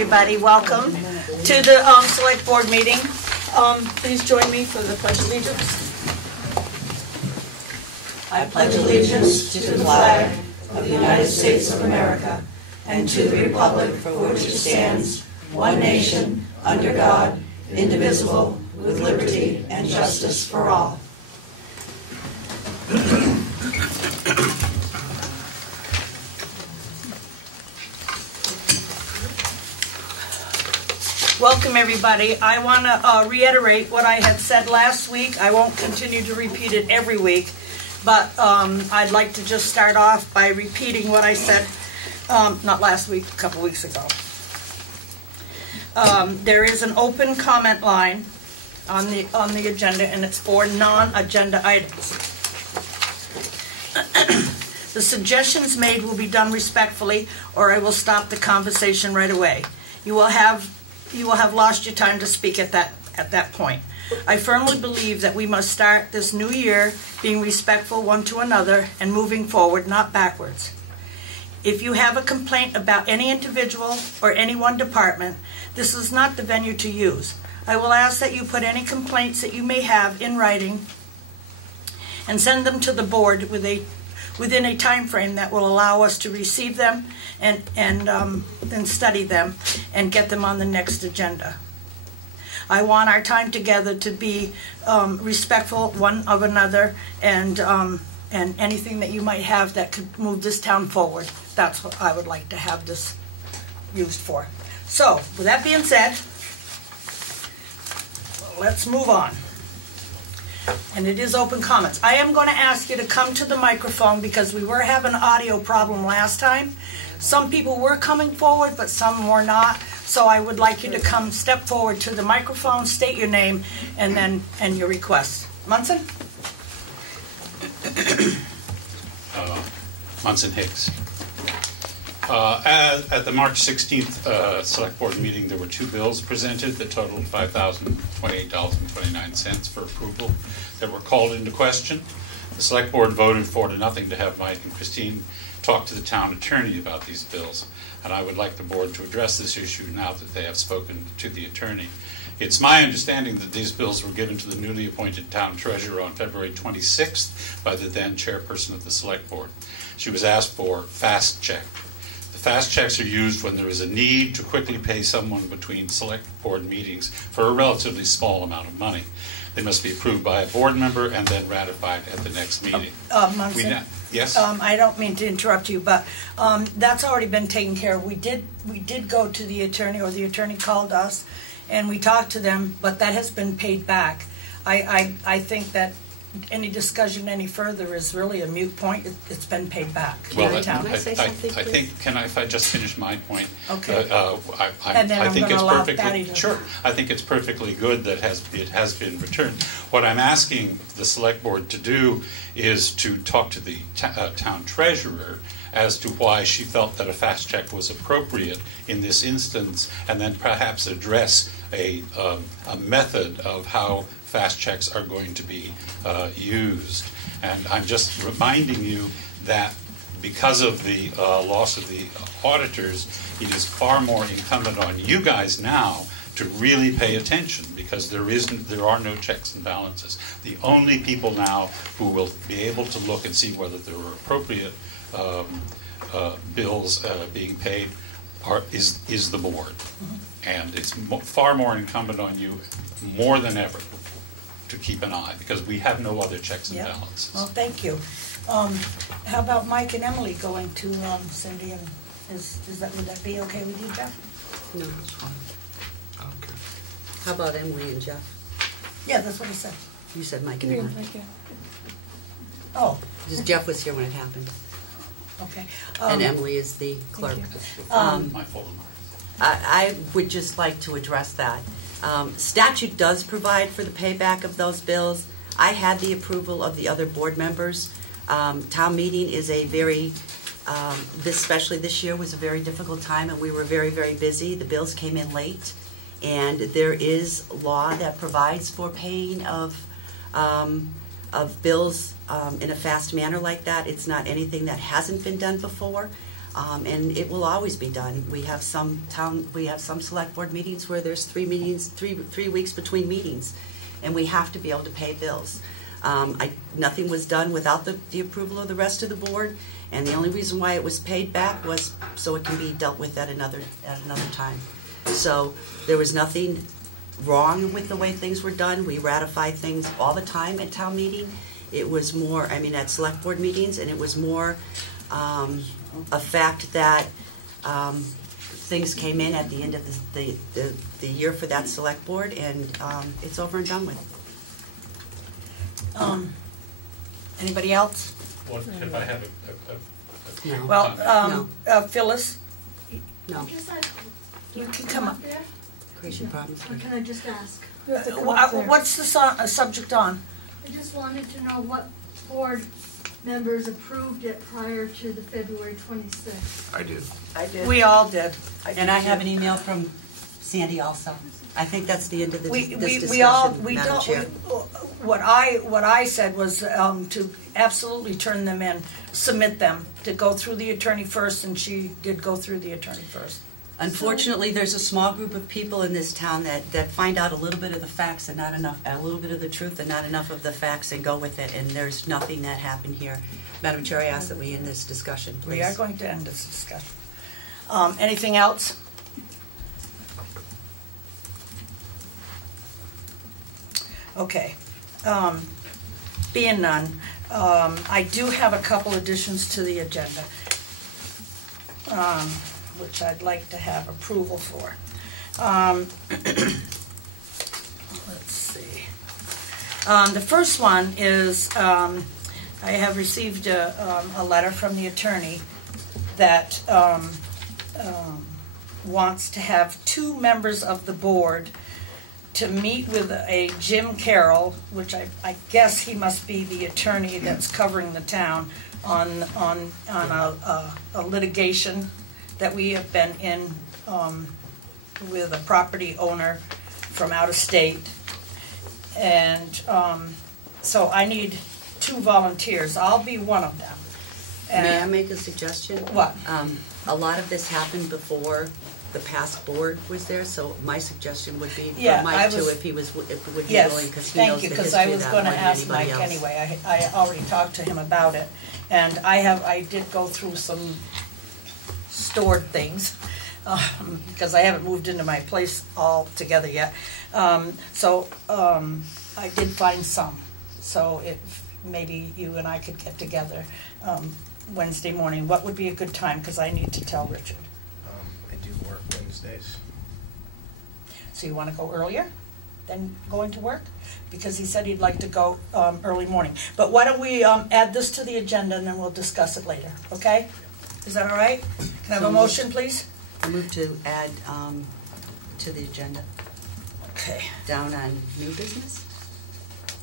everybody. Welcome to the Select Board meeting. Please join me for the Pledge of Allegiance. I pledge allegiance to the flag of the United States of America and to the republic for which it stands, one nation, under God, indivisible, with liberty and justice for all. Welcome, everybody. I want to reiterate what I had said last week. I won't continue to repeat it every week, but I'd like to just start off by repeating what I said, not last week, a couple weeks ago. There is an open comment line on the agenda, and it's for non-agenda items. The suggestions made will be done respectfully, or I will stop the conversation right away. You will have lost your time to speak at that point. I firmly believe that we must start this new year being respectful one to another and moving forward, not backwards. If you have a complaint about any individual or any one department, this is not the venue to use. I will ask that you put any complaints that you may have in writing and send them to the board within a time frame that will allow us to receive them and study them and get them on the next agenda. I want our time together to be respectful one of another, and anything that you might have that could move this town forward. That's what I would like to have this used for. So, with that being said, let's move on. And it is open comments. I am going to ask you to come to the microphone because we were having an audio problem last time. Some people were coming forward, but some were not. So I would like you to step forward to the microphone, state your name, and your request. Munson? Munson Hicks. At the March 16th Select Board meeting, there were two bills presented that totaled $5,028.29 for approval that were called into question. The Select Board voted 4-0 to have Mike and Christine talk to the town attorney about these bills, and I would like the board to address this issue now that they have spoken to the attorney. It's my understanding that these bills were given to the newly appointed town treasurer on February 26th by the then chairperson of the Select Board. She was asked for fast check. The fast checks are used when there is a need to quickly pay someone between Select Board meetings for a relatively small amount of money. They must be approved by a board member and then ratified at the next meeting. Munson? Yes? I don't mean to interrupt you, but that's already been taken care of. We did go to the attorney, or the attorney called us, and we talked to them, but that has been paid back. I think that any discussion any further is really a moot point. It's been paid back. Well, Can I think, if I just finish my point? Okay. I think it's perfectly, sure. I think it's perfectly good that it has been returned. What I'm asking the Select Board to do is to talk to the town treasurer as to why she felt that a fast check was appropriate in this instance, and then perhaps address a method of how fast checks are going to be used. And I'm just reminding you that because of the loss of the auditors, it is far more incumbent on you guys now to really pay attention, because there are no checks and balances. The only people now who will be able to look and see whether there were appropriate bills being paid is the board. And it's far more incumbent on you, more than ever, to keep an eye, because we have no other checks and balances. Well, thank you. How about Mike and Emily going to Cindy? And would that be okay with you, Jeff? No, that's fine. Okay. How about Emily and Jeff? Yeah, that's what I said. You said Mike and Emily. Oh. Because Jeff was here when it happened. Okay. And Emily is the clerk. My fault. I would just like to address that. Statute does provide for the payback of those bills. I had the approval of the other board members. Town meeting is a very, especially this year, was a very difficult time, and we were very, very busy. The bills came in late, and there is law that provides for paying of bills in a fast manner like that. It's not anything that hasn't been done before. And it will always be done. We have some select board meetings where there's 3 weeks between meetings, and we have to be able to pay bills. Nothing was done without the approval of the rest of the board, and the only reason why it was paid back was so it can be dealt with at another time. So there was nothing wrong with the way things were done. We ratify things all the time at town meeting. It was more, at select board meetings, and it was more a fact that things came in at the end of the year for that select board, and it's over and done with. Anybody else? What if I have No. Well, Phyllis, No. you can come up. there? Creation problems. Or can I just ask? What's the subject on? I just wanted to know what board members approved it prior to the February 26th. I did. I did. We all did. And I have an email from Sandy also. I think that's the end of this discussion, Madam Chair. What I said was to absolutely turn them in, submit them, to go through the attorney first, and she did go through the attorney first. Unfortunately, there's a small group of people in this town that find out a little bit of the facts and not enough, a little bit of the truth and not enough of the facts, and go with it, and there's nothing that happened here. Madam Chair, I ask that we end this discussion, please. We are going to end this discussion. Anything else? Okay. Being none, I do have a couple additions to the agenda, which I'd like to have approval for. Let's see. The first one is I have received a letter from the attorney that wants to have 2 members of the board to meet with a Jim Carroll, which I guess he must be the attorney that's covering the town, on a litigation that we have been in with a property owner from out of state. And so I need 2 volunteers. I'll be one of them. May I make a suggestion? What? A lot of this happened before the past board was there, so my suggestion would be for Mike too, if he would be willing, because he knows the history of that more than anybody else. Thank you, because I was going to ask Mike anyway. I already talked to him about it, and I did go through some stored things because I haven't moved into my place all together yet. So I did find some. So if maybe you and I could get together Wednesday morning, what would be a good time? Because I need to tell Richard. I do work Wednesdays. So you want to go earlier than going to work? Because he said he'd like to go early morning. But why don't we add this to the agenda, and then we'll discuss it later, okay? Is that all right? Can I have a motion, please? I move to add to the agenda. Okay. Down on new business?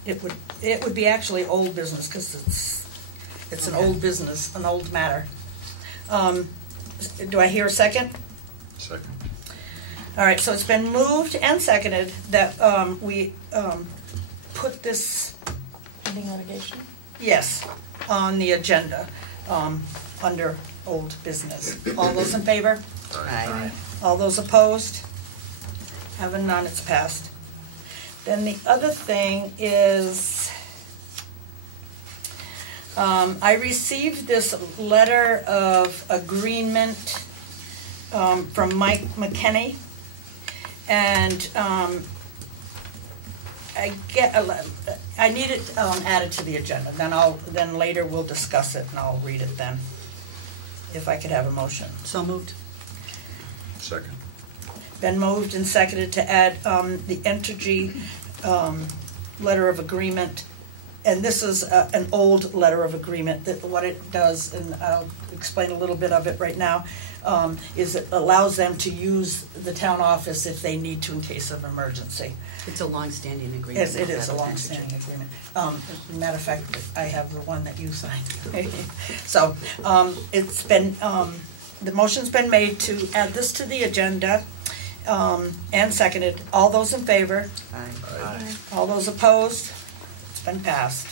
It would be actually old business, because it's an old business, an old matter. Do I hear a second? Second. All right, so it's been moved and seconded that we put this pending litigation? Yes, on the agenda under old business. All those in favor? Aye. All those opposed? Having none, it's passed. Then the other thing is I received this letter of agreement from Mike McKinney, and I need it added to the agenda. Then later we'll discuss it, and I'll read it then. If I could have a motion. So moved. Second. Been moved and seconded to add the Mtg letter of agreement, and this is an old letter of agreement. That what it does, and I'll explain a little bit of it right now, is it allows them to use the town office if they need to in case of emergency. It's a long-standing agreement. Yes, it is a long-standing agreement. Matter of fact, I have the one that you signed. So it's been the motion's been made to add this to the agenda. And seconded. All those in favor? Aye. Aye. All those opposed? It's been passed.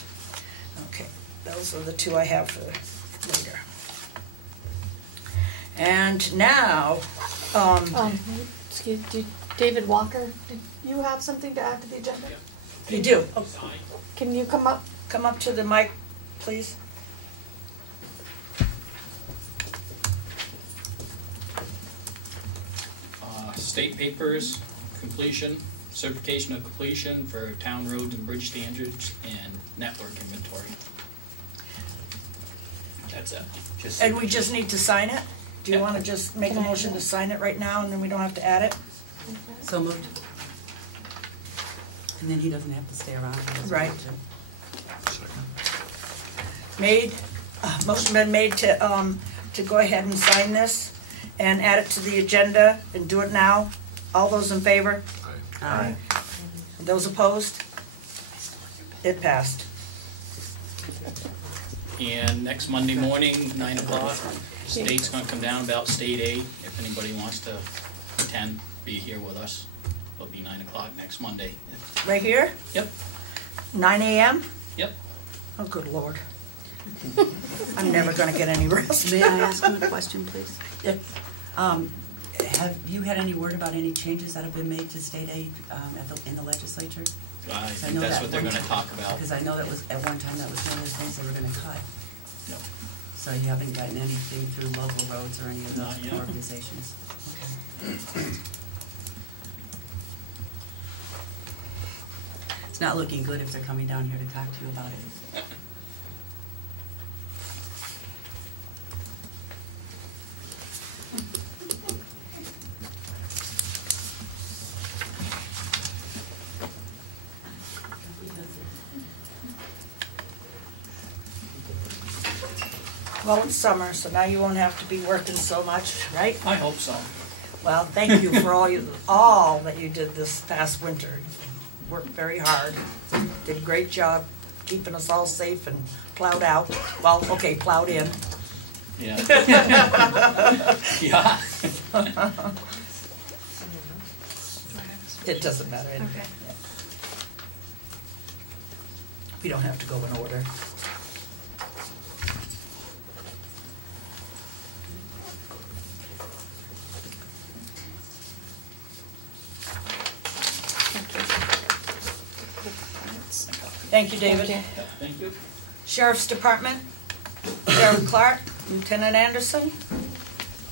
Okay, those are the 2 I have for later. And now, Excuse me, David Walker, did you have something to add to the agenda? you do. Oh, Can you come up? come up to the mic, please. State papers, completion, certification of completion for town roads and bridge standards, and network inventory. That's it. And we just need to sign it? Do you want to just make a motion to sign it right now, and then we don't have to add it? So moved. And then he doesn't have to stay around. He doesn't Right. have to. Made, motion been made to go ahead and sign this and add it to the agenda and do it now. All those in favor? Aye. Those opposed? It passed. And next Monday morning, 9 o'clock, state's gonna come down about state aid. If anybody wants to attend, be here with us. It'll be 9 o'clock next Monday. Right here? Yep, 9 a.m.? yep. Oh, good Lord. I'm never going to get any rest. May I ask him a question, please? Yes. Have you had any word about any changes that have been made to state aid in the legislature? I I think know that's that what they're one gonna time- talk about. Because I know that was, at one time, that was one of the things they were gonna cut. No. So you haven't gotten anything through local roads or any of Not those yet. organizations? Okay. It's not looking good if they're coming down here to talk to you about it. Well, it's summer, so now you won't have to be working so much, right? I hope so. Well, thank you for all that you did this past winter. Worked very hard. Did a great job keeping us all safe and plowed out. Well, okay, plowed in. Yeah. Yeah. It doesn't matter anyway. Okay. We don't have to go in order. Thank you, David. Thank you. Sheriff's Department, Sheriff Clark, Lieutenant Anderson,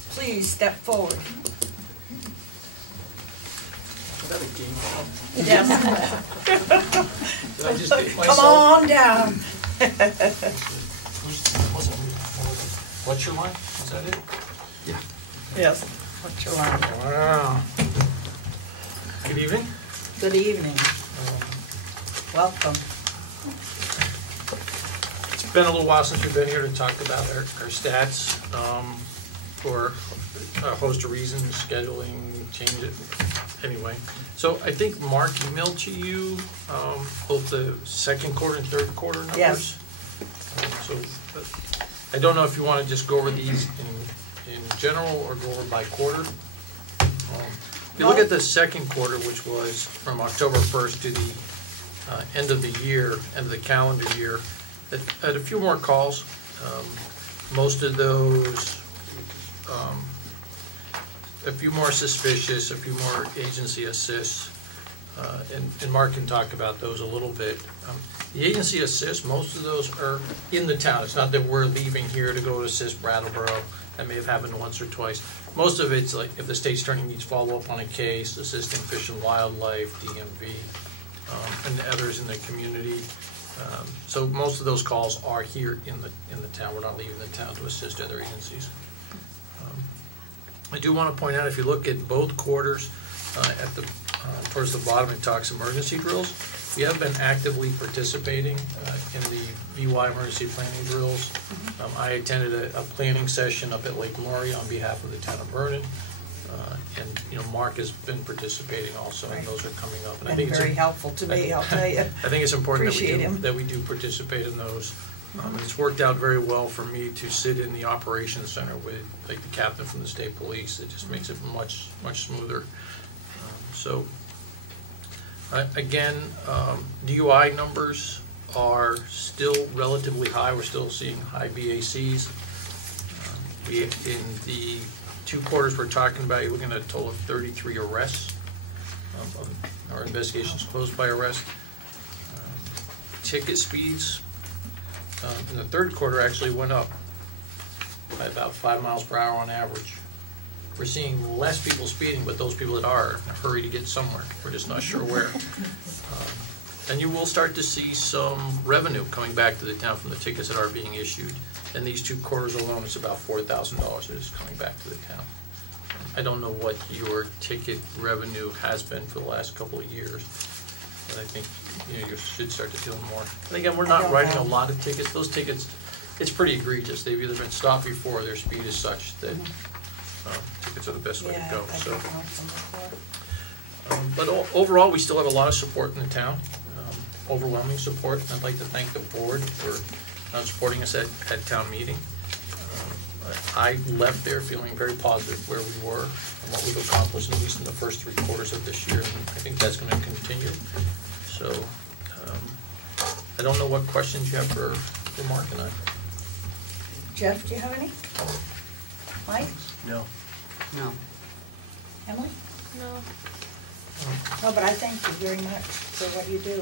please step forward. Yes. Did I just get myself? Come on down. What's your line? Is that it? Yes, what's your line? Wow. Good evening. Good evening. Welcome. It's been a little while since we've been here to talk about our stats for a host of reasons, scheduling, change it, anyway. So I think Mark emailed to you both the second quarter and third quarter numbers. Yes. So I don't know if you want to just go over these in general or go over by quarter. If you look at the second quarter, which was from October 1st to the end of the year, end of the calendar year, had a few more calls. Most of those, a few more suspicious, a few more agency assists, and Mark can talk about those a little bit. The agency assists, most of those are in the town. It's not that we're leaving here to go to assist Brattleboro. That may have happened once or twice. Most of it's like if the state's attorney needs follow-up on a case, assisting Fish and Wildlife, DMV, and others in the community. So most of those calls are here in the town. We're not leaving the town to assist other agencies. I do want to point out, if you look at both quarters, at the towards the bottom it talks emergency drills. We have been actively participating in the VY emergency planning drills. I attended a planning session up at Lake Maury on behalf of the town of Vernon. And Mark has been participating also, and those are coming up. And I think Been very helpful to me, I'll tell you. I think it's important Appreciate that we do participate in those. It's worked out very well for me to sit in the operations center with like the captain from the state police. It just makes it much smoother. Again, DUI numbers are still relatively high. We're still seeing high BACs. In the 2 quarters we're talking about, you're looking at a total of 33 arrests. Our investigations closed by arrest. Ticket speeds in the 3rd quarter actually went up by about 5 miles per hour on average. We're seeing less people speeding, but those people that are in a hurry to get somewhere. We're just not sure where. And you will start to see some revenue coming back to the town from the tickets that are being issued. In these 2 quarters alone, it's about $4,000 that is coming back to the town. I don't know what your ticket revenue has been for the last couple of years, but I think you should start to feel more. And again, we're not writing a lot of tickets. Those tickets, it's pretty egregious. They've either been stopped before, or their speed is such that tickets are the best way to go. So, but overall, we still have a lot of support in the town, overwhelming support. I'd like to thank the board for supporting us at town meeting. I left there feeling very positive where we were and what we've accomplished, at least in the first 3 quarters of this year, and I think that's going to continue. So I don't know what questions you have for Mark and I. Jeff, do you have any? Mike? No. No. Emily? No. No, but I thank you very much for what you do,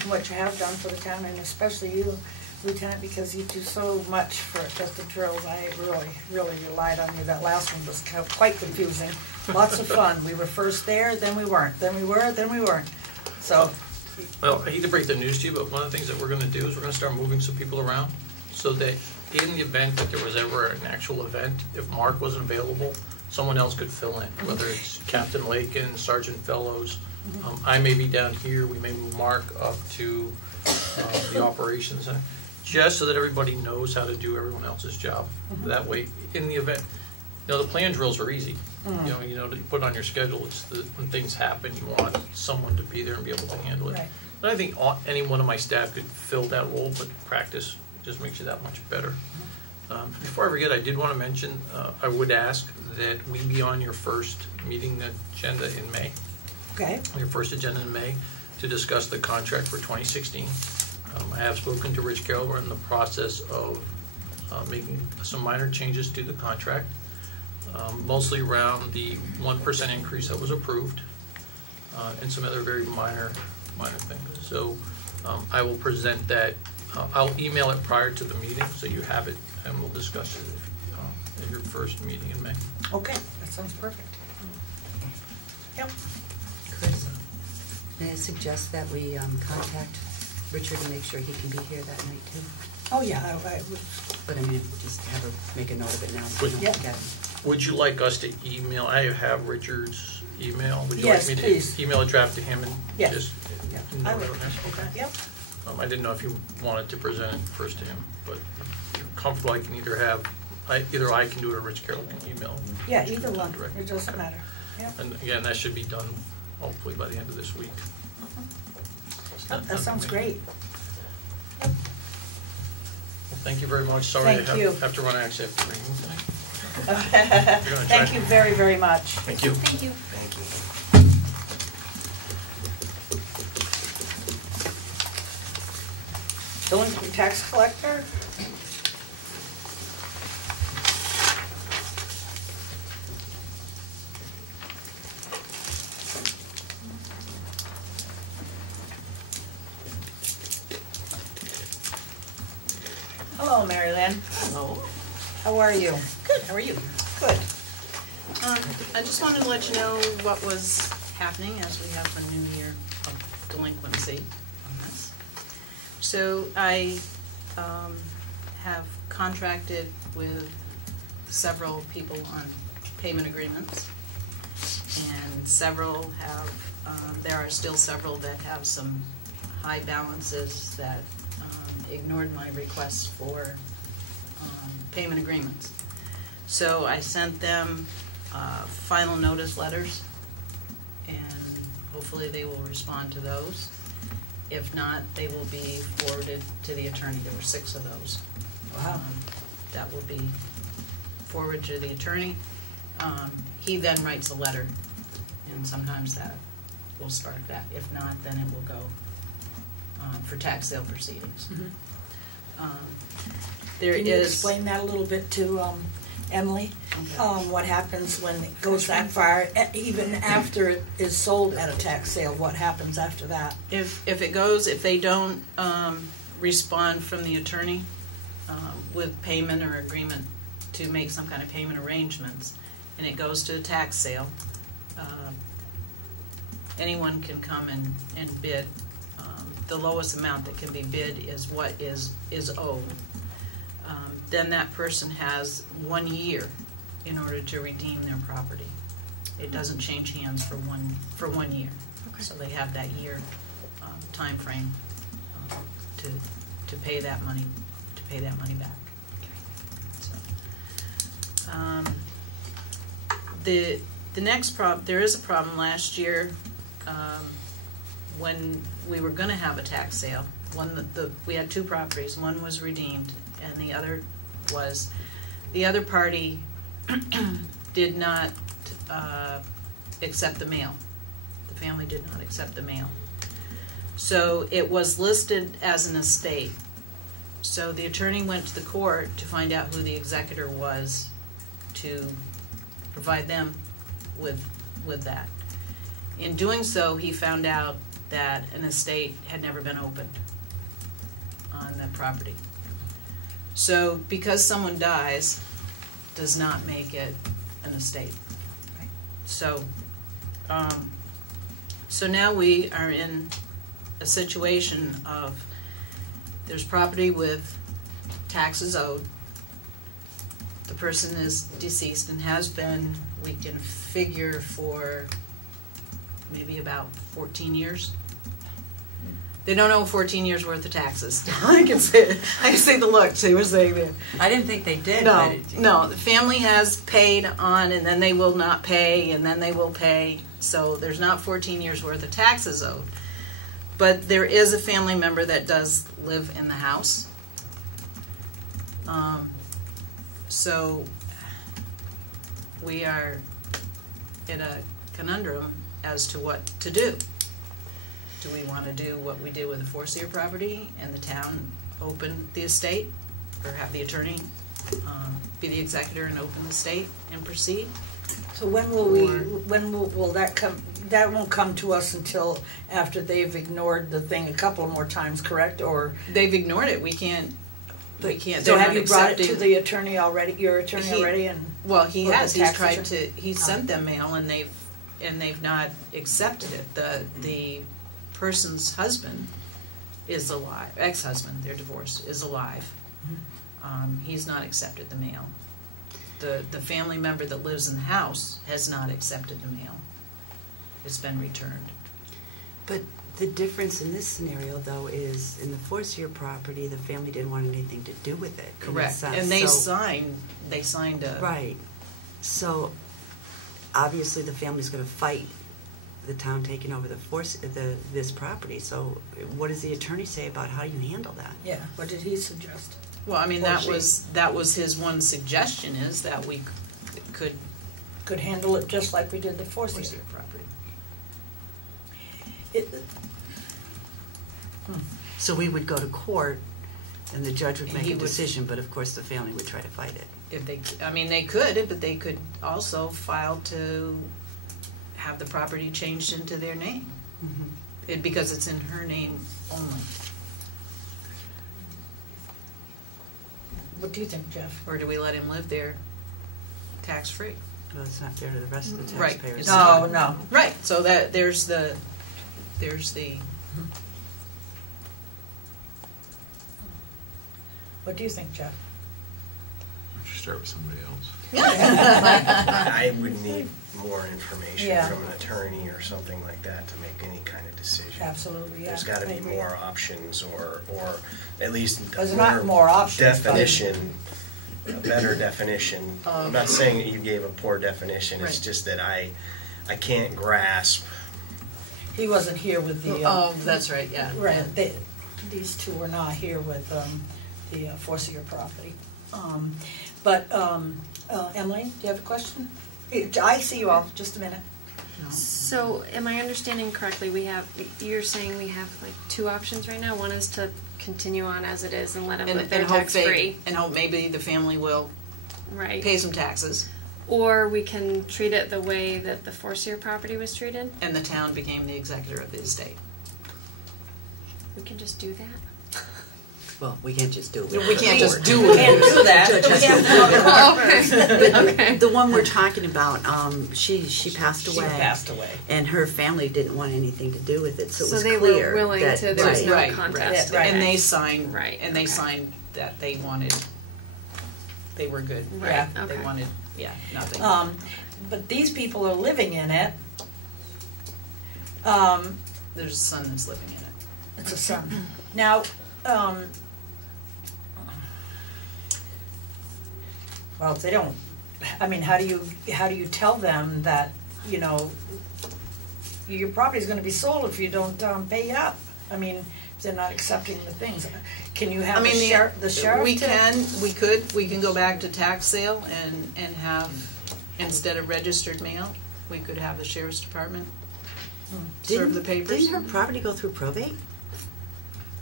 and what you have done for the town, and especially you, Lieutenant, because you do so much for just the drills. I really relied on you. That last one was quite confusing. Lots of fun. We were first there, then we weren't. Then we were, then we weren't. So. Well, I hate to break the news to you, but one of the things that we're going to do is we're going to start moving some people around so that in the event that there was ever an actual event, if Mark wasn't available, someone else could fill in, whether it's Captain Lakin, Sergeant Fellows. I may be down here. We may move Mark up to the operations center, just so that everybody knows how to do everyone else's job. That way, in the event, the plan drills are easy. You know, to put on your schedule. It's when things happen, you want someone to be there and be able to handle it. Right. But I think any one of my staff could fill that role, but practice just makes you that much better. Before I forget, I did want to mention, I would ask that we be on your first meeting agenda in May. Okay. Your first agenda in May to discuss the contract for 2016. I have spoken to Rich Carroll. We're in the process of making some minor changes to the contract, mostly around the 1% increase that was approved, and some other very minor things. So I will present that. I'll email it prior to the meeting so you have it, and we'll discuss it at your first meeting in May. Okay, that sounds perfect. Yep. Chris, may I suggest that we contact Richard and make sure he can be here that night too? Oh, yeah, I would. But I mean, just make a note of it now so we don't forget. Would you like us to email? I have Richard's email. Would you Yes, like me please. to email a draft to him and Yes. just I note it would. on there? Okay. Yep. I didn't know if you wanted to present it first to him, but if you're comfortable, I can either I can do it or Rich Carroll can email. Yeah, either one. directly. It doesn't matter. Yep. And again, that should be done hopefully by the end of this week. Yep, that sounds great. Well, thank you very much. Sorry Thank I you. have to run. I actually have to ring tonight. Thank you very, very much. Thank you. Thank you. Thank you. Delinquent tax collector? Hello, Mary Lynn. Hello. How are you? Good. How are you? Good. I just wanted to let you know what was happening as we have a new year of delinquency on this. So I have contracted with several people on payment agreements, and several have, there are still several that have some high balances that ignored my requests for payment agreements. So I sent them final notice letters, and hopefully they will respond to those. If not, they will be forwarded to the attorney. There were 6 of those. Wow. That will be forwarded to the attorney. He then writes a letter, and sometimes that will spark that. If not, then it will go for tax sale proceedings. There Can you is. explain that a little bit to Emily? Okay. What happens when it goes that far, even after it is sold at a tax sale? What happens after that? If they don't respond from the attorney with payment or agreement to make some kind of payment arrangements, and it goes to a tax sale, anyone can come and bid. The lowest amount that can be bid is what is owed. Then that person has 1 year in order to redeem their property. It doesn't change hands for 1 year. Okay. So they have that year time frame to pay that money back. So, the next problem, there is a problem. Last year, when we were going to have a tax sale, we had 2 properties. One was redeemed, and the other party did not accept the mail. The family did not accept the mail. So it was listed as an estate. So the attorney went to the court to find out who the executor was to provide them with that. In doing so, he found out that an estate had never been opened on that property. So because someone dies does not make it an estate. So so now we are in a situation of there's property with taxes owed. The person is deceased and has been, we can figure, for maybe about 14 years. They don't owe 14 years worth of taxes. I can say the look. She was saying that. I didn't think they did. No. The family has paid on, and then they will not pay, and then they will pay. So there's not 14 years worth of taxes owed. But there is a family member that does live in the house. So we are in a conundrum as to what to do. Do we want to do what we did with the Forcier property and the town open the estate, or have the attorney be the executor and open the estate and proceed? So when will that come? That won't come to us until after they've ignored the thing a couple more times, correct? Or they've ignored it. We can't. So have you brought it to the attorney already? Your attorney already? And well, he has. He's tried attorney? to. He sent them mail, and they've not accepted it. The person's husband is alive. Ex-husband, they're divorced, is alive. He's not accepted the mail. The family member that lives in the house has not accepted the mail. It's been returned. But the difference in this scenario, though, is in the Forcier property, the family didn't want anything to do with it. Correct. And they signed a... Right. So, obviously the family's going to fight the town taking over this property. So what does the attorney say about how you handle that? Yeah, what did he suggest? Well, I mean, that was his one suggestion, is that we could handle it just like we did the Forcier property. So we would go to court and the judge would make a decision, but of course the family would try to fight it. If they could, but they could also file to have the property changed into their name, because it's in her name only. What do you think, Jeff? Or do we let him live there tax-free? Well, it's not fair to the rest of the Right. taxpayers. No. Right. So that there's the. What do you think, Jeff? Why don't you start with somebody else? I would need more information Yeah. from an attorney or something like that to make any kind of decision. Absolutely, yeah. There's got to I be agree. more options, or at least There's not more options, but- definition, a better definition. I'm not saying that you gave a poor definition. It's Right. just that I can't grasp. He wasn't here with the... Oh, that's right, yeah. Right, these two were not here with the Forcier property. Emily, do you have a question? I see you all, just a minute. So, am I understanding correctly, you're saying we have like two options right now? One is to continue on as it is and let them live their tax-free. And hope maybe the family will Right. pay some taxes. Or we can treat it the way that the Forcier property was treated. And the town became the executor of the estate. We can just do that. Well, we can't just do it. We can't just do it. We can't do that. Okay. The one we're talking about, she passed away. She passed away. And her family didn't want anything to do with it, so it So was they clear were willing that, to, there was no Right, contest. right. And they signed, Right, and they okay. signed that they wanted, they were good. Right, They okay. wanted, nothing. But these people are living in it. There's a son that's living in it. It's a son. Now, well, if they don't, I mean, how do you tell them that, you know, your property's gonna be sold if you don't pay up? I mean, if they're not accepting the things. Can you have the sheriff We to- we can go back to tax sale and have, instead of registered mail, we could have the sheriff's department serve the papers. Didn't her property go through probate?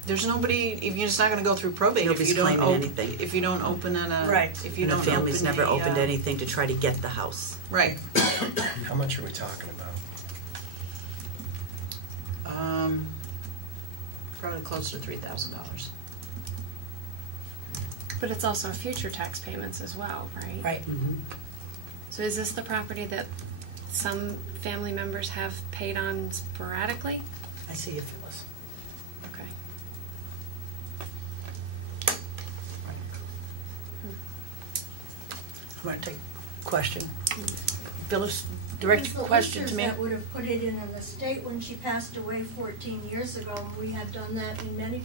There's nobody, if you're just not gonna go through probate if Nobody's you don't claiming anything. if you don't open Right. if you And don't the family's open never a, opened anything to try to get the house. Right. How much are we talking about? Probably close to $3,000. But it's also future tax payments as well, right? Right. So is this the property that some family members have paid on sporadically? I see you, Phyllis. Okay. I'm gonna take question. Phyllis, direct It was question to me. the listers that would have put it in an estate when she passed away 14 years ago, and we had done that in many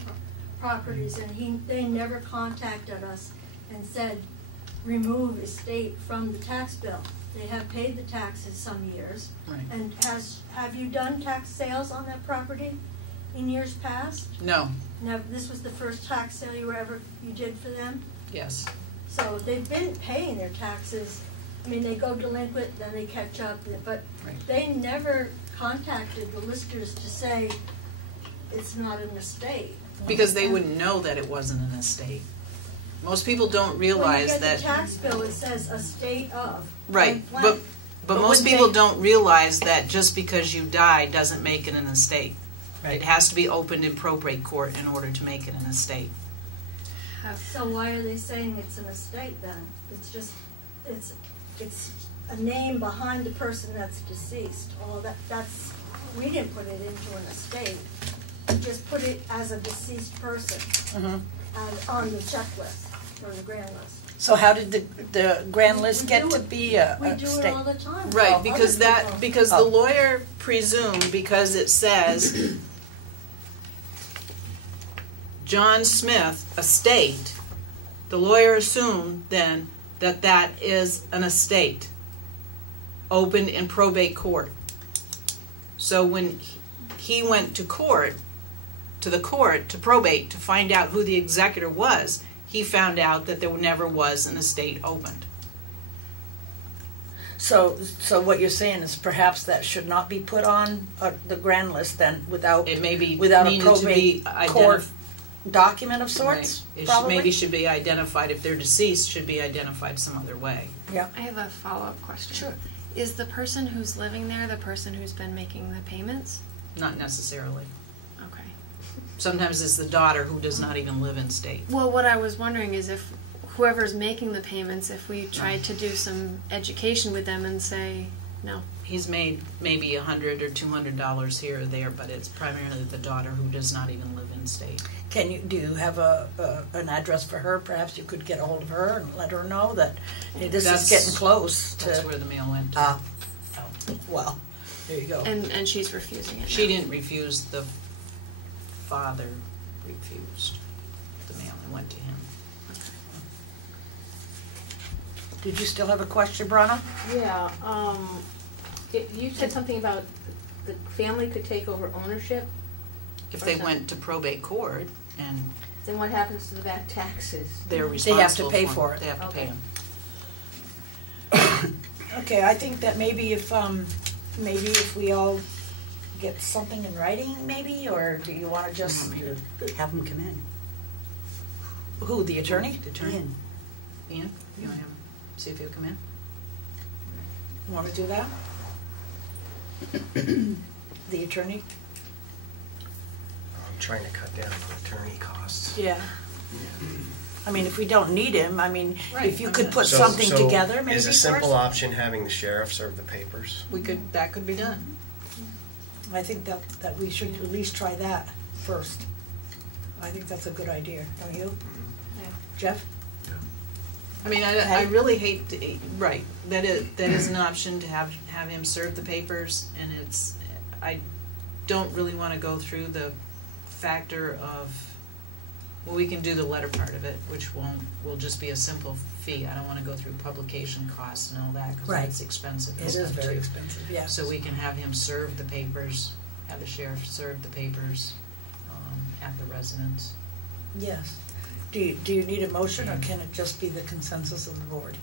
properties, and they never contacted us and said, remove estate from the tax bill. They have paid the taxes some years. Right. And have you done tax sales on that property in years past? No. Now, this was the first tax sale you did for them? Yes. So they've been paying their taxes. I mean, they go delinquent, then they catch up, but Right. they never contacted the listers to say it's not an estate. Because they wouldn't know that it wasn't an estate. Most people don't realize When you that. get the tax bill, it says estate of. Right, blank, but blank. most people don't realize that just because you die doesn't make it an estate. Right. It has to be opened in probate court in order to make it an estate. So why are they saying it's an estate then? It's just, it's a name behind the person that's deceased. We didn't put it into an estate. We just put it as a deceased person and on the checklist or the grand list. So how did the grand list We get do to it- be a We do it state? all the time. Right, Well, because other people- because the lawyer presumed, because it says John Smith estate, the lawyer assumed then that is an estate opened in probate court. So when he went to the court to probate to find out who the executor was, he found out that there never was an estate opened. So what you're saying is perhaps that should not be put on the grand list then without It may be without a needed to be probate court document of sorts, Right. It probably? maybe should be identified, if they're deceased, should be identified some other way. Yeah. I have a follow-up question. Sure. Is the person who's living there the person who's been making the payments? Not necessarily. Okay. Sometimes it's the daughter who does not even live in state. Well, what I was wondering is if whoever's making the payments, if we tried to do some education with them and say, no. He's made maybe $100 or $200 here or there, but it's primarily the daughter who does not even live in state. Do you have an address for her? Perhaps you could get a hold of her and let her know that hey, this is getting close to. That's where the mail went to. Well, there you go. And she's refusing it. She didn't refuse, the father refused the mail. It went to him. Did you still have a question, Brana? Yeah, you said something about the family could take over ownership. If they went to probate court and Then what happens to the back taxes? they're They responsible have to pay for it. They have to pay Okay. them. Okay, I think that maybe if maybe if we all get something in writing, maybe, or do you want to just Have them come in. who, the attorney? The attorney? Ian. Ian, you want him, see if he'll come in? You want to do that? The attorney? I'm trying to cut down on attorney costs. Yeah. I mean, if we don't need him, I mean, Right, if you I could mean, put something together, maybe Is a first? simple option having the sheriff serve the papers? That could be done. I think that we should at least try that first. I think that's a good idea, don't you? Yeah. Jeff? I mean, I really hate to, right, that is an option to have him serve the papers, and I don't really wanna go through the factor of, well, we can do the letter part of it, which will just be a simple fee. I don't wanna go through publication costs and all that, cause Right. that's expensive and It is stuff very too. expensive, yeah. So we can have him serve the papers, have the sheriff serve the papers, at the residence. Yes. Do you need a motion, or can it just be the consensus of the board?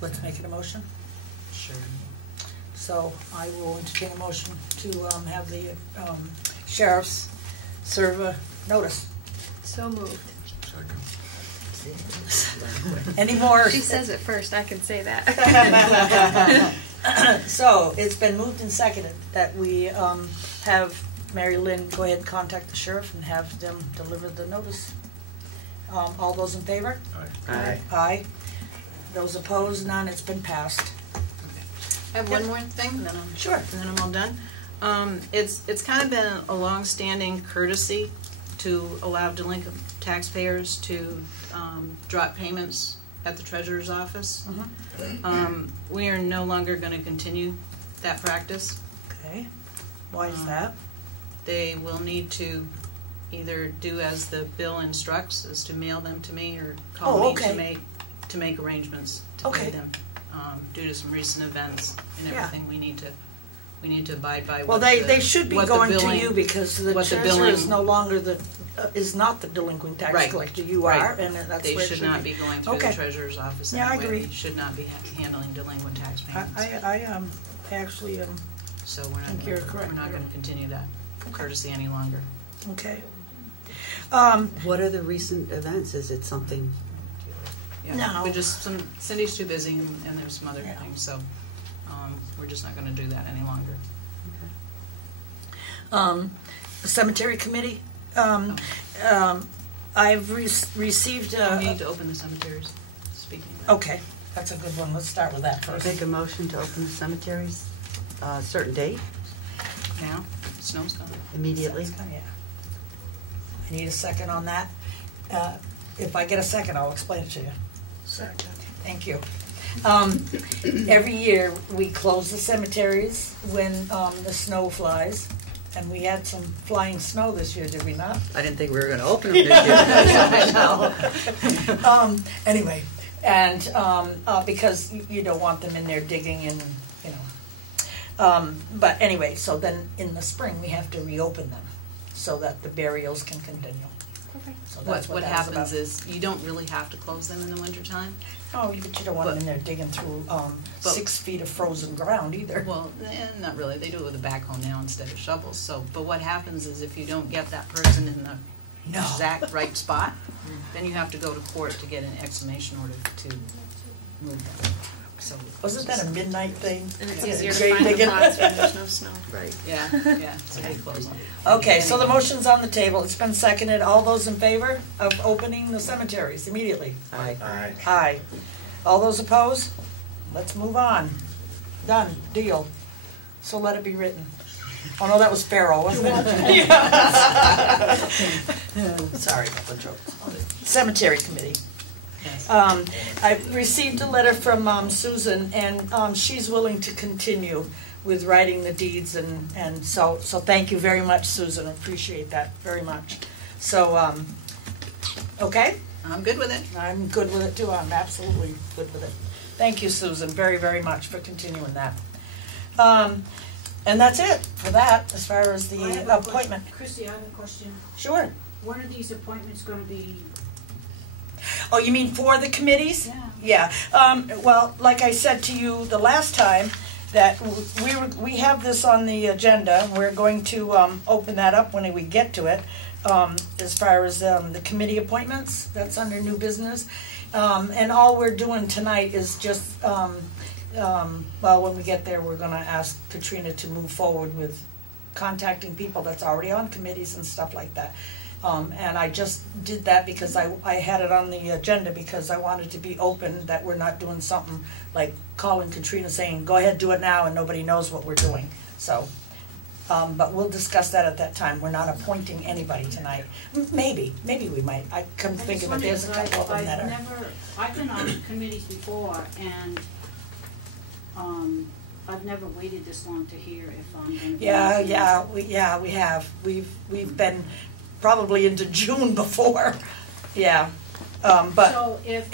Let's make it a motion. Sure. So I will entertain a motion to have the sheriffs serve a notice. So moved. Second. Any more? She says it first, I can say that. So it's been moved and seconded that we have Mary Lynn go ahead and contact the sheriff and have them deliver the notice. All those in favor? Aye. Aye. Those opposed, none. It's been passed. I have one more thing, and then Sure. and then I'm all done. It's kind of been a long-standing courtesy to allow delinquent taxpayers to drop payments at the treasurer's office. We are no longer going to continue that practice. Okay. Why is that? They will need to either do as the bill instructs, is to mail them to me or call me to make arrangements to pay them. Due to some recent events and Yeah. everything, we need to abide by. Well, they should be going to you because the treasurer is no longer is not the delinquent tax collector. You are, and that's they where it should not be going through the treasurer's office. Yeah, I anyway. agree. They should not be handling delinquent tax payments. I actually So we're think you're correct. not going to continue that courtesy any longer. okay. What are the recent events? Is it something? Yeah, No. we just Cindy's too busy, and there's some other things, so we're just not going to do that any longer. The cemetery committee. I've received. We need to open the cemeteries. Speaking of that. Okay, that's a good one. Let's start with that first. Make a motion to open the cemeteries, certain date, Now, snow's gone. immediately. Yeah. I need a second on that. If I get a second, I'll explain it to you. Second. Thank you. Every year, we close the cemeteries when the snow flies, and we had some flying snow this year, did we not? I didn't think we were going to open them this year. Anyway, and because you don't want them in there digging and, but anyway, so then in the spring, we have to reopen them so that the burials can continue. Okay. So that's What that's happens about. is you don't really have to close them in the wintertime. Oh, but you don't want them in there digging through 6 feet of frozen ground either. Well, not really. They do it with a backhoe now instead of shovels. So, but what happens is if you don't get that person in the exact right spot, then you have to go to court to get an exhumation order to move them. So Wasn't that a midnight thing? And it's Yeah, easier to grave find the digging. plots when there's no snow. Right. yeah. So they close them. Okay, so the motion's on the table. It's been seconded. All those in favor of opening the cemeteries immediately? Aye. Aye. Aye. All those opposed? Let's move on. Done. Deal. So let it be written. Oh no, that was Pharaoh, wasn't it? Yeah. Sorry about the joke. Cemetery committee. Yes. I've received a letter from Susan, and she's willing to continue with writing the deeds, and so thank you very much, Susan. I appreciate that very much. So, okay? I'm good with it. I'm good with it too. I'm absolutely good with it. Thank you, Susan, very, very much for continuing that. And that's it for that, as far as the I have a appointment. Chrissy, I have a question. Sure. When are these appointments going to be Oh, you mean for the committees? Yeah. Yeah. Well, like I said to you the last time, that we have this on the agenda. We're going to open that up when we get to it. As far as the committee appointments, that's under new business. And all we're doing tonight is just, well, when we get there, we're gonna ask Katrina to move forward with contacting people that's already on committees and stuff like that. And I just did that because I had it on the agenda because I wanted to be open, that we're not doing something like calling Katrina saying, go ahead, do it now, and nobody knows what we're doing. So, but we'll discuss that at that time. We're not appointing anybody tonight. Maybe we might. I couldn't think of it. There's a couple of them that are. I've been on committees before, and I've never waited this long to hear if I'm going to be. Yeah, we have. We've been probably into June before. Yeah. But so if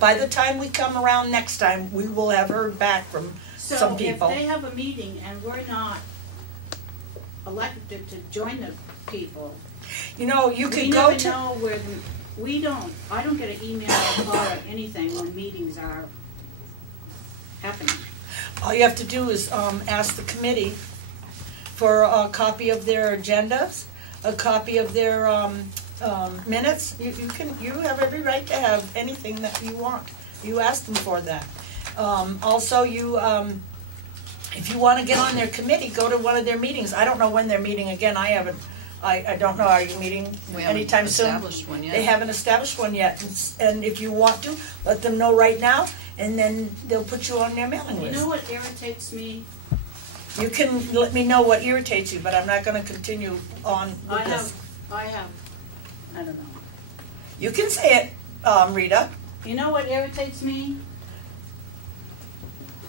by the time we come around next time, we will have heard back from some people. So if they have a meeting and we're not elected to join the people, you know, you could go to. We never know where I don't get an email or call or anything when meetings are happening. All you have to do is ask the committee for a copy of their agendas, a copy of their minutes. You have every right to have anything that you want. You ask them for that. Also, if you want to get on their committee, go to one of their meetings. I don't know when they're meeting again. I don't know. Are you meeting anytime soon? Established one yet. They haven't established one yet. And if you want to, let them know right now, and then they'll put you on their mailing list. You know what irritates me? You can let me know what irritates you, but I'm not going to continue on with this. I don't know. You can say it, Rita. You know what irritates me?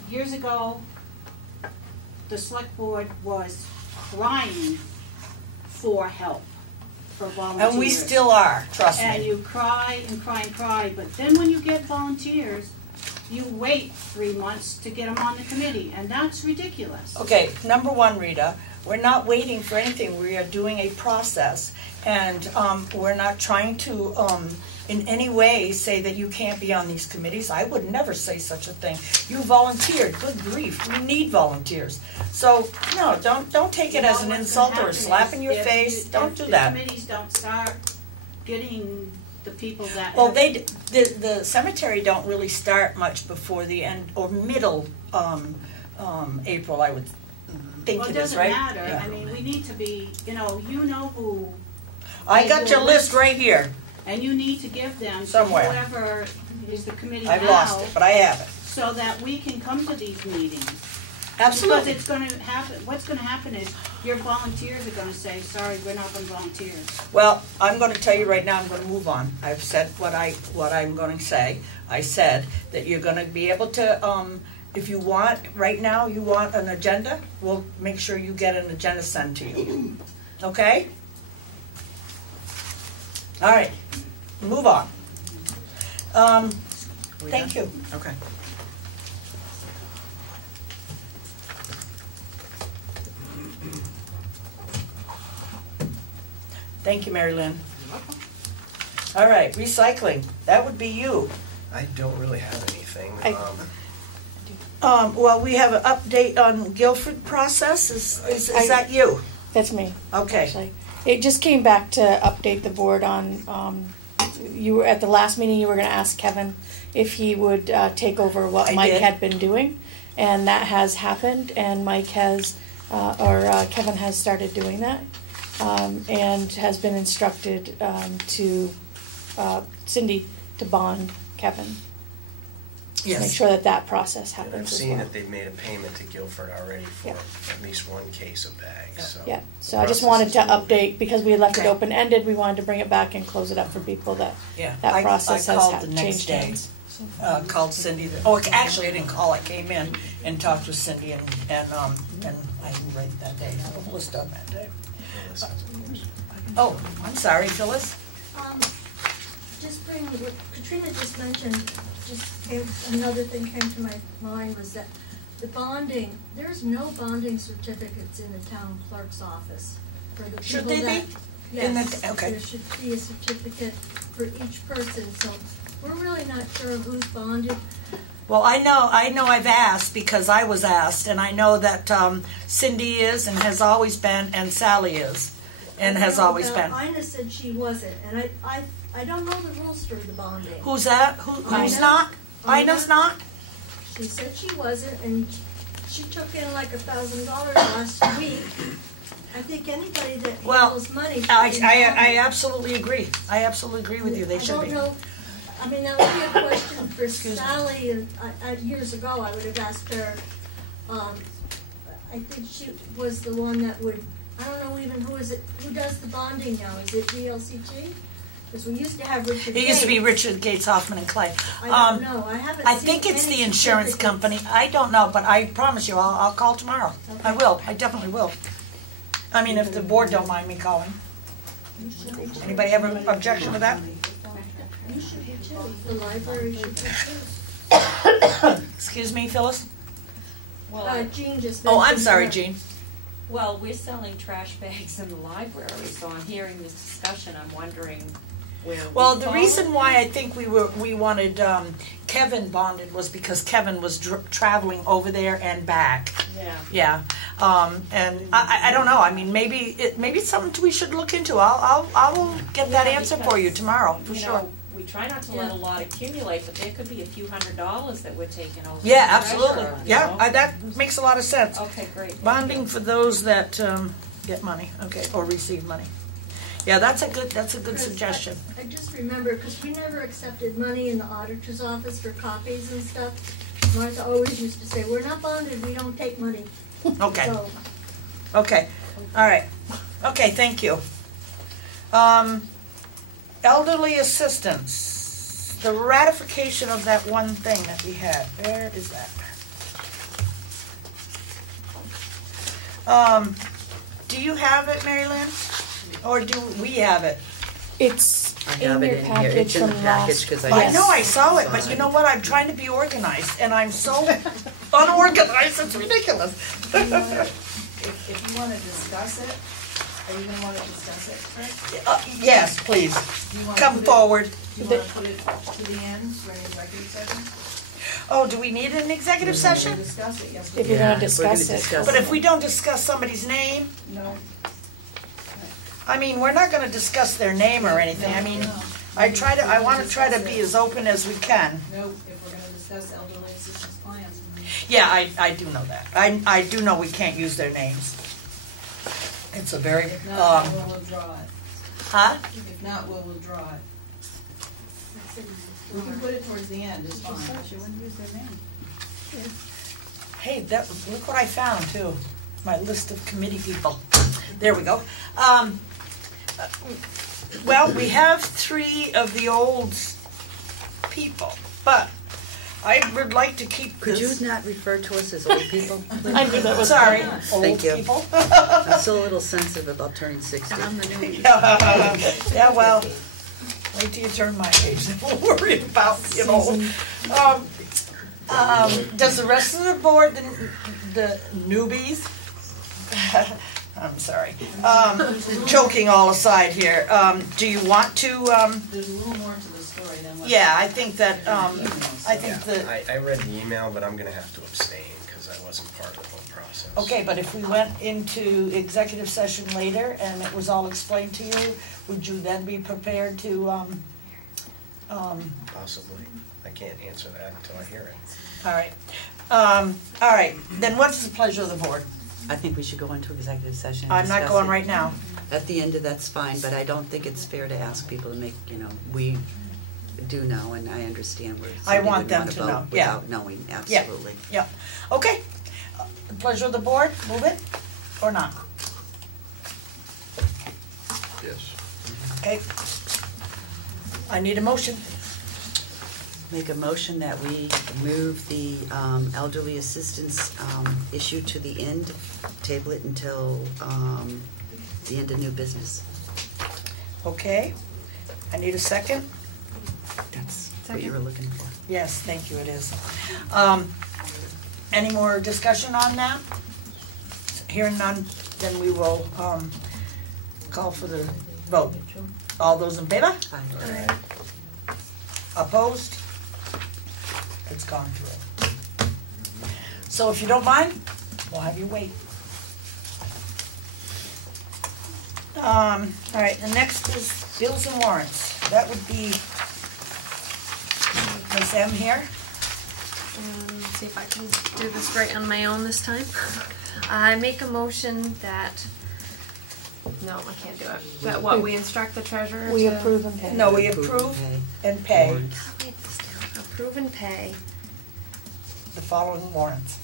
Years ago, the select board was crying for help, for volunteers. And we still are, trust me. And you cry and cry and cry, but then when you get volunteers, you wait 3 months to get them on the committee, and that's ridiculous. Okay, number one, Rita, we're not waiting for anything. We are doing a process, and we're not trying to in any way say that you can't be on these committees. I would never say such a thing. You volunteered. Good grief, we need volunteers. So no, don't take it as an insult or a slap in your face. Don't do that. If the committees don't start getting the people that. Well, the cemetery don't really start much before the end or middle April, I would think it is, right? Well, it doesn't matter. Yeah. I mean, we need to be, you know who. I got your list right here. And you need to give them somewhere. To whoever is the committee I've now. lost it, but I have it. So that we can come to these meetings. Absolutely. Because it's going to happen. What's going to happen is your volunteers are going to say, "Sorry, we're not going to volunteer." Well, I'm going to tell you right now. I'm going to move on. I've said what I'm going to say. I said that you're going to be able to. If you want, right now, you want an agenda. We'll make sure you get an agenda sent to you. Okay. All right. Move on. Thank you. Okay. Thank you, Mary Lynn. All right, recycling. That would be you. I don't really have anything. Well, we have an update on Guilford process. Is that you? That's me. Okay. Actually. It just came back to update the board on, you were at the last meeting, you were going to ask Kevin if he would take over what Mike had been doing. And that has happened, and Mike has, Kevin has started doing that. And has been instructed to Cindy to bond Kevin. Yes. Make sure that process happens. And I've seen that they've made a payment to Guilford already for at least one case of bags. So yeah. So I just wanted to update because we had left it open ended. We wanted to bring it back and close it up for people that that process has changed hands. Called Cindy. Actually, I didn't call. I came in and talked with Cindy, and I didn't write that day. It was done that day. I'm sorry, Phyllis. Just bring what Katrina just mentioned. Another thing came to my mind was that the bonding. There's no bonding certificates in the town clerk's office for the people Should they that. be? Yes, okay. there should be a certificate for each person, so we're really not sure who's bonded. Well, I know I've asked because I was asked, and I know that Cindy is and has always been, and Sally is and has always been. Ina said she wasn't, and I don't know the rules for the bonding. Who's that? Who's not? Ina's not? She said she wasn't, and she took in like $1,000 last week. I think anybody that handles money should be I absolutely agree. I absolutely agree with you. They should be. I don't know. I mean, that would be a question for Sally. And years ago, I would have asked her. I think she was the one that would. I don't know even who is it. Who does the bonding now? Is it VLCT? Because we used to have Richard. It used to be Richard Gates, Hoffman, and Clay. I don't know. I haven't. I think it's the insurance company. I don't know, but I promise you, I'll call tomorrow. Okay. I will. I definitely will. I mean, if the board don't mind me calling. Anybody have an objection to that? You should be too. The library should be too. Excuse me, Phyllis? Well, Jean just. Oh, I'm mentioned sorry, her. Jean. well, we're selling trash bags in the library, so I'm hearing this discussion, I'm wondering where Well, we the fall reason in why that. I think we wanted Kevin bonded was because Kevin was traveling over there and back. Yeah. Yeah, and I don't know. I mean, maybe it's something we should look into. I'll get that Yeah, answer for because, you tomorrow for you sure. know, we try not to let a lot accumulate, but there could be a few $100s that we're taking over. Yeah, the absolutely. treasurer, you Yeah, know? that makes a lot of sense. Okay, great. Bonding for those that get money, okay, or receive money. Yeah, that's a good Because suggestion. I just remember, because we never accepted money in the auditor's office for copies and stuff. Martha always used to say, we're not bonded, we don't take money. Okay. So, Okay, all right. Okay, thank you. Elderly assistance, the ratification of that one thing that we had. Where is that? Do you have it, Mary Lynn? Or do we have it? I It's have in it your in here. package It's in the from package last. 'cause I know I saw it, but you know what? I'm trying to be organized, and I'm so unorganized, it's ridiculous. If you want to discuss it, are you going to want to discuss it first? Yes, please, Do you wanna come put it- forward. Do you want to put it to the end for an executive session? Oh, do we need an executive We'll session? discuss it, yes. If you're Yeah, gonna if we're gonna discuss it. discuss But if we don't discuss somebody's name, No. I mean, we're not gonna discuss their name or anything. I mean, I wanna try to be as open as we can. No, if we're going to discuss elderly assistance plans. Yeah, I do know that. I do know we can't use their names. It's a very, If not, we'll withdraw it. huh? If not, we'll withdraw it. We can put it towards the end, it's fine. She wouldn't use their name. Hey, look what I found too. My list of committee people. There we go. Well, we have 3 of the old people, but I would like to keep Could you this. not refer to us as old people? I knew that was Sorry, Thank old you. people. I'm still a little sensitive about turning 60. Yeah, well, wait till you turn my age, then we'll worry about, you know. Does the rest of the board, the newbies, I'm sorry, joking all aside here, do you want to, There's a little more to the story than what. yeah, I think that, I think Yeah, that, I read the email, but I'm gonna have to abstain because I wasn't part of the whole process. okay, but if we went into executive session later and it was all explained to you, would you then be prepared to, Possibly. I can't answer that until I hear it. all right, then what's the pleasure of the board? I think we should go into executive session and I'm not discuss going it. right now. At the end of that's fine, but I don't think it's fair to ask people to make, we do know, and I understand where I somebody want would them wanna to vote know, yeah. without knowing, absolutely. Yeah, okay. The pleasure of the board, move it, or not? Yes. Okay. I need a motion. Make a motion that we move the elderly assistance issue to the end, table it until the end of new business. Okay. I need a second. That's what you were looking for. Yes, thank you, it is. Any more discussion on that? Hearing none, then we will call for the Vote. All those in favor? Aye. Opposed? It's gone through. So if you don't mind, we'll have you wait. All right, the next is bills and warrants. That would be Ms. M here. Let's see if I can do this right on my own this time. I make a motion that, no, I can't do it. That what, we instruct the treasurer We to approve and pay. No, we approve and pay Write this down. Approve and pay the following warrants.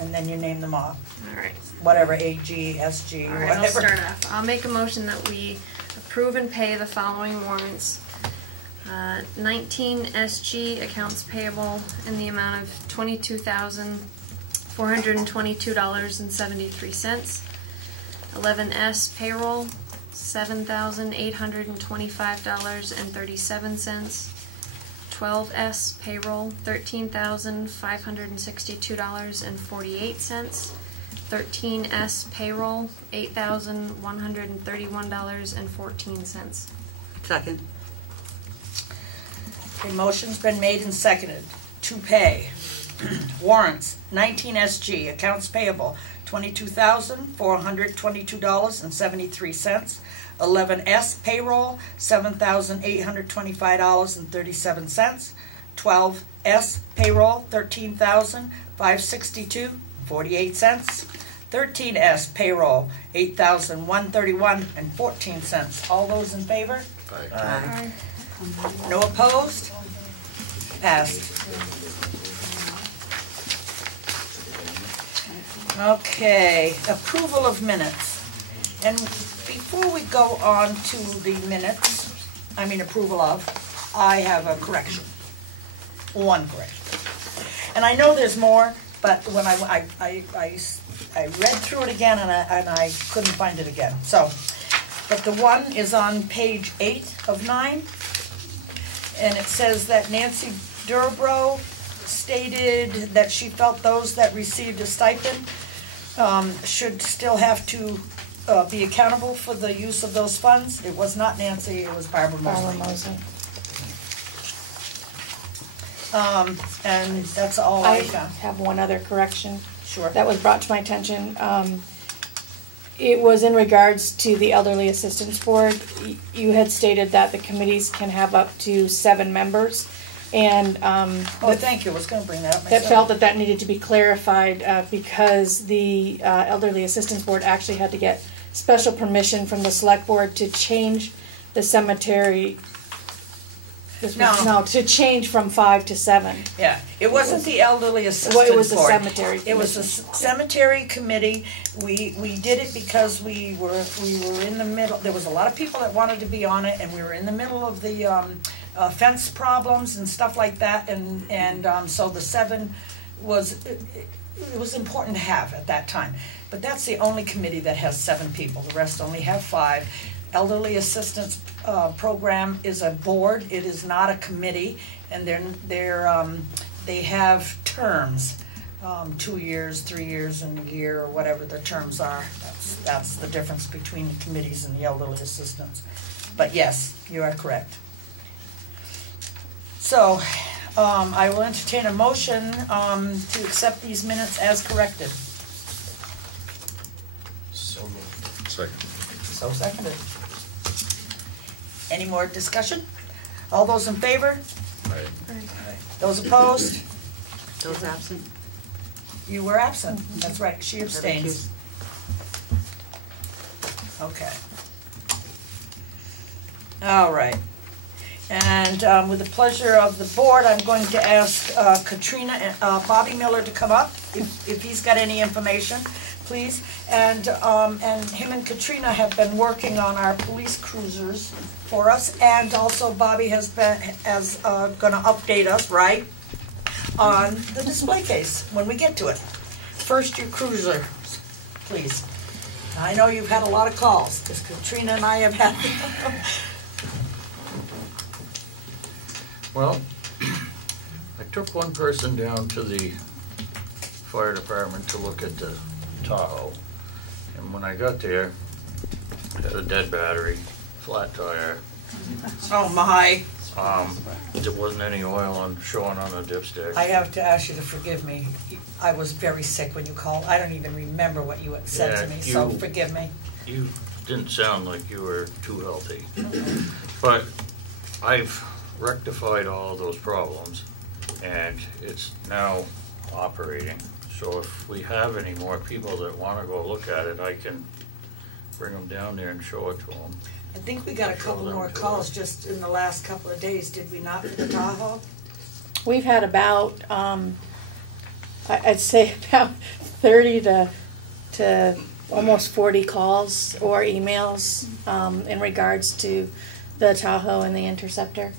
And then you name them off, all right. whatever, AG, SG, All right, I'll whatever. start off. I'll make a motion that we approve and pay the following warrants. 19 SG accounts payable in the amount of $22,422.73. 11S payroll, $7,825.37. 12S payroll, $13,562.48. 13S payroll, $8,131.14. Second. A motion's been made and seconded to pay warrants, 19 SG, accounts payable, $22,422.73. 11S payroll, $7,825.37. 12S payroll, $13,562.48. 13S payroll, $8,131.14. All those in favor? Aye. No opposed? Passed. Okay, approval of minutes. And before we go on to the minutes, approval of, I have a correction. One correction. And I know there's more, but when I read through it again and I couldn't find it again. So, but the one is on page 8 of 9. And it says that Nancy Durbrow stated that she felt those that received a stipend should still have to be accountable for the use of those funds. It was not Nancy, it was Barbara Mosley. And that's all I found. have one other correction. Sure. That was brought to my attention. It was in regards to the Elderly Assistance Board. You had stated that the committees can have up to 7 members. And thank you, I was going to bring that up myself. that felt that needed to be clarified because the Elderly Assistance Board actually had to get special permission from the Select Board to change the cemetery. To change from 5 to 7. Yeah, it wasn't the Elderly Assistance Board. Well, it was the cemetery committee. It was the cemetery committee. We did it because we were in the middle. There was a lot of people that wanted to be on it, and we were in the middle of the fence problems and stuff like that, and so the 7 was it was important to have at that time. But that's the only committee that has 7 people. The rest only have 5. Elderly Assistance Program is a board. It is not a committee, and they have terms, 2 years, 3 years, and a year, or whatever the terms are. That's the difference between the committees and the Elderly Assistance. But yes, you are correct. So, I will entertain a motion to accept these minutes as corrected. So moved. Second. So seconded. Any more discussion? All those in favor? Aye. Those opposed? Those absent? You were absent, that's right, she abstains. Okay. All right. And with the pleasure of the board, I'm going to ask Katrina and Bobby Miller to come up, if he's got any information, please. And him and Katrina have been working on our police cruisers for us, and also Bobby has going to update us, right, on the display case when we get to it. First, your cruiser, please. I know you've had a lot of calls, because Katrina and I have had. Well, I took one person down to the fire department to look at the Tahoe, And when I got there, it had a dead battery, flat tire. Oh my. There wasn't any oil showing on the dipstick. I have to ask you to forgive me. I was very sick when you called. I don't even remember what you had said to me, so forgive me. You didn't sound like you were too healthy. But I've rectified all of those problems, and it's now operating. So if we have any more people that want to go look at it, I can bring them down there and show it to them. I think we got a couple more calls just in the last couple of days, did we not, for the Tahoe? We've had about, I'd say about 30 to almost 40 calls or emails in regards to the Tahoe and the Interceptor.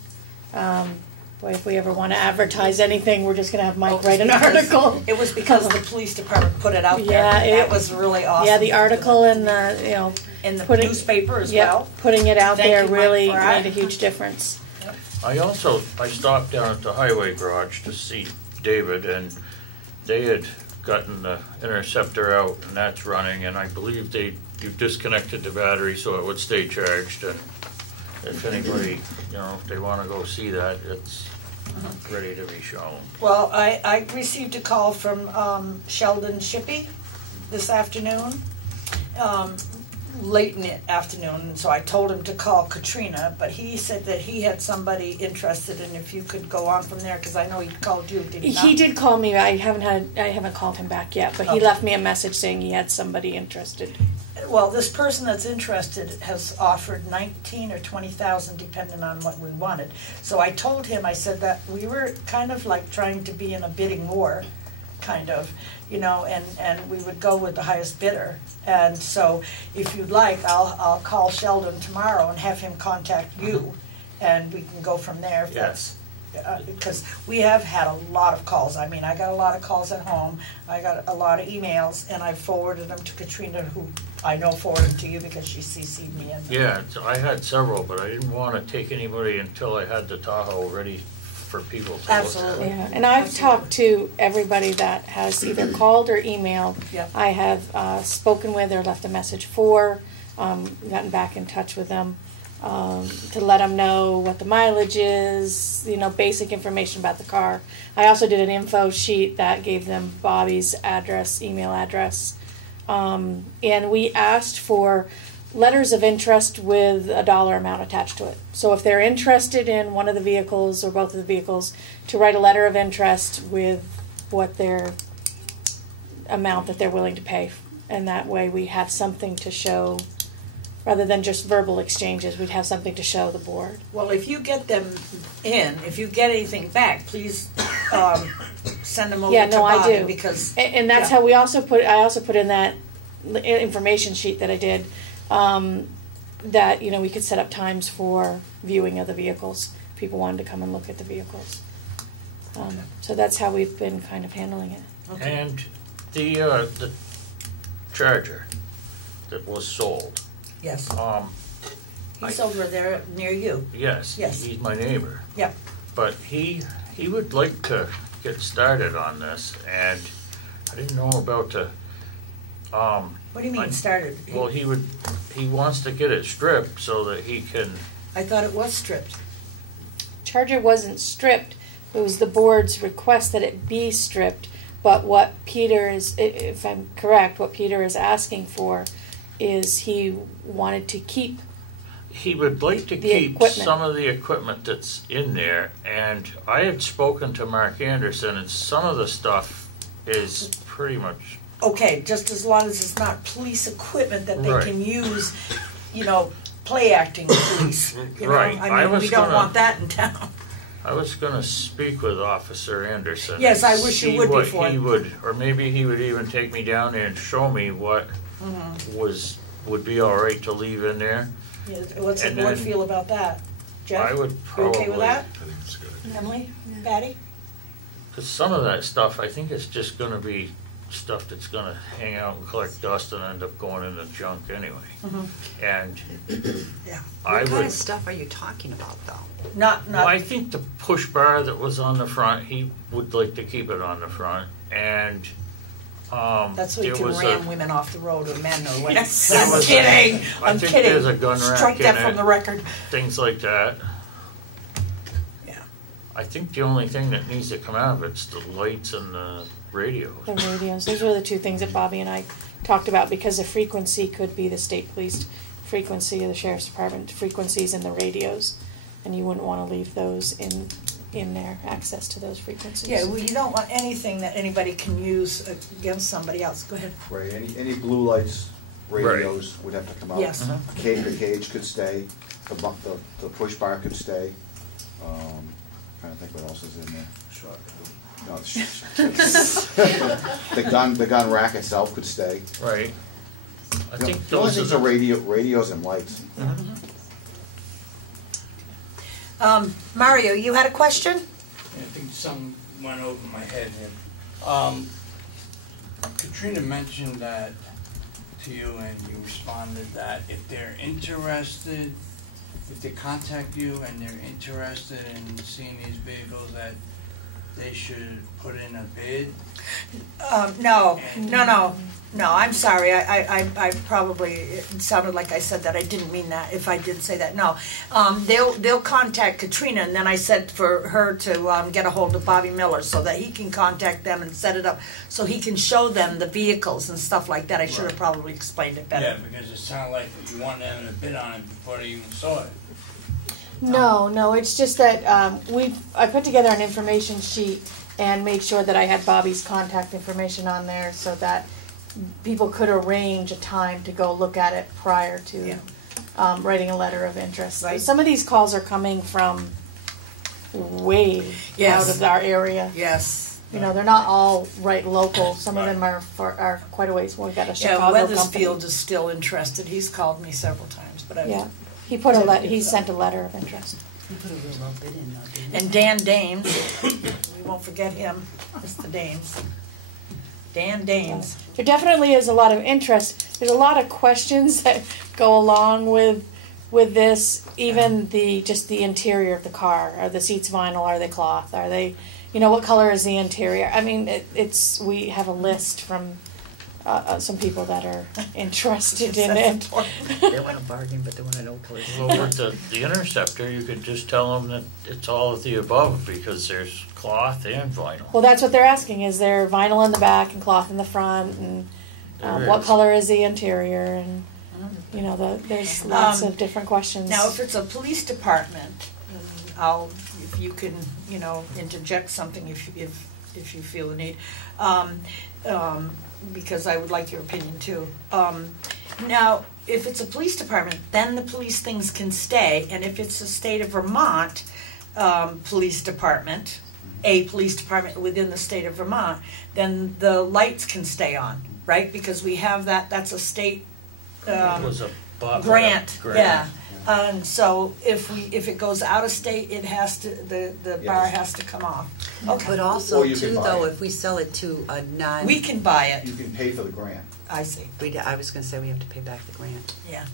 Boy, if we ever want to advertise anything, we're just going to have Mike write an article. It was because the police department put it out there. Yeah, that was really awesome. Yeah, the article and the, you know, in the newspaper as well. Putting it out there really Mike, made a huge difference. Yep. I stopped down at the highway garage to see David, and they had gotten the Interceptor out, and that's running, and I believe you disconnected the battery so it would stay charged, and if anybody, you know, if they want to go see that, it's ready to be shown. Well, I received a call from Sheldon Shippey this afternoon, late in the afternoon, so I told him to call Katrina, but he said that he had somebody interested, and if you could go on from there, because I know he called you, did he not? He did call me. I haven't called him back yet, but he left me a message saying he had somebody interested. Well, this person that's interested has offered 19 or 20,000, depending on what we wanted. So I told him, I said that we were kind of like trying to be in a bidding war, kind of, you know, and we would go with the highest bidder. And so, if you'd like, I'll call Sheldon tomorrow and have him contact you, and we can go from there. If that's because we have had a lot of calls. I mean, I got a lot of calls at home. I got a lot of emails, and I forwarded them to Katrina, who I know forwarded to you because she CC'd me in. Yeah, I had several, but I didn't want to take anybody until I had the Tahoe ready for people to Absolutely. look at. Yeah, and I've talked to everybody that has either called or emailed. Yep. I have spoken with or left a message for, gotten back in touch with them to let them know what the mileage is, you know, basic information about the car. I also did an info sheet that gave them Bobby's address, email address, and we asked for letters of interest with a dollar amount attached to it. So if they're interested in one of the vehicles or both of the vehicles, to write a letter of interest with what their amount that they're willing to pay. And that way we have something to show, rather than just verbal exchanges, we'd have something to show the board. Well, if you get them in, if you get anything back, please send them over to Bobby. I do. Because, and that's how we also put, I also put in that information sheet that I did, that, you know, we could set up times for viewing of the vehicles. People wanted to come and look at the vehicles. So that's how we've been kind of handling it. Okay. And the Charger that was sold. Yes. He's over there near you. Yes. Yes. He's my neighbor. Yep. But he would like to get started on this, and I didn't know about the. What do you mean started? Well, he wants to get it stripped so that he can. I thought it was stripped. Charger wasn't stripped. It was the board's request that it be stripped. But what Peter is, if I'm correct, what Peter is asking for is he wanted to keep. He would like to keep some of the equipment that's in there, and I had spoken to Mark Anderson, and some of the stuff is pretty much. Okay, just as long as it's not police equipment that they Right. can use, you know, play acting police. You know? Right. I mean, we don't want that in town. I was going to speak with Officer Anderson. Yes, and I wish you see would what before. he would, or maybe he would even take me down there and show me what would be all right to leave in there. Yeah, what's the And board then feel about that? Jeff? I would You probably. okay with that? I think it's good. Emily? Patty? Because some of that stuff, I think it's just going to be stuff that's going to hang out and collect dust and end up going in the junk anyway. And Yeah. I What kind would. of stuff are you talking about, though? Not. Well, I think the push bar that was on the front, he would like to keep it on the front, and That's so you there can was ram a- women off the road or men or what. Yes. I'm kidding. I I'm think kidding. there's a gun rack Strike that in from it. the record. Things like that. Yeah. I think the only thing that needs to come out of it's the lights and the radios. The radios, those were the two things that Bobby and I talked about, because the frequency could be the state police frequency or the sheriff's department frequencies and the radios, and you wouldn't want to leave those in there, access to those frequencies. Yeah, well, you don't want anything that anybody can use against somebody else. Go ahead. Right, any blue lights, radios would have to come out. Yes. The cage could stay, the push bar could stay. Trying to think what else is in there. No, the gun rack itself could stay. Right. I You know, think the only those things are are radios and lights. Mario, you had a question? I think something went over my head here. Katrina mentioned that to you, and you responded that if they're interested, if they contact you and they're interested in seeing these vehicles, that they should put in a bid? No, I'm sorry. I probably, it sounded like I said that. I didn't mean that. If I did say that, no. They'll contact Katrina, and then I said for her to get a hold of Bobby Miller so that he can contact them and set it up so he can show them the vehicles and stuff like that. I should have probably explained it better. Yeah, because it sounded like you wanted them to bid on it before they even saw it. No, it's just that I put together an information sheet and made sure that I had Bobby's contact information on there so that people could arrange a time to go look at it prior to writing a letter of interest. Right. Some of these calls are coming from way out of our area. Yes. You know, they're not all right local. Some of them are quite a ways. We've got a Chicago company. Weathersfield is still interested. He's called me several times, but he sent a letter of interest. He put a real low bid in, though, didn't he? And Dan Dames, we won't forget him, Mr. Dames. Dan Dames. There definitely is a lot of interest. There's a lot of questions that go along with this. Even just the interior of the car. Are the seats vinyl? Are they cloth? Are they, what color is the interior? I mean, we have a list from some people that are interested in it. They want to bargain, but they want to know color. Well, with the Interceptor, you could just tell them that it's all of the above because there's cloth and vinyl. Well, that's what they're asking. Is there vinyl in the back and cloth in the front, and what color is the interior, and there's lots of different questions. Now, if it's a police department, if you can, interject something if you feel the need. Because I would like your opinion too. Now, if it's a police department, then the police things can stay, and if it's a state of Vermont police department, a police department within the state of Vermont, then the lights can stay on, right? Because we have that's a state It was a grant. Yeah. And so if it goes out of state, it has to the bar has to come off. Okay. But also too, though, if we sell it to a non, we can buy it. You can pay for the grant. I see. I was going to say we have to pay back the grant. Yeah,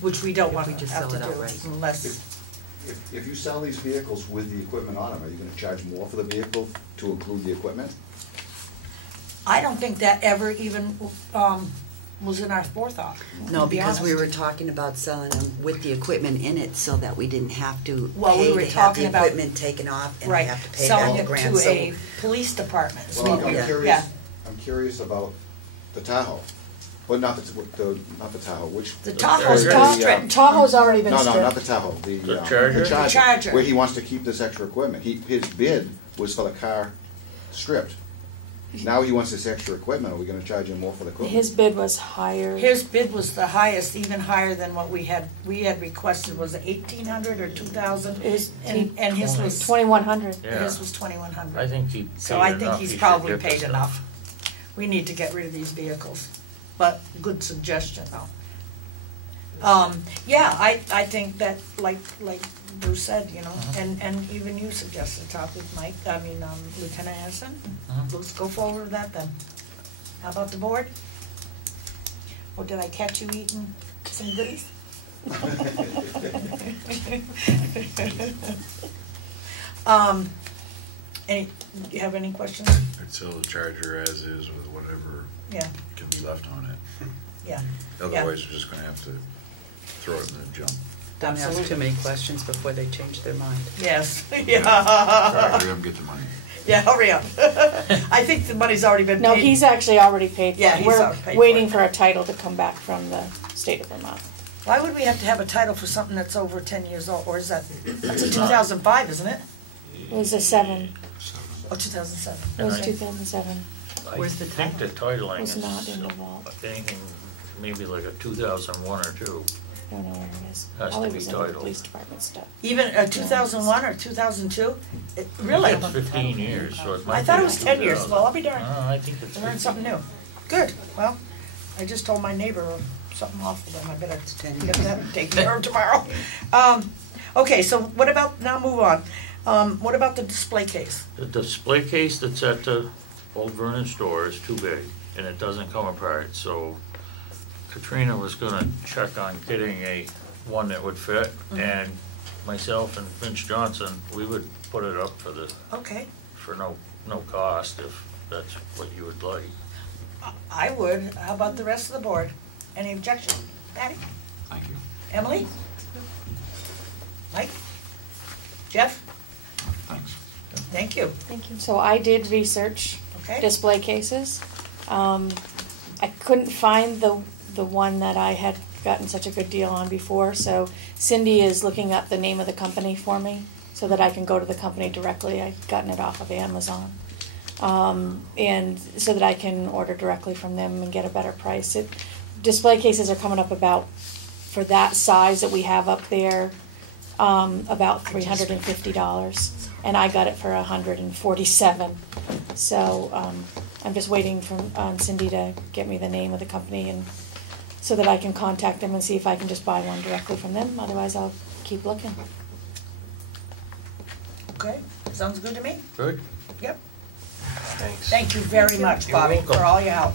which we don't If want we to just have sell to it do outright. unless. If you sell these vehicles with the equipment on them, are you going to charge more for the vehicle to include the equipment? I don't think that ever even was in our forethought. No, to be because we honest. were talking about selling them with the equipment in it so that we didn't have to Well, we pay were to have talking the about- equipment taken off and Right, we have to pay selling back the it grant. to So a police department. Well, I'm Yeah. curious. Yeah. I'm curious about the Tahoe. Well, not the Tahoe. Which The Tahoe's the, been stripped. Tahoe's already been No, stripped. not the Tahoe. The Charger? The The Charger. Where he wants to keep this extra equipment. His bid was for the car stripped. Now he wants this extra equipment. Are we going to charge him more for the equipment? His bid was higher. His bid was the highest, even higher than what we had requested. Was it 1,800 or 2,000? It was and his was 2,100. Yeah. His was 2,100. I think he So paid I think enough. he's He should probably get the paid stuff. enough. We need to get rid of these vehicles, but good suggestion though. Yeah, I think that like Bruce said, and even you suggested topic, Mike. Lieutenant Hanson. Let's go forward with that then. How about the board? Or did I catch you eating some goodies? Do you have any questions? I'd sell the Charger as is with whatever Yeah. Can be left on it. Yeah. Otherwise, we're just gonna have to throw it in the junk. Don't ask too many questions before they change their mind. Yes. Sorry, Yeah. hurry up and get the money. Yeah, hurry up. I think the money's already been paid. No, he's actually already paid for Yeah, it. he's We're already paid for waiting it. for a title to come back from the state of Vermont. Why would we have to have a title for something that's over 10 years old? Or is that, that's a 2005, isn't it? It was a 7. Oh, 2007. It was And I- 2007. Where's the I think the titling Was is not in the vault. anything, maybe like a 2001 or 2. I don't know where it is. Has to Probably be was in the titled. police department stuff. Even 2001 or 2002? Really? I think it's 15 years, so it might I thought be it was 10 years. 2000. Well, I'll be darned. I think it's I learned 15. something new. Good. Well, I just told my neighbor something off with them. I better get that taken care of tomorrow. Okay, so what about, now move on. What about the display case? The display case that's at the old Vernon store is too big, and it doesn't come apart, so Katrina was gonna check on getting one that would fit, and myself and Vince Johnson, we would put it up Okay. for no cost, if that's what you would like. I would. How about the rest of the board? Any objection? Patty? Thank you. Emily? Mike? Jeff? Thanks. Thank you. Thank you. So I did research Okay. display cases. I couldn't find the one that I had gotten such a good deal on before, so Cindy is looking up the name of the company for me so that I can go to the company directly. I've gotten it off of Amazon. And so that I can order directly from them and get a better price. Display cases are coming up about, for that size that we have up there, about $350. And I got it for $147. So I'm just waiting on Cindy to get me the name of the company, and so that I can contact them and see if I can just buy one directly from them. Otherwise, I'll keep looking. Okay, sounds good to me. Good? Yep. Thanks. Thank you very much, You're Bobby, welcome. for all your help.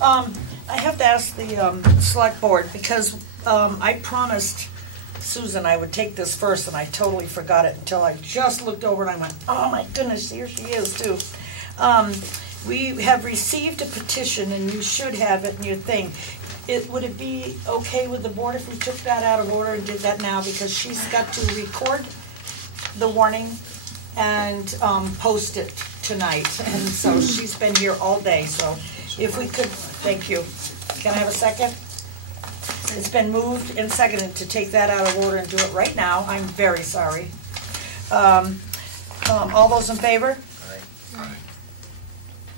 I have to ask the select board, because I promised Susan I would take this first, and I totally forgot it until I just looked over and I went, oh my goodness, here she is too. We have received a petition, and you should have it in your thing. Would it be okay with the board if we took that out of order and did that now? Because she's got to record the warning and post it tonight. And so she's been here all day, so if we could, thank you. Can I have a second? It's been moved and seconded to take that out of order and do it right now. I'm very sorry. All those in favor? Aye.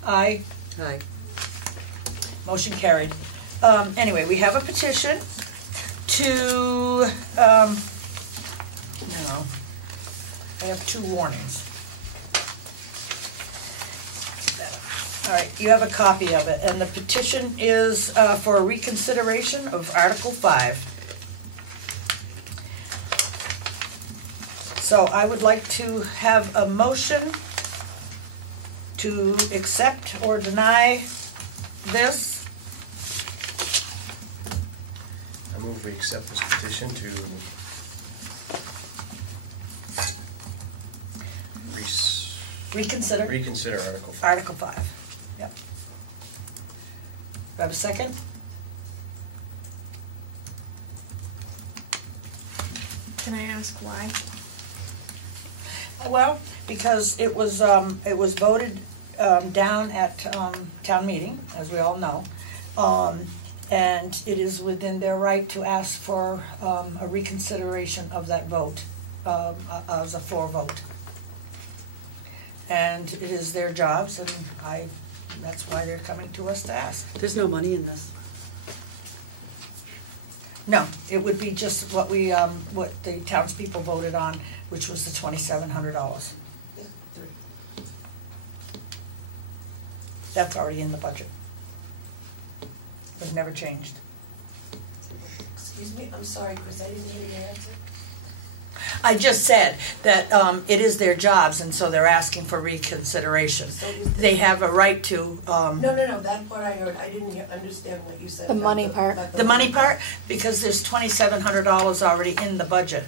Aye. Hi. Motion carried. Anyway, we have a petition to, no, I have 2 warnings. All right, you have a copy of it, and the petition is for a reconsideration of Article 5. So I would like to have a motion to accept or deny this. I move we accept this petition to reconsider Article 5. Article 5, yep. Do I have a second? Can I ask why? Well, because it was voted down at town meeting, as we all know. And it is within their right to ask for a reconsideration of that vote, as a floor vote. And it is their jobs, and that's why they're coming to us to ask. There's no money in this. No, it would be just what what the townspeople voted on, which was the $2,700. That's already in the budget. It never changed. Excuse me, I'm sorry, Chris, I didn't hear your answer. I just said that it is their jobs, and so they're asking for reconsideration. They have a right to. No, that part I heard. I didn't understand what you said. The money part. The money part, because there's $2,700 already in the budget.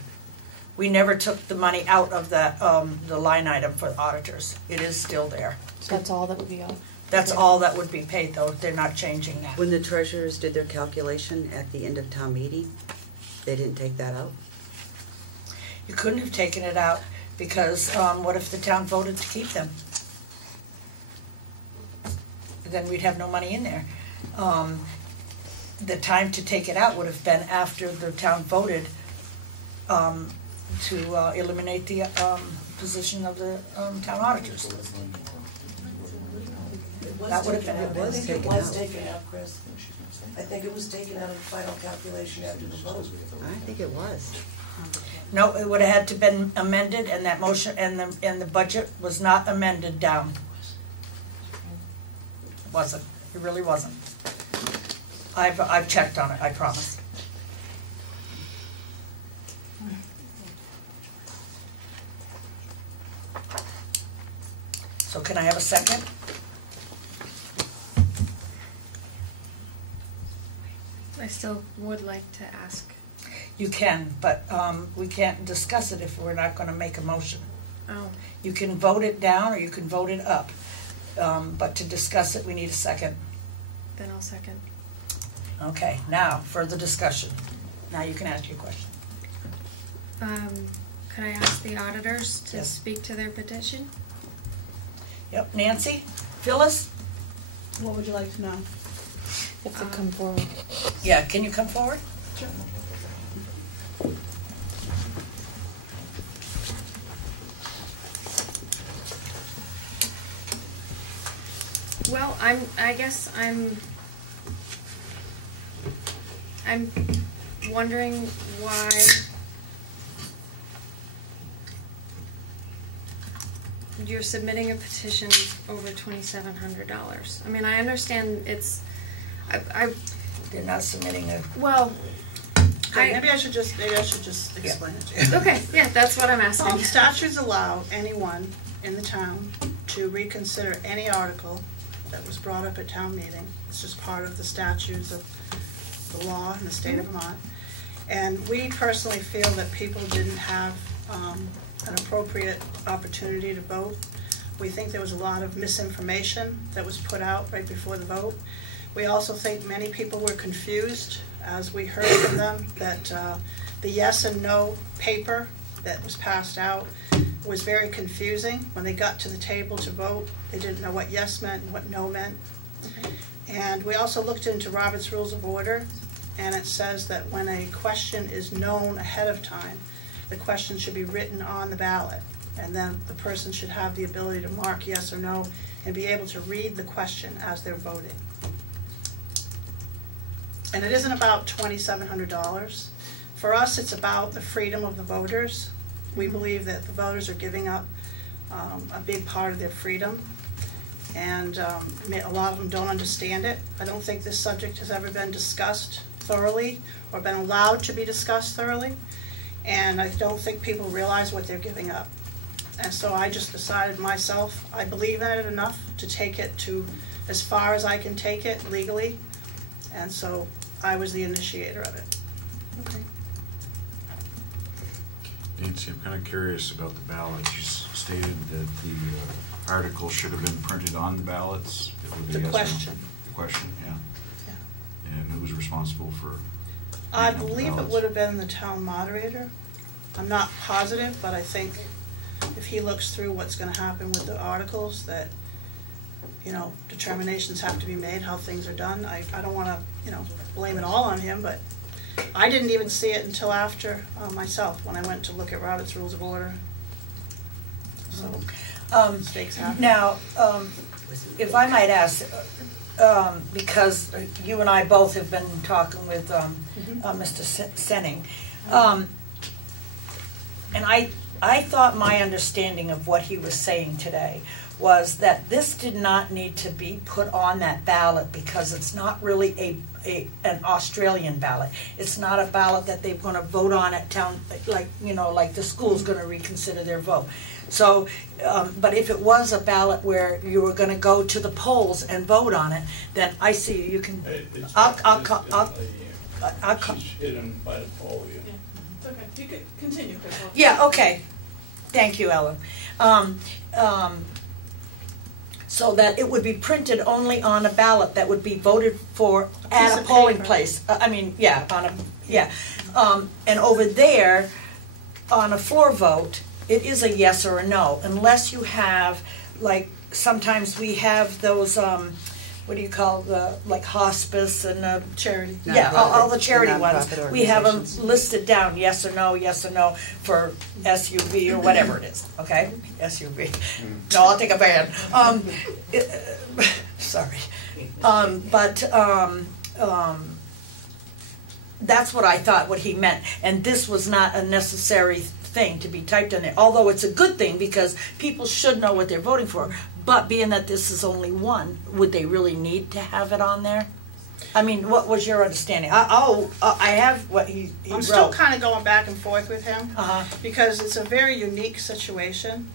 We never took the money out of the line item for auditors. It is still there. So that's all that would be on. That's all that would be paid, though. They're not changing that. When the treasurers did their calculation at the end of town meeting, they didn't take that out? You couldn't have taken it out because what if the town voted to keep them? Then we'd have no money in there. The time to take it out would have been after the town voted to eliminate the position of the town auditors. That would have been I think it was taken out, Chris. I think it was taken out of the final calculation after the vote. I think it was. No, it would have had to been amended, and that motion and the budget was not amended down. It wasn't. It really wasn't. I've checked on it. I promise. So can I have a second? I still would like to ask. You can, but we can't discuss it if we're not going to make a motion. Oh. You can vote it down or you can vote it up. But to discuss it, we need a second. Then I'll second. Okay, now, further discussion. Now you can ask your question. Could I ask the auditors to speak to their petition? Yep, Nancy? Phyllis? What would you like to know? If they come forward. Yeah, can you come forward? Sure. Well, I guess I'm wondering why you're submitting a petition over $2,700. I mean, I understand it's, They're not submitting a. Well, maybe I should just explain it to you. Okay, yeah, that's what I'm asking. Statutes allow anyone in the town to reconsider any article that was brought up at town meeting. It's just part of the statutes of the law in the state of Vermont. And we personally feel that people didn't have an appropriate opportunity to vote. We think there was a lot of misinformation that was put out right before the vote. We also think many people were confused, as we heard from them, that the yes and no paper that was passed out was very confusing. When they got to the table to vote, they didn't know what yes meant and what no meant. And we also looked into Robert's Rules of Order, and it says that when a question is known ahead of time, the question should be written on the ballot, and then the person should have the ability to mark yes or no and be able to read the question as they're voting. And it isn't about $2,700. For us, it's about the freedom of the voters. We believe that the voters are giving up a big part of their freedom, and a lot of them don't understand it. I don't think this subject has ever been discussed thoroughly or been allowed to be discussed thoroughly, and I don't think people realize what they're giving up. And so I just decided myself, I believe in it enough to take it to as far as I can take it legally, and so I was the initiator of it. Okay. Nancy, I'm kind of curious about the ballot. You stated that the article should have been printed on the ballots. The question. The question, yeah. And who was responsible for? I believe it would have been the town moderator. I'm not positive, but I think if he looks through what's going to happen with the articles, that, you know, determinations have to be made, how things are done. I don't want to, you know, blame it all on him, but I didn't even see it until after myself, when I went to look at Robert's Rules of Order. So, mistakes happen. Now, if I might ask, because you and I both have been talking with Mr. Senning, and I thought my understanding of what he was saying today was that this did not need to be put on that ballot because it's not really an Australian ballot. It's not a ballot that they're going to vote on at town, like, you know, like the school's going to reconsider their vote. So, but if it was a ballot where you were going to go to the polls and vote on it, then I see you can. I'll hidden by the poll. Yeah. It's okay. You could continue. Yeah. Okay. Thank you, Ellen. so that it would be printed only on a ballot that would be voted for at piece a of polling paper. place. And over there, on a floor vote, it is a yes or a no, unless you have, like, sometimes we have those, what do you call the, like hospice and Charity. yeah, all the charity ones. nonprofit We have them organizations. listed down, yes or no for SUV or whatever it is, okay? SUV. No, I'll take a van. Sorry. That's what I thought what he meant. And this was not a necessary thing to be typed in there, although it's a good thing because people should know what they're voting for. But being that this is only one, would they really need to have it on there? I mean, what was your understanding? I have what he I'm wrote. still kind of going back and forth with him Uh-huh. because it's a very unique situation.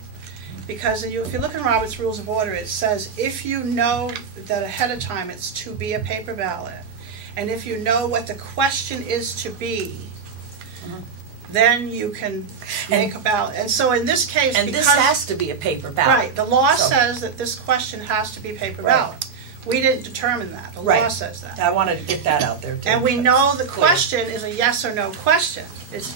Because if you look in Robert's Rules of Order, it says if you know that ahead of time it's to be a paper ballot, and if you know what the question is to be, then you can make a ballot. And so in this case, And because, this has to be a paper ballot. right, the law So- says that this question has to be paper Right. ballot. We didn't determine that. The law Right. says that. I wanted to get that out there too. And we know the Clear. question is a yes or no question. It's,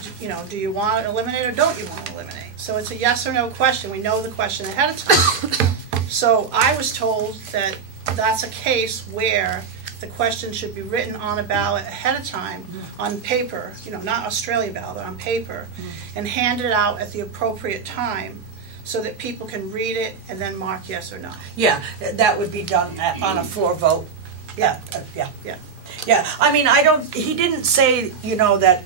do you want to eliminate or don't you want to eliminate? So it's a yes or no question. We know the question ahead of time. So I was told that that's a case where the question should be written on a ballot ahead of time, on paper, not Australia ballot, but on paper, and handed out at the appropriate time so that people can read it and then mark yes or no. Yeah, that would be done on a floor vote. Yeah. Yeah. Yeah, I mean, he didn't say, that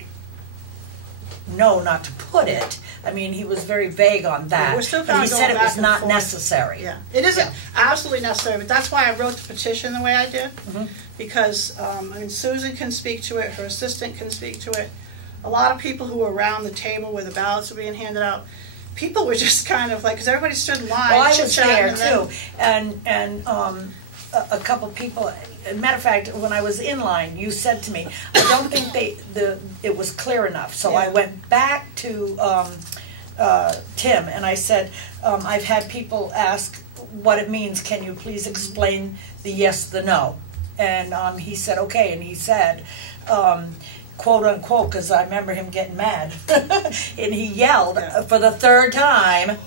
no, not to put it. I mean, he was very vague on that. We're still But kind he of said going it back was and not forth. necessary. Yeah, it isn't absolutely necessary, but that's why I wrote the petition the way I did. Because, Susan can speak to it, her assistant can speak to it. A lot of people who were around the table where the ballots were being handed out, people were just kind of like, because everybody stood in line, Well, I was chit-chatting, there and then- too, and a couple people. Matter of fact, when I was in line, you said to me, "I don't think it was clear enough." So I went back to Tim and I said, "I've had people ask what it means. Can you please explain the yes, the no?" And he said, "Okay," and he said. Quote unquote, because I remember him getting mad, and he yelled for the third time,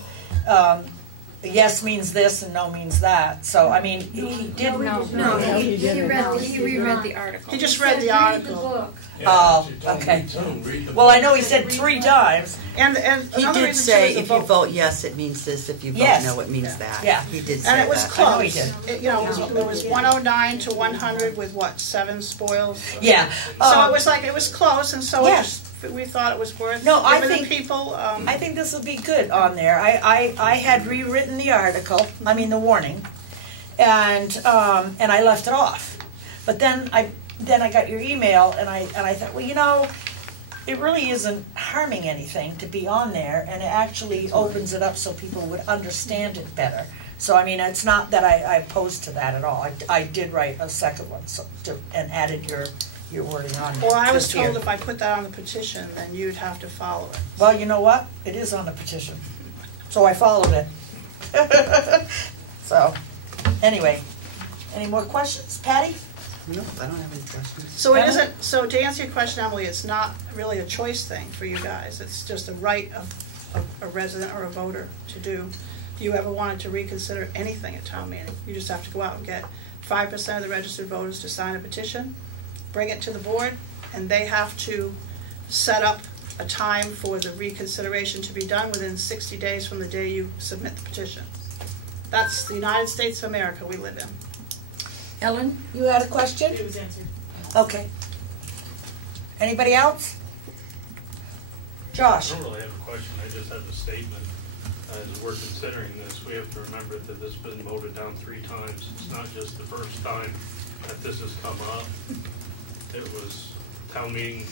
yes means this and no means that. So, I mean, he did No, he reread the article. He just read the article. Oh, okay. Well, I know he said 3 times. And He another did reason say too is if the you vote. vote yes, it means this. If you vote Yes. no, it means that. Yeah. He did say And it was that. I know he close. did. It was 109 to 100 with what, 7 spoils? Yeah. So it was close, and so Yeah. we thought it was worth No, I giving think- the people. I think this will be good on there. I had rewritten the article, the warning, and I left it off. But then I got your email, and I thought, well, it really isn't harming anything to be on there, and it actually opens it up so people would understand it better. So, it's not that I opposed to that at all. I did write a second one and added your wording on it. Well, I was this year. told if I put that on the petition, then you'd have to follow it. Well, you know what? It is on the petition. So I followed it. So, anyway, any more questions? Patty? No, I don't have any questions. So it Emily? isn't. So to answer your question, Emily, it's not really a choice thing for you guys. It's just a right of a resident or a voter to do. If you ever wanted to reconsider anything at town meeting, you just have to go out and get 5% of the registered voters to sign a petition, bring it to the board, and they have to set up a time for the reconsideration to be done within 60 days from the day you submit the petition. That's the United States of America we live in. Ellen, you had a question? It was answered. Okay. Anybody else? Josh? I don't really have a question, I just have a statement. As we're considering this, we have to remember that this has been voted down 3 times. It's not just the first time that this has come up. It was town meeting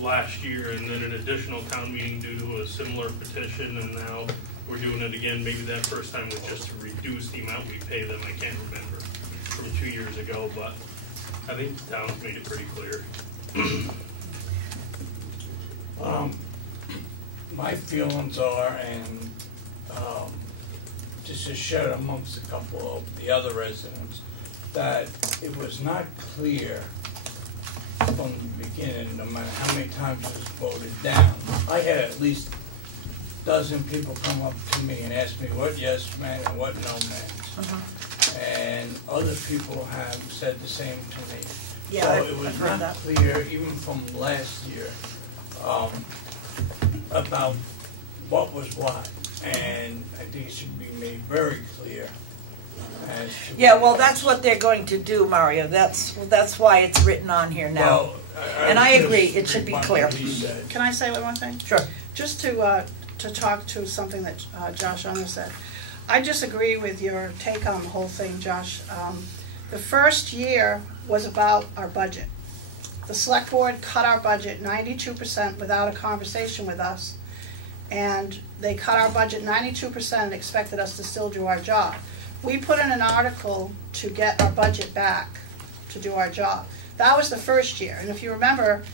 last year and then an additional town meeting due to a similar petition, and now we're doing it again. Maybe that first time was just to reduce the amount we pay them. I can't remember from 2 years ago, but I think the town's made it pretty clear. My feelings are, and just is shared amongst a couple of the other residents, that it was not clear from the beginning, no matter how many times it was voted down. I had at least a dozen people come up to me and ask me what yes meant and what no meant. And other people have said the same to me. Yeah, so I've it was heard not that. clear, even from last year, about what was what. And I think it should be made very clear. Yeah, well, that's what they're going to do, Mario. That's why it's written on here now. Well, and I agree, it should be clear. Can I say one thing? Sure. Just to talk to something that Josh Unger said. I disagree with your take on the whole thing, Josh. The first year was about our budget. The select board cut our budget 92% without a conversation with us. And they cut our budget 92% and expected us to still do our job. We put in an article to get our budget back to do our job. That was the first year. And if you remember,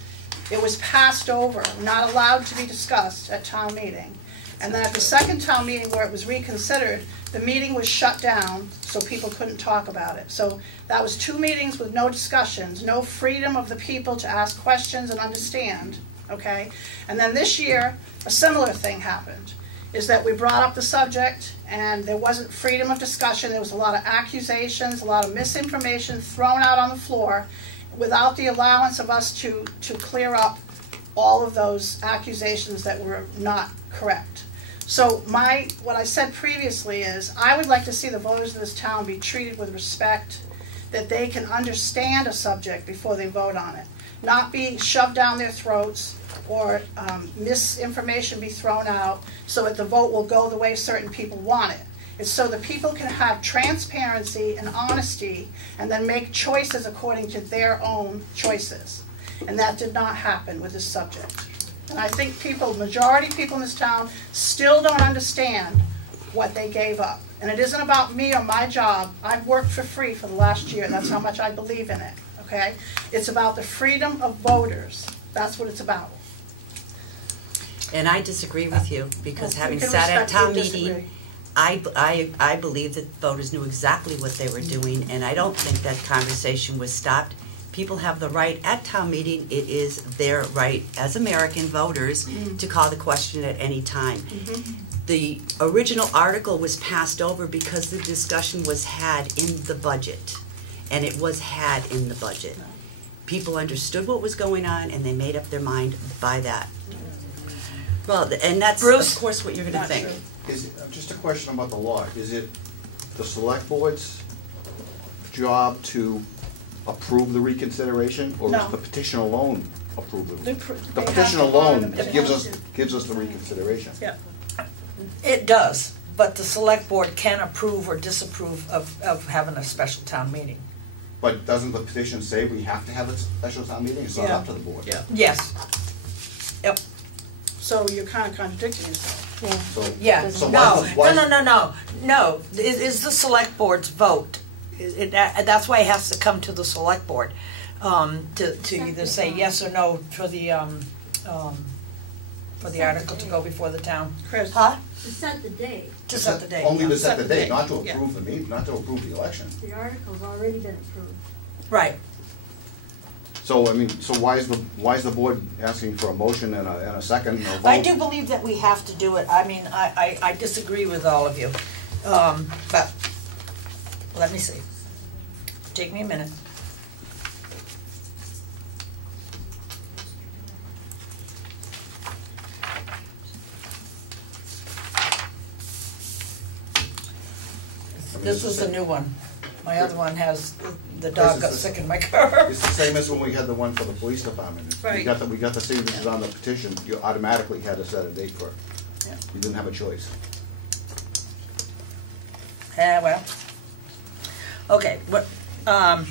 it was passed over, not allowed to be discussed at town meeting. And then at the second town meeting where it was reconsidered, the meeting was shut down so people couldn't talk about it. So that was 2 meetings with no discussions, no freedom of the people to ask questions and understand, okay? And then this year, a similar thing happened, is that we brought up the subject and there wasn't freedom of discussion. There was a lot of accusations, a lot of misinformation thrown out on the floor without the allowance of us to clear up all of those accusations that were not correct. So what I said previously is I would like to see the voters of this town be treated with respect, that they can understand a subject before they vote on it, not be shoved down their throats or misinformation be thrown out so that the vote will go the way certain people want it. It's so that people can have transparency and honesty and then make choices according to their own choices. And that did not happen with this subject. And I think majority of people in this town still don't understand what they gave up. And it isn't about me or my job. I've worked for free for the last year. That's how much I believe in it, okay? It's about the freedom of voters. That's what it's about. And I disagree with you, because having sat at town meeting, I believe that voters knew exactly what they were doing, and I don't think that conversation was stopped. People have the right at town meeting, it is their right as American voters to call the question at any time. The original article was passed over because the discussion was had in the budget, and it was had in the budget. People understood what was going on and they made up their mind by that. Well, and that's Bruce, of course what you're going to think. Is just a question about the law. Is it the select board's job to approve the reconsideration, or does the petition alone approve the petition alone gives us the reconsideration? Yeah. It does, but the select board can approve or disapprove of having a special town meeting. But doesn't the petition say we have to have a special town meeting? It's not up to the board. Yeah. Yes. Yep. So you're kind of contradicting yourself. Yeah. So, yeah. So No. It is the select board's vote. That's why it has to come to the select board to either say yes or no for the article to go before the town. Chris. Huh? To set the date. To set the date. Only to set the date, not to approve the meeting, not to approve the election. The article's already been approved. Right. So I mean, so why is the board asking for a motion and a second and a vote? I do believe that we have to do it. I mean, I disagree with all of you, but let me see. Take me a minute. This is a new one. My other one has, the dog got sick in my car. It's the same as when we had the one for the police department. Right. We got the signatures on the petition, you automatically had to set a date for it. Yeah. You didn't have a choice. Well. Okay, I'm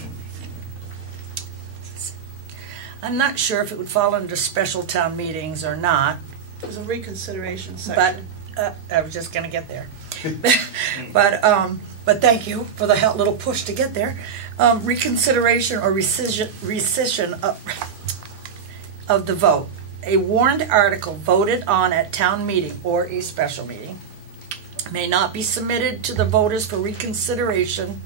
not sure if it would fall under special town meetings or not. There's a reconsideration section. But I was just going to get there. But thank you for the little push to get there. Reconsideration or rescission of the vote. A warrant article voted on at town meeting or a special meeting may not be submitted to the voters for reconsideration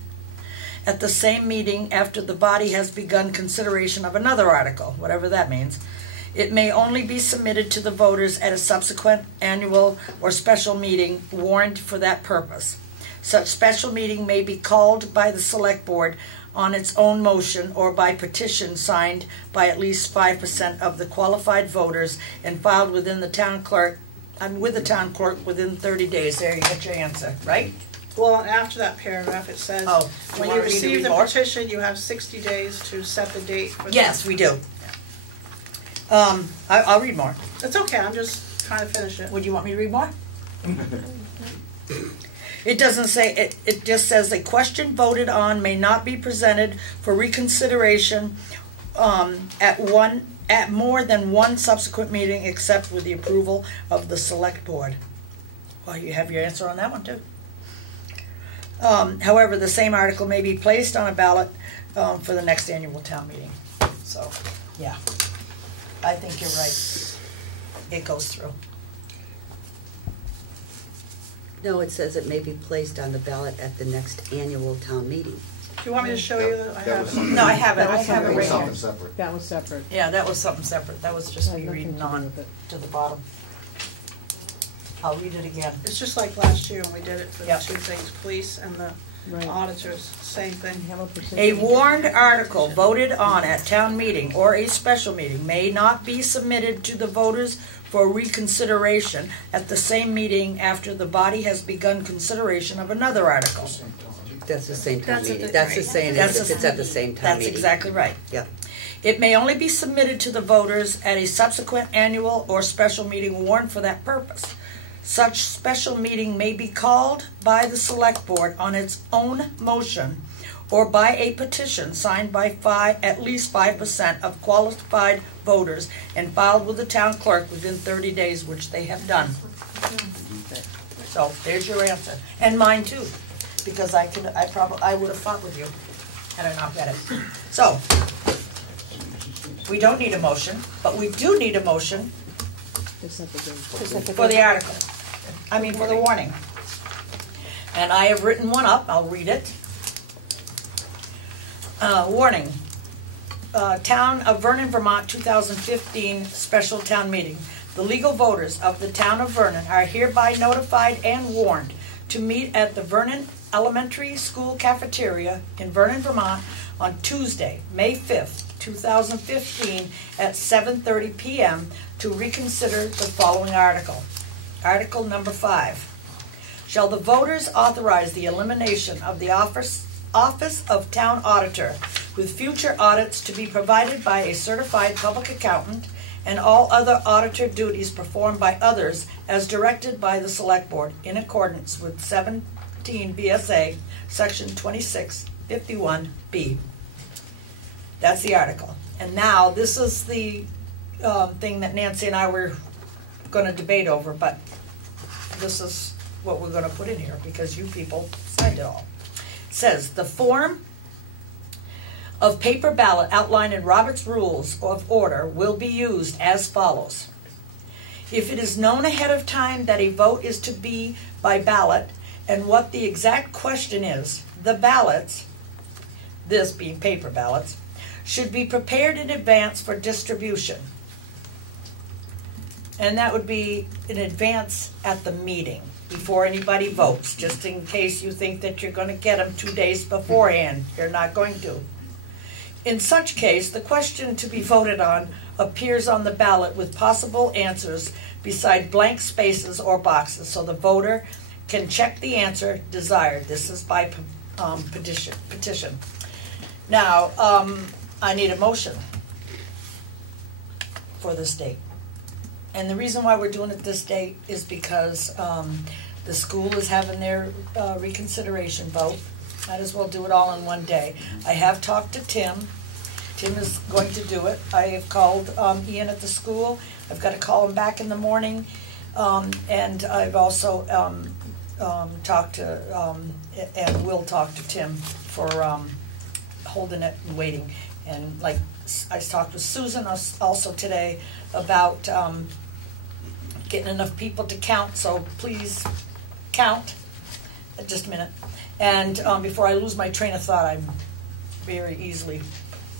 at the same meeting after the body has begun consideration of another article, whatever that means. It may only be submitted to the voters at a subsequent annual or special meeting warned for that purpose. Such special meeting may be called by the Select Board on its own motion or by petition signed by at least 5% of the qualified voters and filed within the town clerk, with the town clerk within 30 days. There, you get your answer, right? Well, after that paragraph, it says, when you receive the petition, you have 60 days to set the date for the... Yes, we do. I'll read more. It's okay, I'm just trying to finish it. Would you want me to read more? It doesn't say, it just says a question voted on may not be presented for reconsideration at more than one subsequent meeting except with the approval of the Select Board. Well, you have your answer on that one too. However, the same article may be placed on a ballot for the next annual town meeting. So, yeah, I think you're right. It goes through. No, it says it may be placed on the ballot at the next annual town meeting. Do you want me to show you that I have? No, I have it. I have it right here. Separate. That was separate. Yeah, that was something separate. That was just me reading on to the bottom. I'll read it again. It's just like last year when we did it for the two things, police and the auditors, same thing. A warned article voted on at town meeting or a special meeting may not be submitted to the voters for reconsideration at the same meeting after the body has begun consideration of another article. That's the same town meeting. That's the same if it's at the same town meeting. That's exactly right. Yeah. It may only be submitted to the voters at a subsequent annual or special meeting warned for that purpose. Such special meeting may be called by the Select Board on its own motion or by a petition signed by at least 5% of qualified voters and filed with the town clerk within 30 days, which they have done. So there's your answer, and mine too, because I would have fought with you had I not read it. So we don't need a motion, but we do need a motion for the article. I mean, for the warning. And I have written one up. I'll read it. Warning. Town of Vernon, Vermont, 2015 special town meeting. The legal voters of the town of Vernon are hereby notified and warned to meet at the Vernon Elementary School cafeteria in Vernon, Vermont on Tuesday, May 5th, 2015 at 7:30 p.m. to reconsider the following article. Article number 5. Shall the voters authorize the elimination of the office of town auditor with future audits to be provided by a certified public accountant and all other auditor duties performed by others as directed by the Select Board in accordance with 17 VSA section 2651B. That's the article. And now this is the thing that Nancy and I were going to debate over, but this is what we're going to put in here because you people signed it all. It says, the form of paper ballot outlined in Robert's Rules of Order will be used as follows. If it is known ahead of time that a vote is to be by ballot and what the exact question is, the ballots, this being paper ballots, should be prepared in advance for distribution. And that would be in advance at the meeting, before anybody votes, just in case you think that you're going to get them 2 days beforehand. You're not going to. In such case, the question to be voted on appears on the ballot with possible answers beside blank spaces or boxes, so the voter can check the answer desired. This is by petition. Now, I need a motion for this date. And the reason why we're doing it this date is because the school is having their reconsideration vote. Might as well do it all in one day. I have talked to Tim. Tim is going to do it. I have called Ian at the school. I've got to call him back in the morning. And I've also talked to, and will talk to Tim for holding it and waiting. And like I talked with Susan also today about getting enough people to count, so please count. Just a minute. And before I lose my train of thought, I'm very easily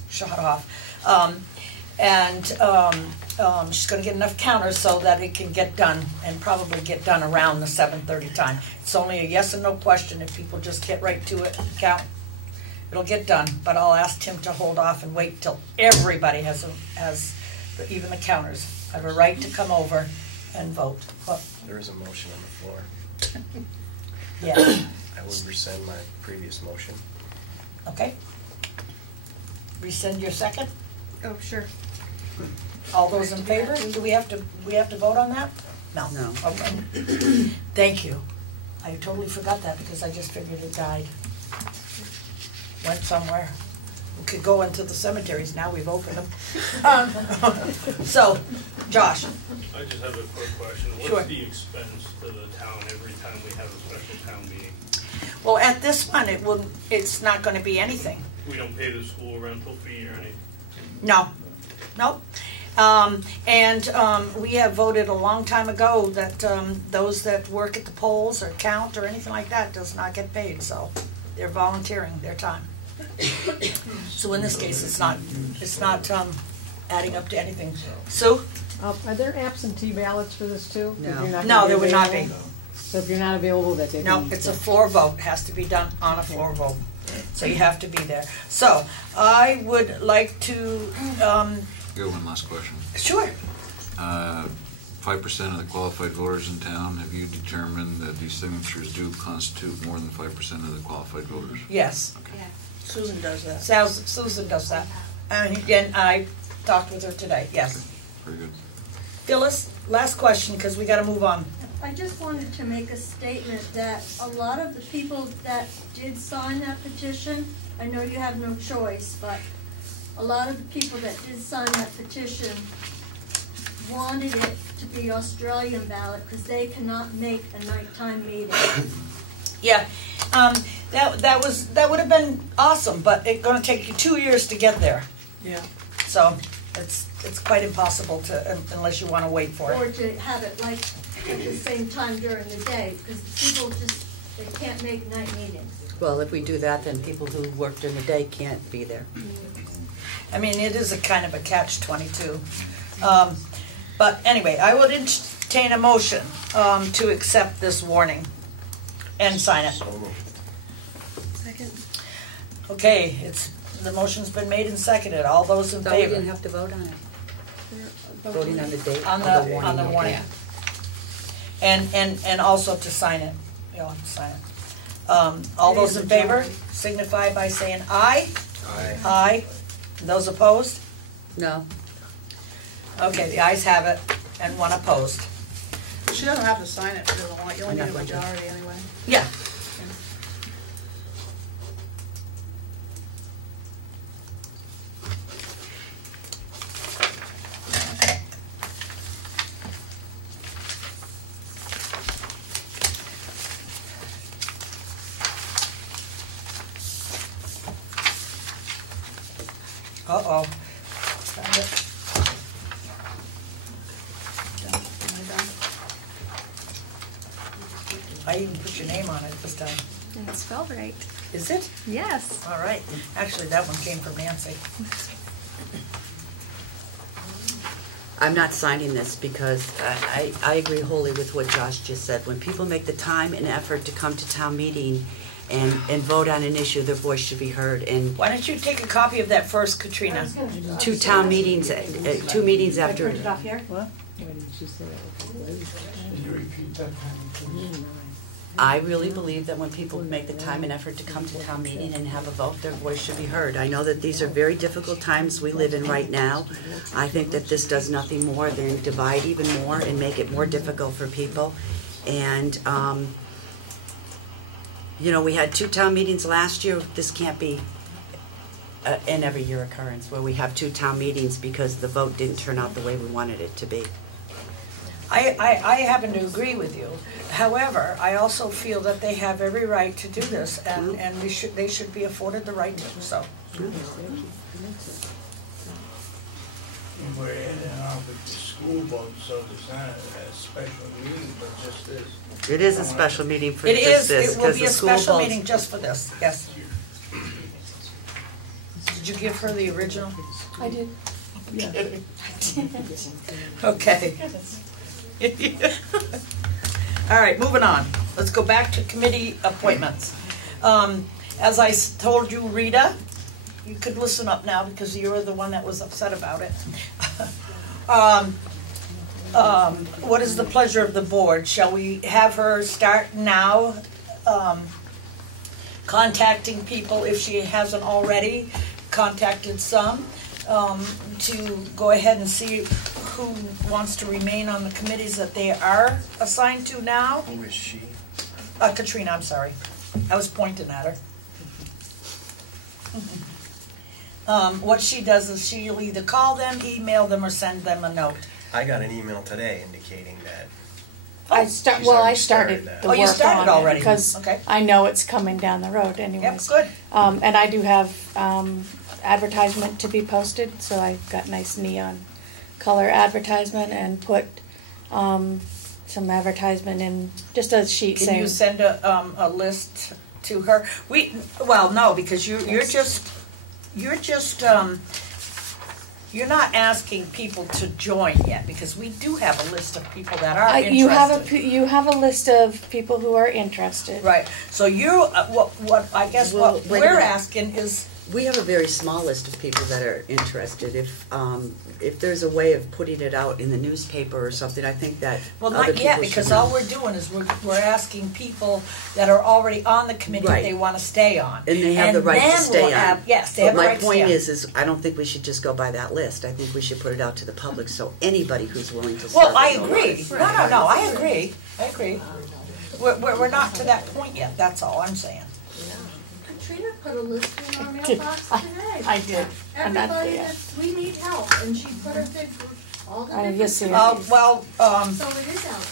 shot off. She's going to get enough counters so that it can get done, and probably get done around the 7:30 time. It's only a yes and no question. If people just get right to it and count, it'll get done. But I'll ask Tim to hold off and wait till everybody has even the counters have a right to come over and vote. Well, there is a motion on the floor. Yeah. I would rescind my previous motion. Okay. Rescind your second? Oh, sure. All those in favor? Do we have to vote on that? No. No. Okay. Thank you. I totally forgot that because I just figured it died. Went somewhere. We could go into the cemeteries now, we've opened them. So, Josh. I just have a quick question. What's the expense to the town every time we have a special town meeting? Well, at this one, it's not going to be anything. We don't pay the school rental fee or anything? No. Nope. We have voted a long time ago that those that work at the polls or count or anything like that does not get paid, so they're volunteering their time. So in this case, it's not adding up to anything. Sue? Are there absentee ballots for this too? No, there would not be. So if you're not available, that day. No, it's a floor vote. It has to be done on a floor vote. So you have to be there. So I would like to. I got one last question. Sure. 5% of the qualified voters in town, have you determined that these signatures do constitute more than 5% of the qualified voters? Yes. Okay. Yeah. Susan does that. Susan does that. And I talked with her today, yes. Okay. Very good. Phyllis, last question, because we got to move on. I just wanted to make a statement that a lot of the people that did sign that petition, I know you have no choice, but a lot of the people that did sign that petition wanted it to be Australian ballot because they cannot make a nighttime meeting. Yeah, that would have been awesome, but it's going to take you 2 years to get there. Yeah. So it's quite impossible to unless you want to wait for it. Or to have it like at the same time during the day because people they can't make night meetings. Well, if we do that, then people who work during the day can't be there. I mean, it is a kind of a catch-22. But anyway, I would entertain a motion to accept this warning and sign it. Second. Okay, the motion's been made and seconded. All those in favor? We didn't have to vote on it. Voting on the date. On the warning. And also to sign it. You'll have to sign it. All those in favor signify by saying aye. Aye. Aye. Those opposed? No. Okay, the ayes have it, and one opposed. She doesn't have to sign it. You only need a majority anyway. Yeah. Uh-oh. Found it. Done. Am I done? I even put your name on it this time. And it's spelled right. Is it? Yes. All right. Actually, that one came from Nancy. I'm not signing this because I agree wholly with what Josh just said. When people make the time and effort to come to town meeting and vote on an issue, their voice should be heard. And why don't you take a copy of that first, Katrina? 2 town meetings, 2 meetings after. Put it off here? What? I really believe that when people make the time and effort to come to town meeting and have a vote, their voice should be heard. I know that these are very difficult times we live in right now. I think that this does nothing more than divide even more and make it more difficult for people. And, you know, we had 2 town meetings last year. This can't be an every year occurrence where we have 2 town meetings because the vote didn't turn out the way we wanted it to be. I happen to agree with you. However, I also feel that they have every right to do this, and they should be afforded the right to do so. We're in our topic, the school vote, so it's not a special meeting, but just this. It is a special meeting for It just is, this. it will 'cause be the a school special votes- meeting just for this, yes. Did you give her the original? I did. Okay. All right, moving on. Let's go back to committee appointments. As I told you, Rita, you could listen up now because you were the one that was upset about it. What is the pleasure of the board? Shall we have her start now, contacting people if she hasn't already contacted some, to go ahead and see who wants to remain on the committees that they are assigned to now? Who is she? Katrina, I'm sorry. I was pointing at her. What she does is she'll either call them, email them, or send them a note. I got an email today indicating that. I started started the that. Oh, you work started on already. it because Okay. I know it's coming down the road anyways. Yep, good. And I do have advertisement to be posted, so I've got nice neon color advertisement and put some advertisement in just a sheet Can saying. you send a list to her? Well, no, because you're not asking people to join yet, because we do have a list of people that are interested. You have a list of people who are interested. Right. So what I guess Well, what wait a we're minute. asking is. We have a very small list of people that are interested. If there's a way of putting it out in the newspaper or something, I think that Well, other not yet, people should because know. all we're doing is we're asking people that are already on the committee Right. if they want to stay on. And they have the right to then stay we'll on. have- Yes, they But have the my right to stay point on. is I don't think we should just go by that list. I think we should put it out to the public so anybody who's willing to serve. Well, I will agree. serve. No, I agree. I agree. We're not to that point yet, that's all I'm saying. Katrina put a list in our mailbox today. I did. And that- Everybody yeah. that we need help, and she put her bid for all the I different just see it. committees. Well, So it is out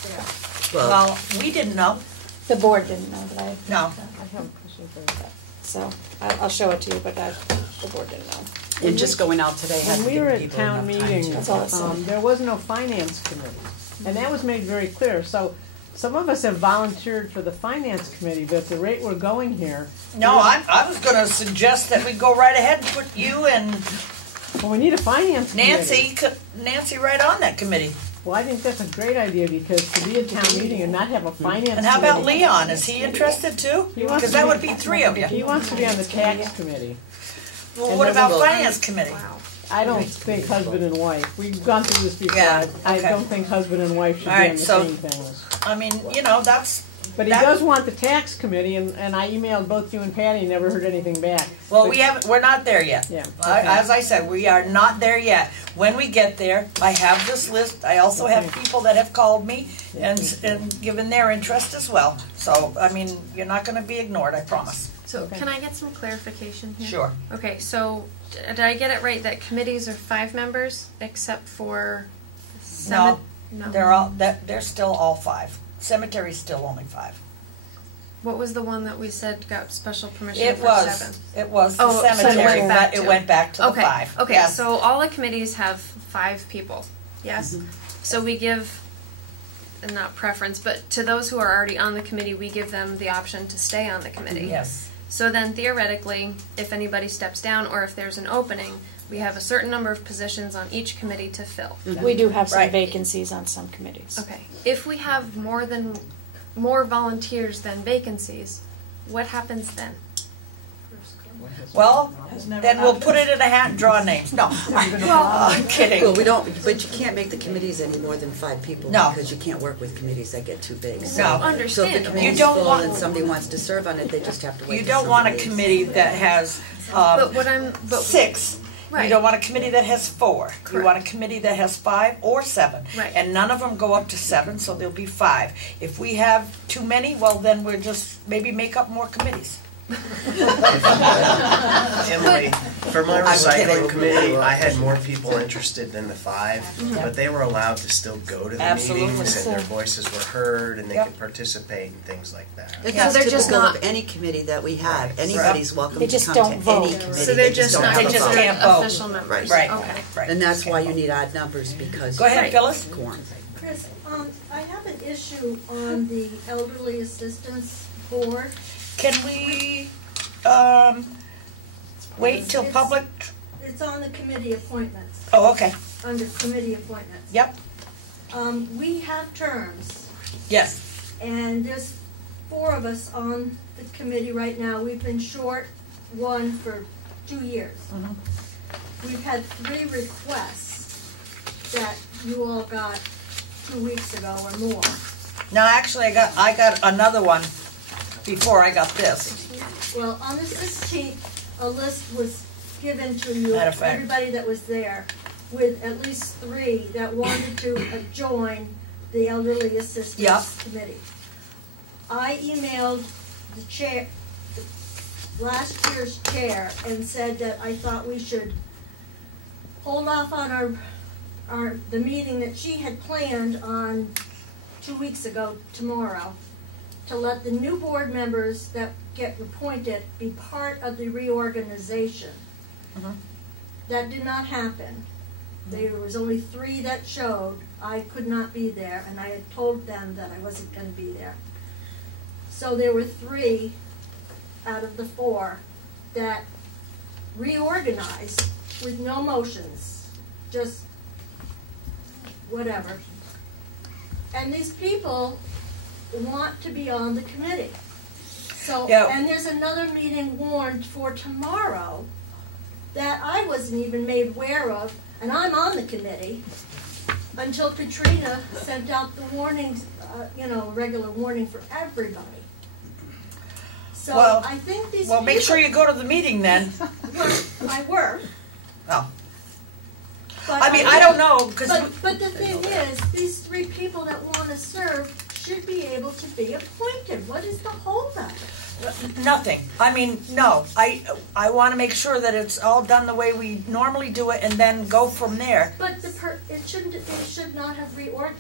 there. well, we didn't know. The board didn't know that I. No. I have a question for that. So I'll show it to you, but the board didn't know. And just going out today has When to we give were at people town enough time meeting, to- That's all it said. there was no finance committee, and that was made very clear. So some of us have volunteered for the finance committee, but at the rate we're going here. No, I was gonna suggest that we go right ahead and put you and Well, we need a finance committee. Nancy right on that committee. Well, I think that's a great idea because to be at town meeting and not have a finance committee. And how about Leon? Is he interested too? He wants Because to that be- would be three of you. He wants to be on the tax committee. Well, And what then about we'll- finance committee? I don't think husband and wife. We've gone through this before. Yeah, I okay. don't think husband and wife should All be right, on the so- same things. I mean, that's. But he does want the tax committee, and I emailed both you and Patty, never heard anything back. Well, But- we're not there yet. Yeah, I- okay. As I said, we are not there yet. When we get there, I have this list. I also have people that have called me and given their interest as well. So, I mean, you're not gonna be ignored, I promise. So can I get some clarification here? Sure. Okay, so did I get it right that committees are 5 members except for No, No. they're still all 5. Cemetery's still only 5. What was the one that we said got special permission It for was. 7? It was the Oh, so it cemetery, went back but it to- went back to the Okay, 5. Okay, Yes. so all the committees have 5 people, yes? So we give, and not preference, but to those who are already on the committee, we give them the option to stay on the committee. Yes. So then theoretically, if anybody steps down or if there's an opening, we have a certain number of positions on each committee to fill. We do have some Right. vacancies on some committees. Okay, if we have more volunteers than vacancies, what happens then? Well, then we'll put it in a hat and draw names. No, I'm kidding. Well, we don't, but you can't make the committees any more than 5 people. No. Because you can't work with committees that get too big. No. So if the Understandable. committee's You don't full want- and somebody wants to serve on it, they just have to wait. You till don't want a somebody- committee that has But 6. You Right. don't want a committee that has 4. You Correct. want a committee that has 5 or 7. Right. And none of them go up to 7, so there'll be 5. If we have too many, well, then we'll just maybe make up more committees. Emily, For my I'm recycling kidding. committee, I had more people interested than the 5, Mhm. but they were allowed to still go to the Absolutely. meetings, and their voices were heard, and they Yep. could participate in things like that. It's Yeah, just they're typical just not- of any committee that we have. Anybody's welcome They to just come don't to vote. any committee. So they're just don't not have a just vote. can't vote. Official members. Right. Okay. Right. And that's why you need odd numbers, because. Go ahead, Phyllis. Quorum. Chris, I have an issue on the elderly assistance board. Can we, wait till public, It's on the committee appointments, oh, okay, under committee appointments. yep, We have terms, yes. and there's 4 of us on the committee right now. We've been short one for 2 years. Mhm. We've had 3 requests that you all got 2 weeks ago or more. No, actually, I got another one before I got this. Well, on the 16th, a list was given to you, Matter of fact. everybody that was there, with at least 3 that wanted to join the Elderly Assistance Yep. Committee. I emailed the chair, last year's chair, and said that I thought we should hold off on the meeting that she had planned on 2 weeks ago tomorrow, to let the new board members that get appointed be part of the reorganization. Mhm. That did not happen. There was only 3 that showed. I could not be there, and I had told them that I wasn't going to be there. So there were 3 out of the 4 that reorganized with no motions, just whatever. And these people want to be on the committee. So, Yeah. and there's another meeting warned for tomorrow that I wasn't even made aware of, and I'm on the committee, until Katrina sent out the warnings, regular warning for everybody. So Well, I think these Well, make sure you people- go to the meeting then. I work. Oh. But I mean, I don't know, 'cause But the thing is, these 3 people that want to serve should be able to be appointed. What is the holdup? Nothing. I mean, no. I want to make sure that it's all done the way we normally do it, and then go from there. But they should not have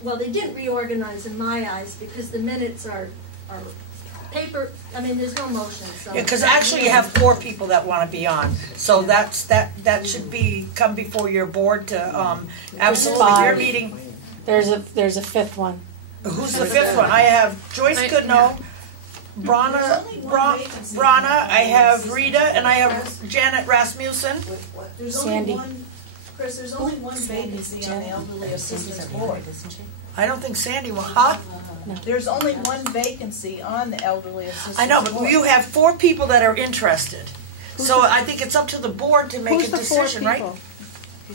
well, they didn't reorganize in my eyes, because the minutes are paper, I mean, there's no motion, so. Because actually you have 4 people that want to be on, so that should come before your board to, absolutely, your 5. meeting. There's a 5th one. Who's the 5th one? I have Joyce Goodnow, Brana, I have Rita, and I have Janet Rasmussen. There's Sandy. only one, Chris, there's only one vacancy on the Elderly Assistance Board. I don't think Sandy will, huh? There's only one vacancy on the Elderly Assistance Board. I know, but you have 4 people that are interested. So I think it's up to the board to make Who's a the 4 decision, right? people?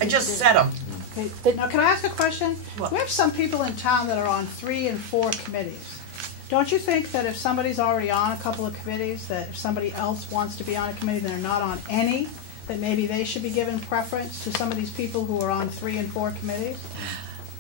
I just said them. Okay, now, can I ask a question? What? We have some people in town that are on 3 and 4 committees. Don't you think that if somebody's already on a couple of committees, that if somebody else wants to be on a committee that are not on any, that maybe they should be given preference to some of these people who are on 3 and 4 committees?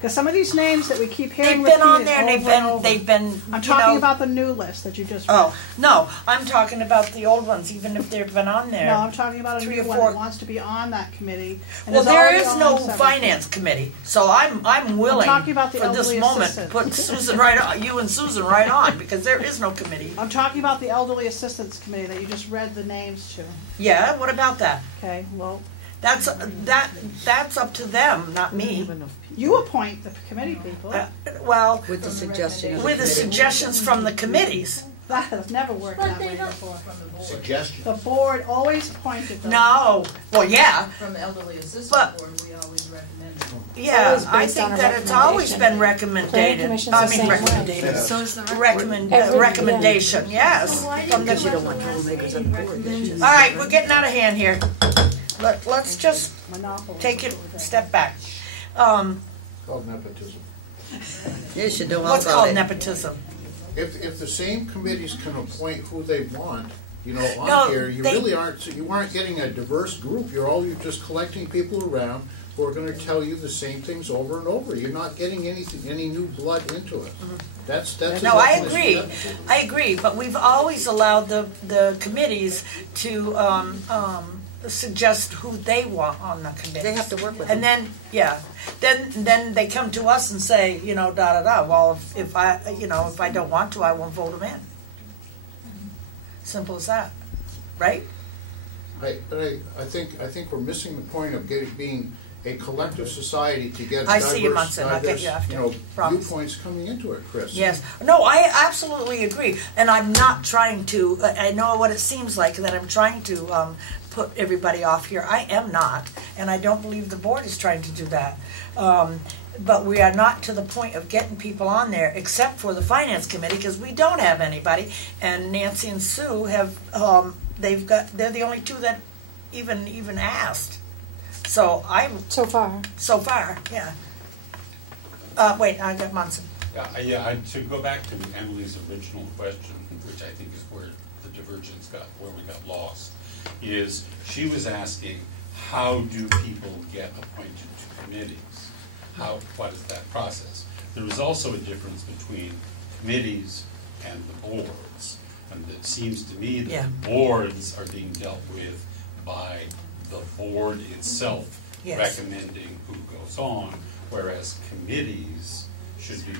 Because some of these names that we keep hearing They've been on repeated there, and over and over. they've been, I'm you talking know. about the new list that you just read. Oh, no, I'm talking about the old ones, even if they've been on there. No, I'm talking about a 3 new or one 4. that wants to be on that committee. and Well, there already is on no several finance committee, so I'm willing, talking about the for this elderly moment, assistant. put Susan right on, you and Susan right on, because there is no committee. I'm talking about the Elderly Assistance Committee that you just read the names to. Yeah, what about that? Okay, well, That's up to them, not me. you appoint the committee people. Well, With the suggestion of the with the committee. suggestions from the committees. That has never worked But that they way don't- before. Suggestion. The board always appointed them. No, well, yeah, From the Elderly Assistance But- Board, we always recommend. yeah, always I based on think a that it's always been Planning recommended. Commission's I the mean, same way. recommended. So is the Recommendation, yes. So why From didn't the- you don't want troublemakers on the board, they should- All right, we're getting out of hand here. Let's just Monopoly. take it a step back. Called nepotism. You should know all What's about called it. nepotism? If the same committees can appoint who they want, No, on here, you they- really aren't getting a diverse group. You're just collecting people around who are gonna tell you the same things over and over. You're not getting any new blood into it. That's No, I a agree, definition. I agree, but we've always allowed the committees to, suggest who they want on the committee. They have to work with and them. then they come to us and say, you know, da da da. Well, if I don't want to, I won't vote them in. Simple as that, right? I think we're missing the point of being a collective society to get I see you, Munson. I'll get you after. Viewpoints coming into it, Chris. Yes. No, I absolutely agree. And I'm not trying to, I know what it seems like that I'm trying to put everybody off here. I am not. And I don't believe the board is trying to do that. But we are not to the point of getting people on there except for the finance committee because we don't have anybody. And Nancy and Sue have, they're the only two that even asked. So so far, yeah. Wait, I got Munson. To go back to Emily's original question, which I think is where the divergence where we got lost, is she was asking, how do people get appointed to committees? What is that process? There is also a difference between committees and the boards, and it seems to me that the boards are being dealt with by the board itself recommending who goes on, whereas committees should be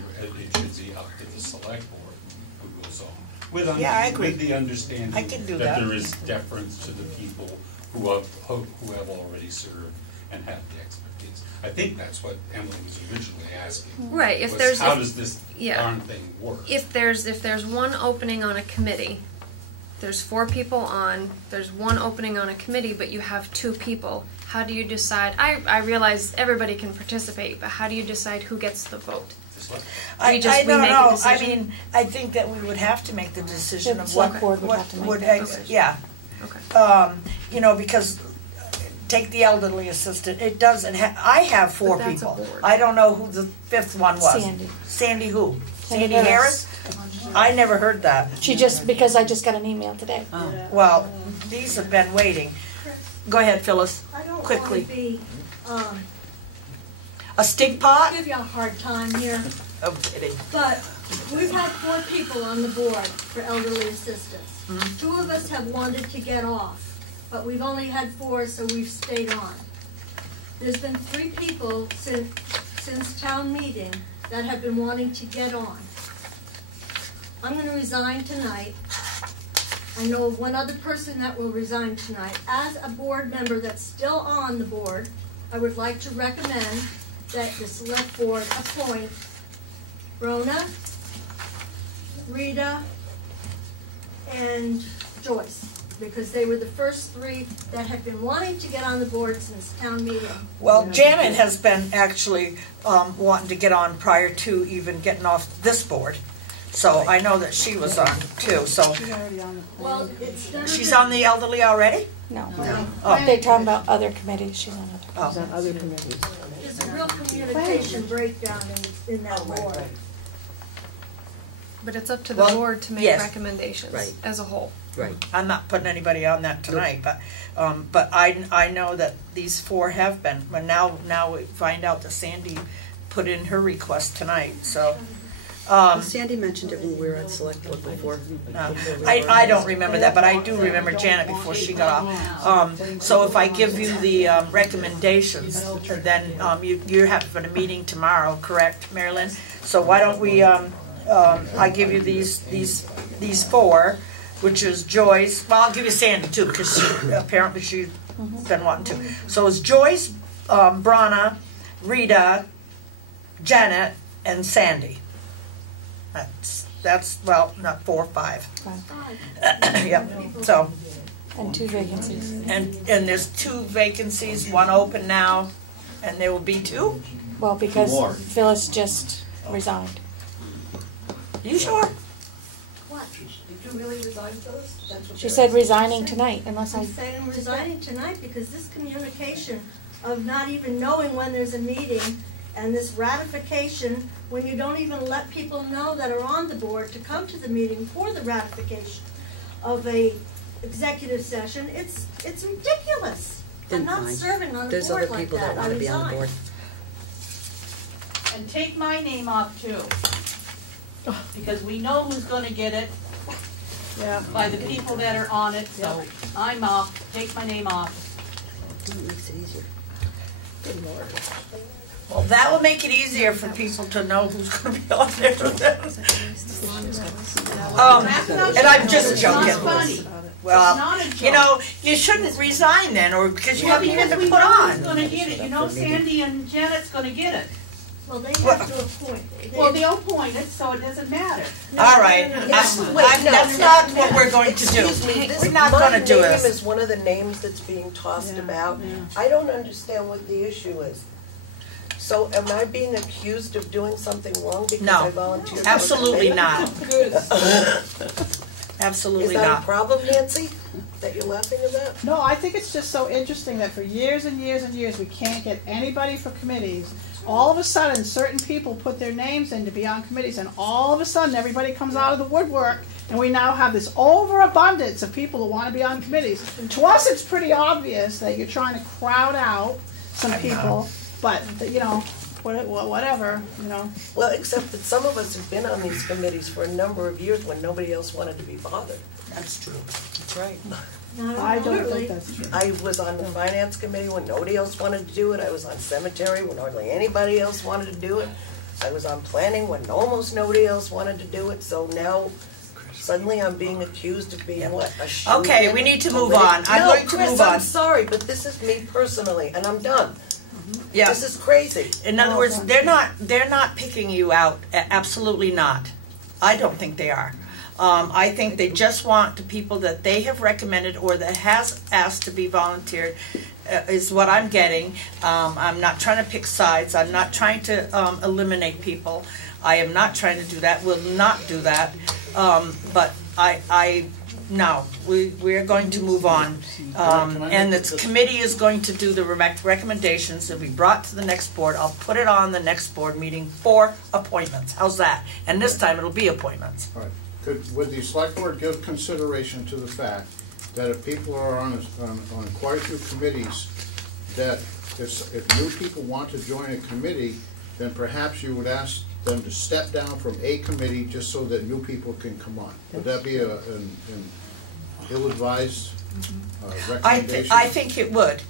up to the select board who goes on. With the understanding that there is deference to the people who have already served and have the expertise. I think that's what Emily was originally asking. Right. How does this darn thing work? If there's one opening on a committee, there's 4 people on, there's one opening on a committee, but you have 2 people. How do you decide? I realize everybody can participate, but how do you decide who gets the vote? I don't know. I mean, I think that we would have to make the decision of what board would have to make Okay. You know, because take the elderly assistant. It doesn't. I have 4 people. I don't know who the 5th one was. Sandy. Sandy who? Sandy Harris. I never heard that. Because I just got an email today. Well, these have been waiting. Go ahead, Phyllis. I don't quickly. want to be a stink pot? Give you a hard time here. I'm kidding. But we've had 4 people on the board for elderly assistance. 2 of us have wanted to get off, but we've only had 4, so we've stayed on. There's been 3 people since town meeting that have been wanting to get on. I'm going to resign tonight. I know of one other person that will resign tonight. As a board member that's still on the board, I would like to recommend that the select board appoint Rona, Rita, and Joyce, because they were the first 3 that have been wanting to get on the board since town meeting. Well, Janet has been actually wanting to get on prior to even getting off this board. So I know that she was on too. So she's on the elderly already? No. Oh. They're talking about other committees. She's on other committees. There's a real communication breakdown in that board. But it's up to the board to make recommendations as a whole. Right. I'm not putting anybody on that tonight, but I know that these 4 have been. But now we find out that Sandy put in her request tonight. So. Sandy mentioned it when we were at select board before. I don't remember that, but I do remember Janet before she got off. So if I give you the recommendations, then you're having a meeting tomorrow, correct, Marilyn? So why don't we? I give you these 4, which is Joyce. Well, I'll give you Sandy too, because apparently she's been wanting to. So it's Joyce, Brana, Rita, Janet, and Sandy. That's well, not 4, 5. Yep. So. And 2 vacancies. And there's 2 vacancies, 1 open now, and there will be 2. Well, because Phyllis just resigned. You sure? What? Did you really resign, Phyllis? That's what She said resigning tonight, unless I'm saying resigning tonight because this communication of not even knowing when there's a meeting and this ratification when you don't even let people know that are on the board to come to the meeting for the ratification of a executive session, it's ridiculous. I'm not serving on a There's board other like people that want to be on the board. And take my name off too, because we know who's going to get it by the people that are on it. So I'm off. Take my name off. Makes it easier. Good Lord. Well, that will make it easier for people to know who's going to be on there. And I'm just joking. Well, you know, you shouldn't resign then, or because you haven't even been put on. Who's gonna get it? You know, Sandy and Janet's gonna get it. Well, they have to appoint. Well, they appoint it, so it doesn't matter. All right, that's not what we're going to do. We're not going to do My name this. is one of the names that's being tossed about. I don't understand what the issue is. So am I being accused of doing something wrong because I volunteered? No, absolutely not. Absolutely Is that not. a problem, Nancy, that you're laughing about? No, I think it's just so interesting that for years and years and years, we can't get anybody for committees. All of a sudden, certain people put their names in to be on committees, and all of a sudden, everybody comes out of the woodwork, and we now have this overabundance of people who want to be on committees. To us, it's pretty obvious that you're trying to crowd out some people, but, you know, whatever, you know. Well, except that some of us have been on these committees for a number of years when nobody else wanted to be bothered. That's true. That's right. I don't think that's true. I was on the finance committee when nobody else wanted to do it. I was on cemetery when hardly anybody else wanted to do it. I was on planning when almost nobody else wanted to do it. So now suddenly I'm being accused of being what? A shoe-in? Okay, we need to move on. I'm going to Chris, move on. I'm sorry, but this is me personally, and I'm done. Yeah. This is crazy. In other words, they're not picking you out. Absolutely not. I don't think they are. I think they just want the people that they have recommended or that has asked to be volunteered is what I'm getting. I'm not trying to pick sides. I'm not trying to eliminate people. I am not trying to do that. Will not do that. But no, we're going to move on. And the committee is going to do the recommendations. It'll be brought to the next board. I'll put it on the next board meeting for appointments. How's that? And this time it'll be appointments. All right. Would the select board give consideration to the fact that if people are on quite a few committees, that if new people want to join a committee, then perhaps you would ask them to step down from a committee just so that new people can come on? Would that be an ill-advised recommendation? I think it would,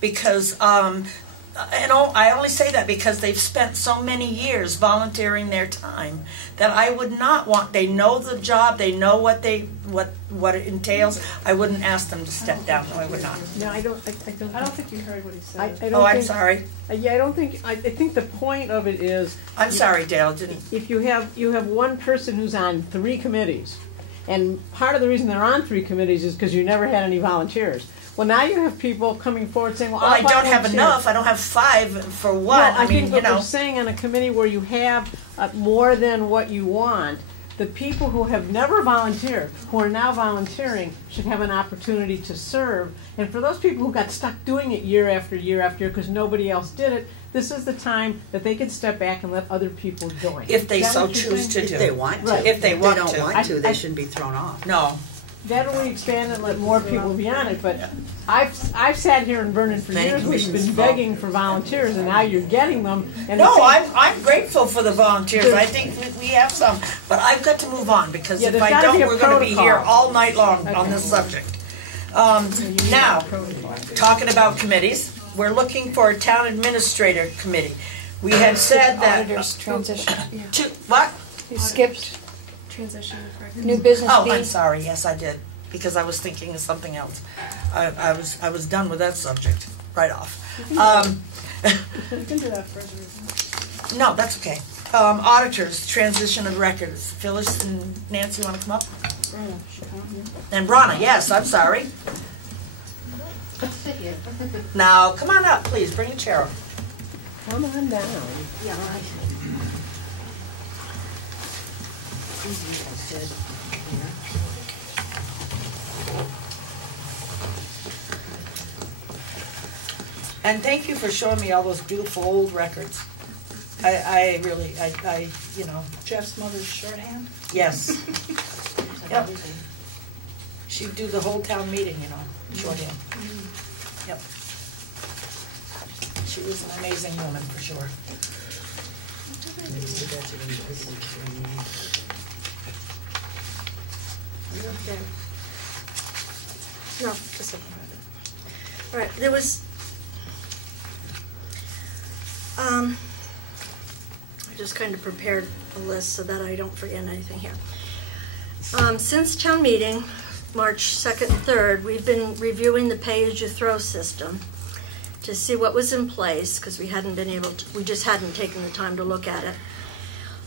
because I only say that because they've spent so many years volunteering their time that I would not want. They know the job. They know what it entails. I wouldn't ask them to step down. No, I would not. No, I don't think you heard what he said. I'm sorry. Yeah, I don't think. I think the point of it is. I'm sorry, Dale. If you have one person who's on 3 committees, and part of the reason they're on 3 committees is because you never had any volunteers. Well, now you have people coming forward saying, "Well, I don't have enough. I don't have 5 for one." Well, I mean, think what they're saying on a committee where you have more than what you want, the people who have never volunteered, who are now volunteering, should have an opportunity to serve. And for those people who got stuck doing it year after year after year because nobody else did it, this is the time that they can step back and let other people join. If they so choose to do. If they want to. Right. If they want to. If they don't want to, they shouldn't be thrown off. No. That we expand and let more people be on it, but I've sat here in Vernon for years. We've been begging for volunteers, and now you're getting them. And no, I'm grateful for the volunteers. I think we have some, but I've got to move on because if I don't, we're going to be here all night long on this subject. Now, talking about committees, we're looking for a town administrator committee. We had said that auditors transition. What? You skipped. Transition. New business. Oh, B. I'm sorry. Yes, I did, because I was thinking of something else. I was done with that subject right off. You can do that first. No, that's okay. Auditors, transition of records. Phyllis and Nancy want to come up? And Brana, yes, I'm sorry. Now, come on up, please. Bring a chair up. Come on down. Yeah, And thank you for showing me all those beautiful old records. I really, you know. Jeff's mother's shorthand? Yes. Yep. She'd do the whole town meeting, you know, shorthand. Yep. She was an amazing woman, for sure. Okay. No, just a minute. All right, there was I just kind of prepared a list so that I don't forget anything here. Since town meeting, March 2nd and 3rd, we've been reviewing the pay-as-you-throw system to see what was in place, because we just hadn't taken the time to look at it,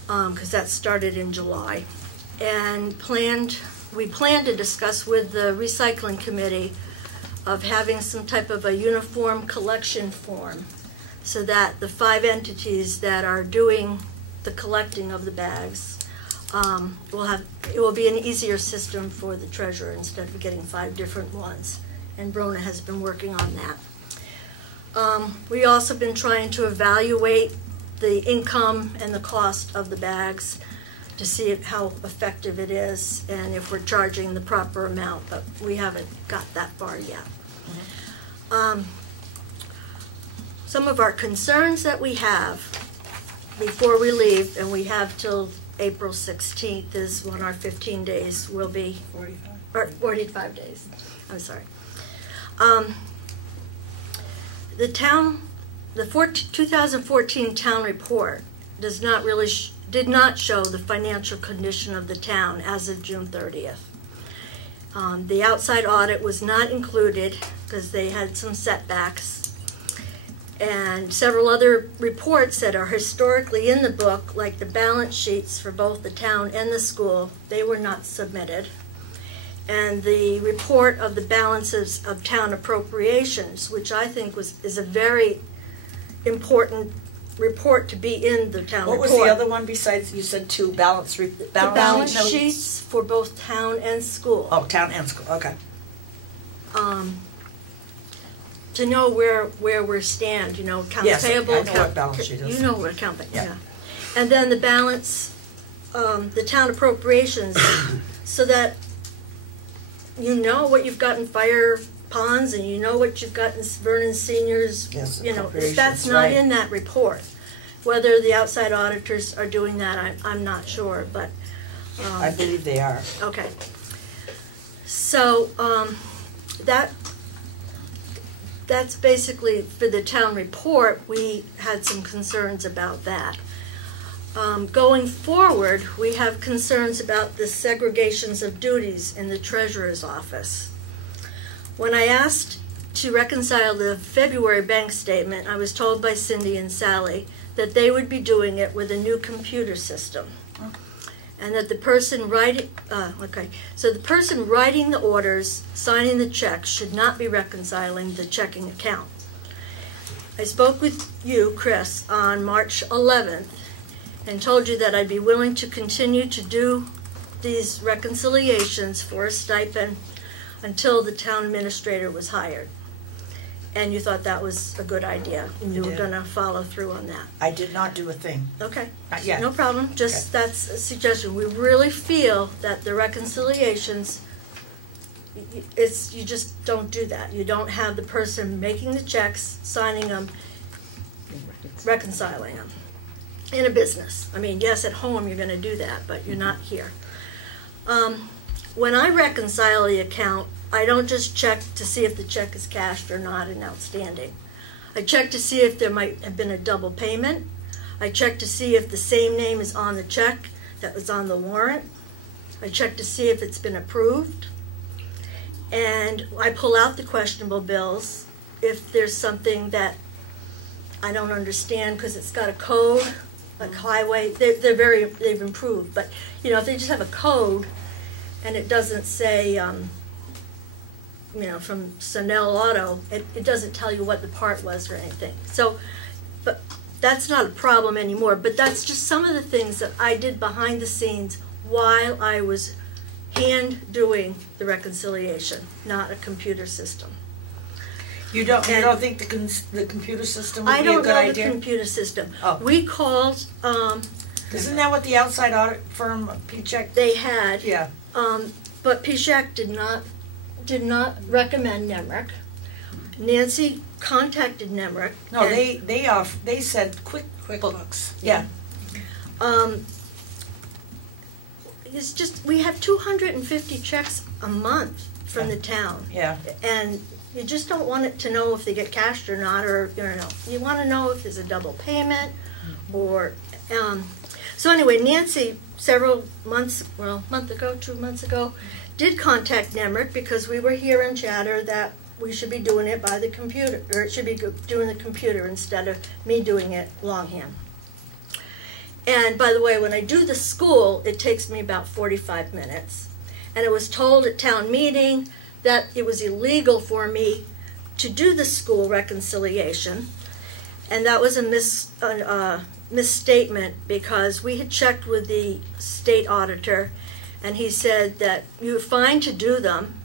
because that started in July. And we planned to discuss with the recycling committee of having some type of a uniform collection form, so that the 5 entities that are doing the collecting of the bags it will be an easier system for the treasurer instead of getting 5 different ones. And Brona has been working on that. We also been trying to evaluate the income and the cost of the bags to see how effective it is and if we're charging the proper amount, but we haven't got that far yet. Some of our concerns that we have before we leave, and we have till April 16th is when our 15 days will be. 45 days. I'm sorry. The 2014 town report did not show the financial condition of the town as of June 30th. The outside audit was not included because they had some setbacks. And several other reports that are historically in the book, like the balance sheets for both the town and the school, they were not submitted. And the report of the balances of town appropriations, which I think is a very important report to be in the town report. What was the other one besides, you said 2 balance sheets for both town and school. Oh, town and school, okay. To know where we stand, accounts payable. I know what balance sheet is. You know what account payable, yeah. And then the balance, the town appropriations, so that you know what you've got in fire ponds and you know what you've got in Vernon Seniors. Yes, If that's not in that report. Whether the outside auditors are doing that, I'm not sure, but. I believe they are. Okay. So that's basically for the town report. We had some concerns about that. Going forward, we have concerns about the segregations of duties in the treasurer's office. When I asked to reconcile the February bank statement, I was told by Cindy and Sally that they would be doing it with a new computer system. And that the person writing, so the person writing the orders, signing the checks, should not be reconciling the checking account. I spoke with you, Chris, on March 11th and told you that I'd be willing to continue to do these reconciliations for a stipend until the town administrator was hired. And you thought that was a good idea, and you were going to follow through on that. I did not do a thing. Okay. Not yet. No problem. Just that's a suggestion. We really feel that the reconciliations, you just don't do that. You don't have the person making the checks, signing them, reconciling them. In a business. I mean, yes, at home you're going to do that, but you're not here. When I reconcile the account, I don't just check to see if the check is cashed or not and outstanding. I check to see if there might have been a double payment. I check to see if the same name is on the check that was on the warrant. I check to see if it's been approved. And I pull out the questionable bills if there's something that I don't understand because it's got a code, like highway. They've improved. But, if they just have a code and it doesn't say, from Sonell Auto, it doesn't tell you what the part was or anything. So, but that's not a problem anymore. But that's just some of the things that I did behind the scenes while I was hand doing the reconciliation, not a computer system. You don't think the computer system would be a good idea? I don't know the computer system. Oh. We called. Isn't that what the outside audit firm PCheck? They had. Yeah. But PCheck did not recommend NEMRIC. Nancy contacted NEMRIC. No, they said QuickBooks. Yeah. It's just we have 250 checks a month from the town. Yeah. And You just don't want it to know if they get cashed or not, or, you want to know if there's a double payment, or, so anyway, Nancy, several months, well, a month ago, 2 months ago, did contact Nemrick because we were here in chatter that we should be doing it by the computer, or it should be doing the computer instead of me doing it longhand. And by the way, when I do the school, it takes me about 45 minutes. And it was told at town meeting that it was illegal for me to do the school reconciliation. And that was a misstatement because we had checked with the state auditor, and he said that you're fine to do them,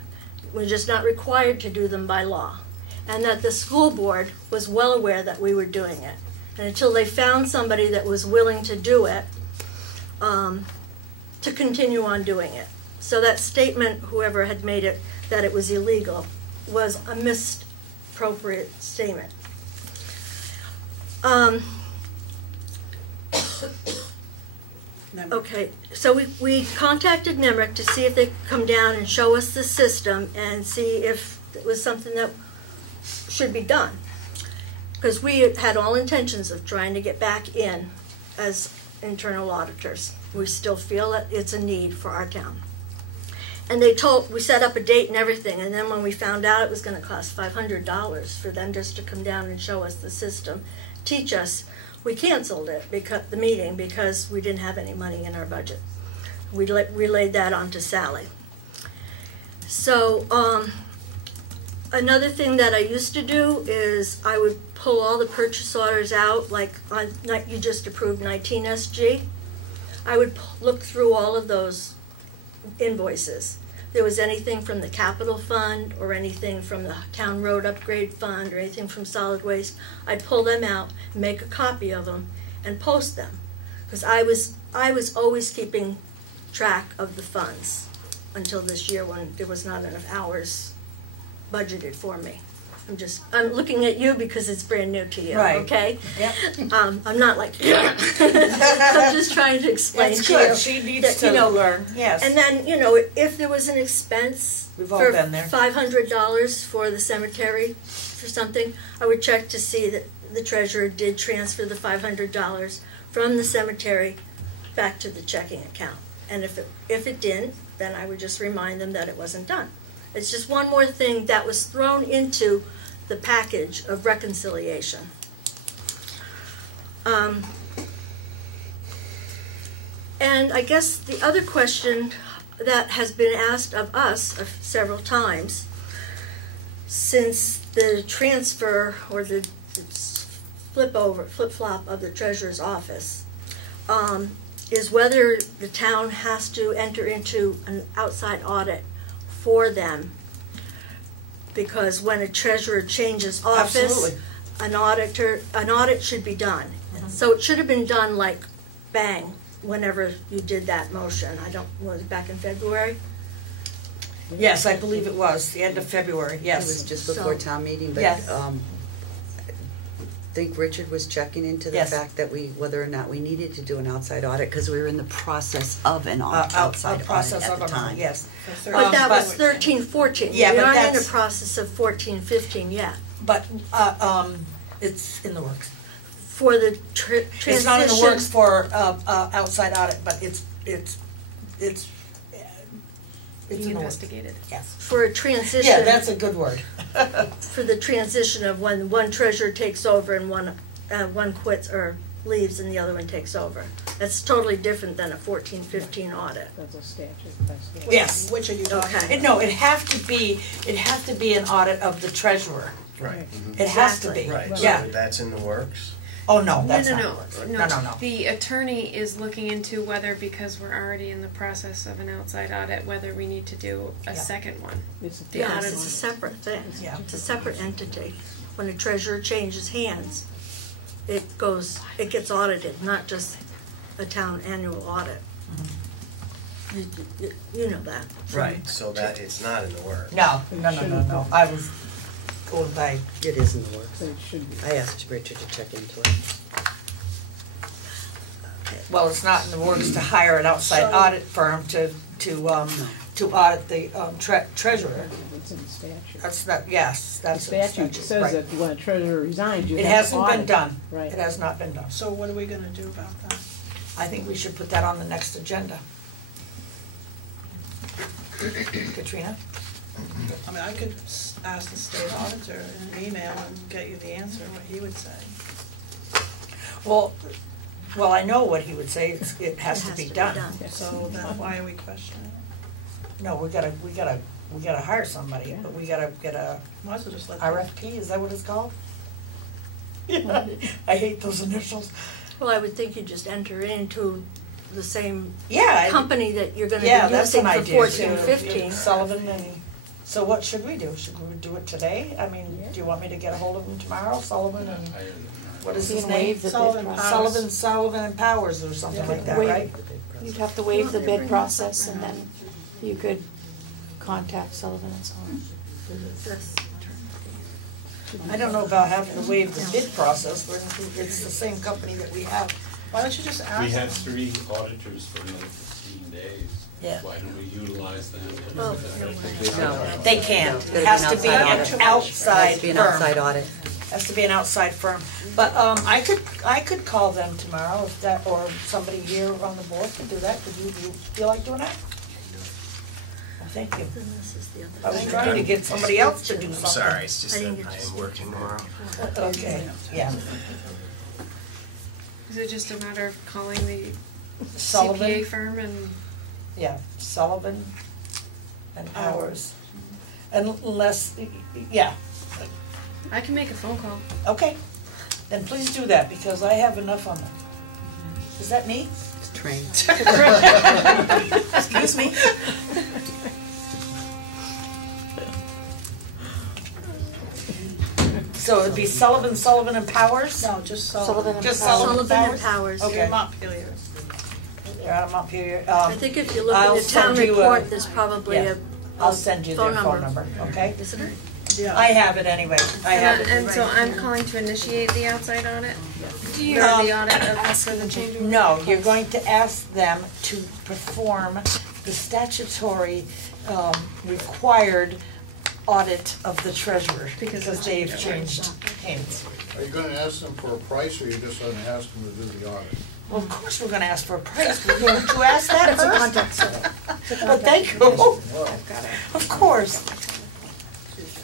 we're just not required to do them by law. And that the school board was well aware that we were doing it. And until they found somebody that was willing to do it, to continue on doing it. So that statement, whoever had made it, that it was illegal, was a misappropriate statement. Okay, so we contacted Nemrick to see if they could come down and show us the system and see if it was something that should be done. Because we had all intentions of trying to get back in as internal auditors. We still feel that it's a need for our town. And we set up a date and everything, and then when we found out it was going to cost $500 for them just to come down and show us the system, teach us, we canceled it, the meeting, because we didn't have any money in our budget. We relayed that on to Sally. So another thing that I used to do is I would pull all the purchase orders out, like you just approved 19 SG. I would look through all of those invoices. If there was anything from the capital fund or anything from the town road upgrade fund or anything from solid waste, I'd pull them out, make a copy of them, and post them. Because I was always keeping track of the funds until this year when there was not enough hours budgeted for me. I'm looking at you because it's brand new to you, right. Okay? Yep. I'm not like, I'm just trying to explain That's to good. you. She needs that, to learn, yes. And then, if there was an expense We've all for been there. $500 for the cemetery for something, I would check to see that the treasurer did transfer the $500 from the cemetery back to the checking account. And if it didn't, then I would just remind them that it wasn't done. It's just one more thing that was thrown into the package of reconciliation. And I guess the other question that has been asked of us several times since the transfer or the flip-flop of the treasurer's office is whether the town has to enter into an outside audit for them, because when a treasurer changes office, an audit should be done. So it should have been done like bang whenever you did that motion. Was it back in February? Yes, I believe it was the end of February. Yes, it was just before town meeting. But yes. I think Richard was checking into the fact that whether or not we needed to do an outside audit because we were in the process of an outside audit at the time. Yes, but that was 13-14. Yeah, we but aren't in the process of 14-15 yet. But it's in the works. For the transition. It's not in the works for outside audit, but it's being investigated. Yes. For a transition. Yeah, that's a good word. For the transition of when one treasurer takes over and one quits or leaves and the other one takes over. That's totally different than a 14-15 audit. That's a statute. Yes. Which are you talking about? No, it has to be an audit of the treasurer. Right. It has to be. Right. Yeah. So that's in the works. Oh no, that's no. No. The attorney is looking into whether, because we're already in the process of an outside audit, whether we need to do a second one. Yes, it's a separate thing. Yeah. It's a separate entity. When a treasurer changes hands, it gets audited, not just a town annual audit. Mm-hmm. You know that. Right. So that it's not in the works. No. I was going by. It is in the works. But it should be. I asked Richard to check into it. Well, it's not in the works to hire an outside audit firm to to audit the treasurer. It's in the statute. That's not, yes, The that's in the statute statute, says right. that when a treasurer resigns, you It have to hasn't been audit. done. Right. It has not been done. So what are we gonna do about that? I think we should put that on the next agenda. Katrina? I mean, I could ask the state auditor in an email and get you the answer, what he would say. Well, I know what he would say, it has to be done. So then why are we questioning it? No, we gotta hire somebody, but we gotta get a Might as well just let RFP, is that what it's called? Yeah, I hate those initials. Well, I would think you just enter into the same Yeah. company that you're gonna Yeah, be that's using an for idea 14, too. 15. Sullivan and, so what should we do? Should we do it today? I mean, do you want me to get a hold of him tomorrow, Sullivan and, what is You his can name? waive the bid process. Sullivan and Powers or something like that, Waive- right? You'd have to waive the bid process and then you could contact Sullivan and Sullivan. I don't know about having to waive the bid process, but it's the same company that we have. Why don't you just ask We them? have 3 auditors for another 15 days. Yeah. Why don't we utilize them? Oh, No. They can't. It's It gotta has to be an an outside audit. outside Has to be an firm. outside audit. Has to be an outside firm. But I could call them tomorrow if that, or somebody here on the board could do that. Could you feel like doing that? Well, thank you. I was trying to get somebody else to do something. I'm sorry, it's just that I am working tomorrow. Okay, yeah. Is it just a matter of calling the Sullivan? CPA firm and? Yeah, Sullivan and Powers. Unless, yeah, I can make a phone call. okay. Then please do that, because I have enough on them. Is that me? It's trained. Excuse me? So it'd be Sullivan and Powers? No, just Sullivan and Just Powers. Sullivan and Powers. Okay. They're Montpelier. They're out of Montpelier. I think if you look I'll in the town send you a- report, there's probably yeah. a I'll send you their phone number, okay? Isn't it? Yeah. I have it anyway. I have it. And so I'm calling to initiate the outside audit? Or the audit for the change order? No, you're going to ask them to perform the statutory required audit of the treasurer because they've changed hands. Are you gonna ask them for a price, or are you just gonna ask them to do the audit? Well, of course we're gonna ask for a price. Would you ask that That's a first? contact setup. But thank you. Of course.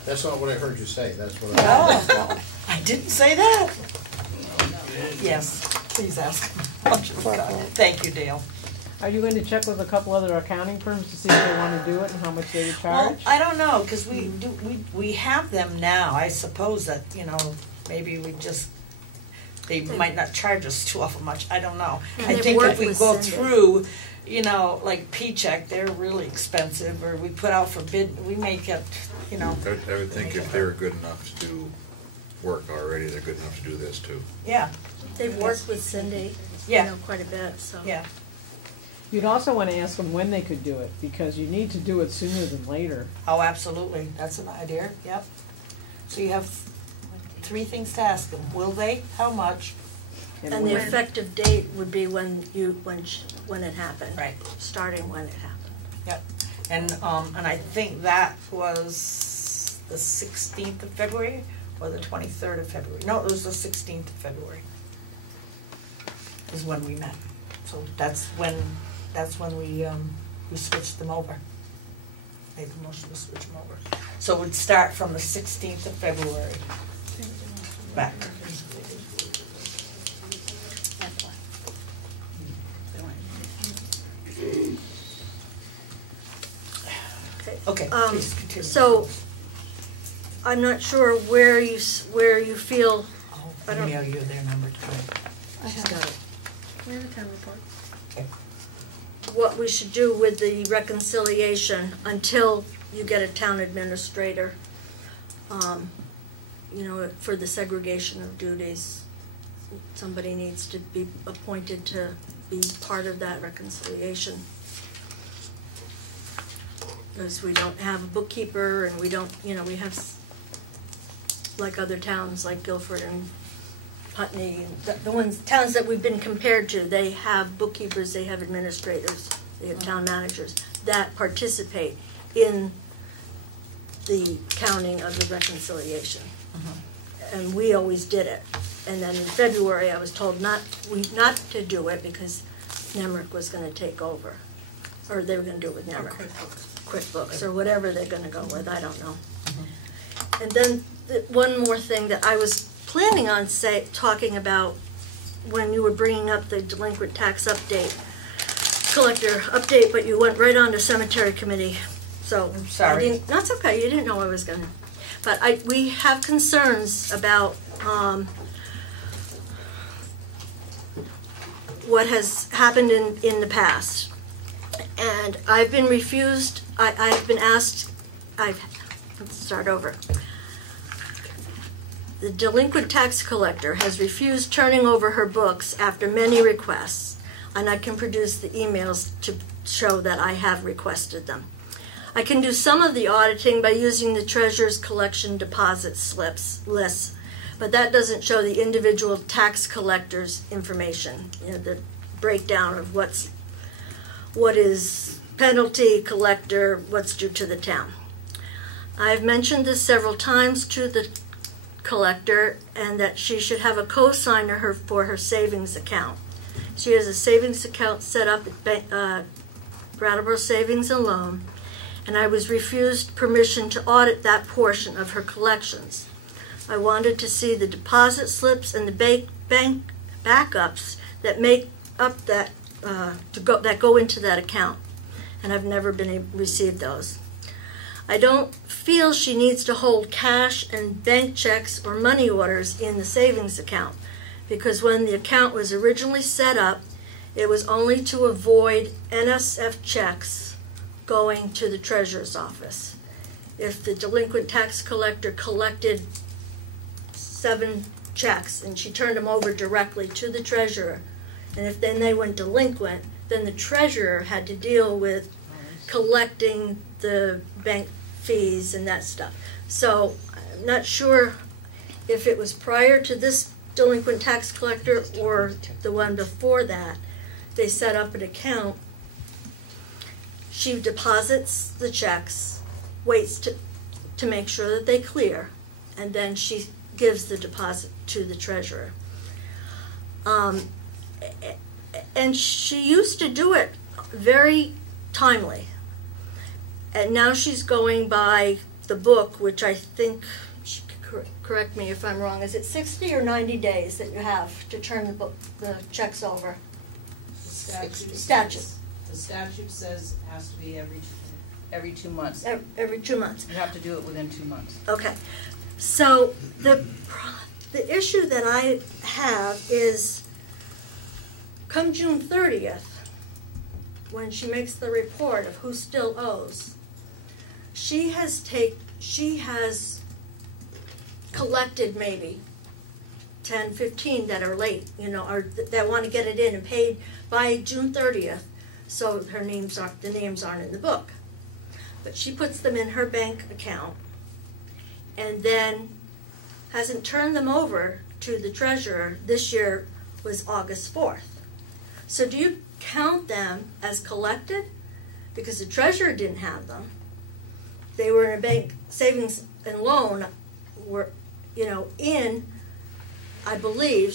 That's not what I heard you say, that's what I. No, I didn't say that. Yes, please ask. Thank you, Dale. Are you going to check with a couple other accounting firms to see if they want to do it and how much they would Well, charge? I don't know, because we have them now. I suppose that, maybe they might not charge us too awful much. I don't know. And I they've think if worked we with go Cindy. through, like P-check, they're really expensive, or we put out for bid, we may get, I would think if they're good enough to do work already, they're good enough to do this too. yeah. They've worked with Cindy, Yeah. quite a bit, so. Yeah. You'd also want to ask them when they could do it, because you need to do it sooner than later. Oh, absolutely. That's an idea. Yep. So you have 3 things to ask them. Will they? How much? And the when. effective date would be when it happened. Right. Starting when it happened. Yep. And I think that was the 16th of February or the 23rd of February. No, it was the 16th of February is when we met. So that's when we switched them over. Made the motion to switch them over. So it would start from the 16th of February back. Okay, please continue. So, I'm not sure where you feel. I don't. Email you their number too. I have it. We have a town report. Okay. What we should do with the reconciliation until you get a town administrator, for the segregation of duties. Somebody needs to be appointed to be part of that reconciliation. Because we don't have a bookkeeper and we don't, we have, like other towns like Guilford and Putney, and towns that we've been compared to, they have bookkeepers, they have administrators. the town managers, that participate in the counting of the reconciliation. And we always did it. And then in February, I was told not to do it because Nemrick was going to take over. Or they were going to do it with Nemrick. QuickBooks, or whatever they're going to go with, I don't know. And then one more thing that I was planning on talking about when you were bringing up the delinquent tax collector update, but you went right on to cemetery committee. So I'm sorry. That's okay. You didn't know I was going to. But we have concerns about what has happened in the past. And I've been refused, I've been asked, let's start over. The delinquent tax collector has refused turning over her books after many requests, and I can produce the emails to show that I have requested them. I can do some of the auditing by using the treasurer's collection deposit slips lists, but that doesn't show the individual tax collector's information, the breakdown of what is penalty, collector, what's due to the town. I've mentioned this several times to the collector, and that she should have a co-signer for her savings account. She has a savings account set up at Brattleboro Savings and Loan, and I was refused permission to audit that portion of her collections. I wanted to see the deposit slips and the bank backups that make up that that go into that account, and I've never been able to receive those. I don't feel she needs to hold cash and bank checks or money orders in the savings account, because when the account was originally set up, it was only to avoid NSF checks going to the treasurer's office. If the delinquent tax collector collected 7 checks and she turned them over directly to the treasurer, and if then they went delinquent, then the treasurer had to deal with collecting the bank fees and that stuff. So I'm not sure if it was prior to this delinquent tax collector or the one before that. They set up an account. She deposits the checks, waits to make sure that they clear, and then she gives the deposit to the treasurer. And she used to do it very timely. And now she's going by the book, which I think, correct me if I'm wrong, is it 60 or 90 days that you have to turn the checks over? The statute says it has to be every 2 months. Every 2 months. You have to do it within 2 months. Okay. So the issue that I have is, come June 30th, when she makes the report of who still owes, she has collected maybe 10, 15 that are late, or that want to get it in and paid by June 30th, so the names aren't in the book. But she puts them in her bank account and then hasn't turned them over to the treasurer. This year was August 4th. So do you count them as collected? Because the treasurer didn't have them. They were in a bank savings and loan, I believe,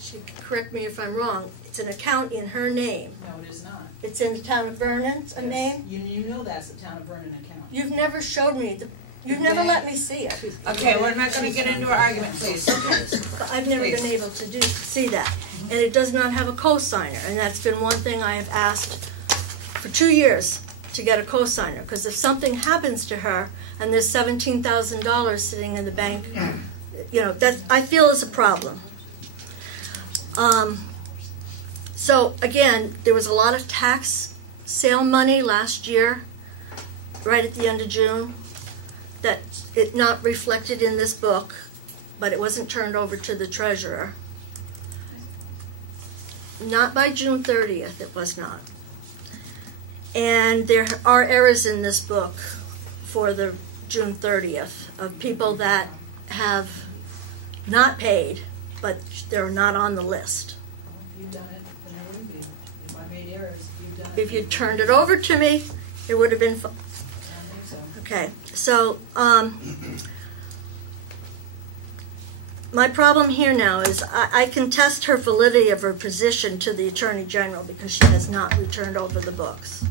she correct me if I'm wrong, it's an account in her name. No, it is not. It's in the town of Vernon's name? You know that's the town of Vernon account. You've never showed me, you've never let me see it. Okay, we're not going to get into an argument, please. I've never been able to see that. And it does not have a co-signer, and that's been one thing I have asked for 2 years to get a co-signer, because if something happens to her and there's $17,000 sitting in the bank, that I feel is a problem. So again, there was a lot of tax sale money last year, right at the end of June, that it not reflected in this book, but it wasn't turned over to the treasurer. Not by June 30th, it was not. And there are errors in this book for the June 30th of people that have not paid, but they're not on the list. If you've done it, then there wouldn't be. If I made errors, if you've done If you turned it over to me, it would have been fine. Okay, so, my problem here now is I contest her validity of her position to the Attorney General because she has not returned over the books.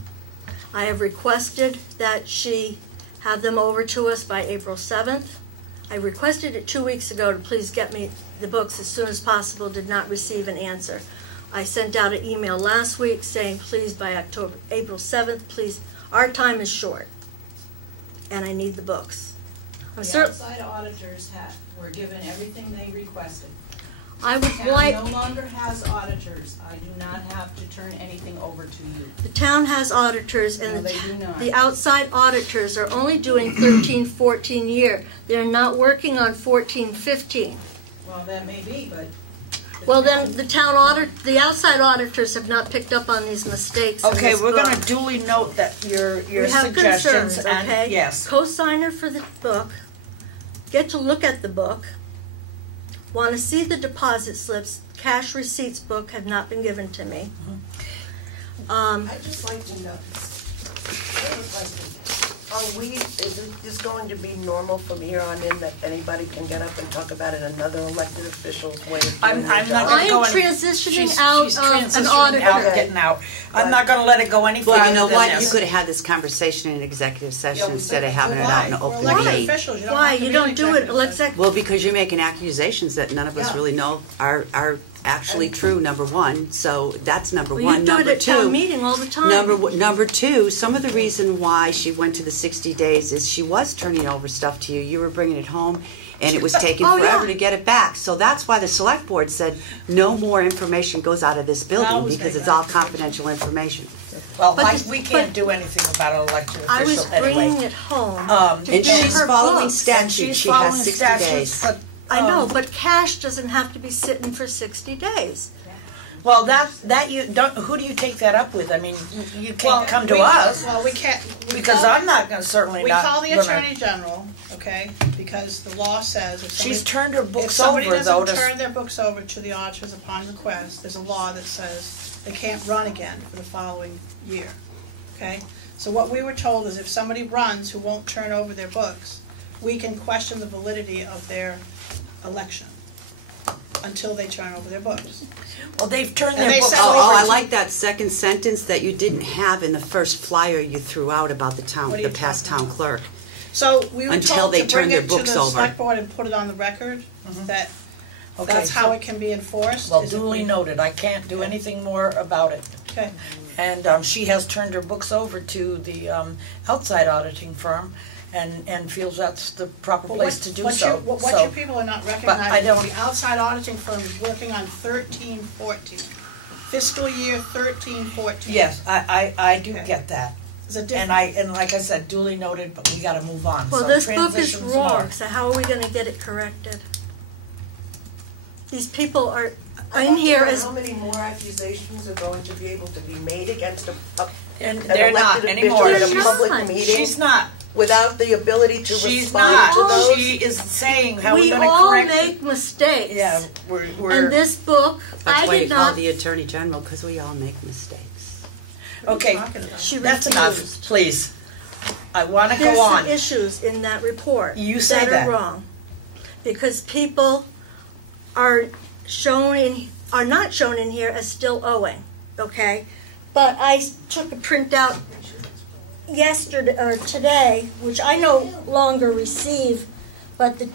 I have requested that she have them over to us by April 7th. I requested it 2 weeks ago to please get me the books as soon as possible, did not receive an answer. I sent out an email last week saying please by April 7th, please, our time is short and I need the books. The outside auditors were given everything they requested. I would The town like. no longer has auditors. I do not have to turn anything over to you. The town has auditors, and No, they do not. the outside auditors are only doing 13-14 year. They're not working on 14-15. Well, that may be, but. Well, then the outside auditors have not picked up on these mistakes. Okay, we're going going to duly note that your we have suggestions concerns, and okay? yes. Co-signer for the book, get to look at the book, want to see the deposit slips, cash receipts book have not been given to me. I'd just like to know, I have a question. Is this going to be normal from here on in that anybody can get up and talk about it, another elected official's way of doing their job? I am transitioning out she's of transitioning an auditor. out, getting out. I'm not going to let it go any further Well, you know than what? this. You could have had this conversation in an executive session we instead of could. having it out in an We're open elected meeting. officials. You don't Why? have to You be don't an do it. executive Well, because you're making accusations that none of us Yeah. really know are actually true, number one. So that's number Well, one. you do Number it at two, town meeting all the time. Number two, some of the reason why she went to the 60 days is she was turning over stuff to you. You were bringing it home, and it was taking Oh, forever yeah. to get it back. So that's why the select board said no more information goes out of this building because it's all confidential information. Well, But we can't do anything about an elected I official was anyway. bringing it home. And to give she's her following books. statute. She following has 60 statutes, days. but, I know, but cash doesn't have to be sitting for 60 days. Well, that you don't. Who do you take that up with? I mean, you can't come to us Well, we can't. because I'm not going to certainly We not. call the gonna- Attorney General, okay, because the law says if somebody. She's turned her books If somebody over, though. doesn't to- turn their books over to the auditors upon request, there's a law that says they can't run again for the following year, okay? So what we were told is if somebody runs who won't turn over their books, we can question the validity of their election until they turn over their books. Well, they've turned And their they books said- over. I to- like that second sentence that you didn't have in the first flyer you threw out about the What are you past talking town clerk. So we were Until told they to turn bring their it to books the over. select board and put it on the record, that Okay, that's how so- it can be enforced. Well, is if duly we- noted. I can't do anything more about it. Okay. And she has turned her books over to the outside auditing firm, and feels that's the proper But place to do so. What So- you people are not I recognizing don't- is the outside auditing firm is working on 13-14. Fiscal year 13-14. Yes, I do get that. There's a And difference. like I said, duly noted, but we gotta move on. Well, So this book is transitions wrong, more. so how are we gonna get it corrected? These people are I'd in like to here know as, how many more accusations are going to be able to be made against And an they're not elected anymore. official at a They're public not. meeting She's not. without the ability to She's respond not. to those? She is saying how we're we gonna all correct it. make mistakes. Yeah, we're. And this book, That's I why you did call not, the Attorney General, because we all make mistakes. Okay, she that's refused. enough, please. I wanna There's go some on. issues in that report You say that. are wrong. Because people are not shown in here as still owing, okay? But I took a printout yesterday, or today, which I no longer receive, but the,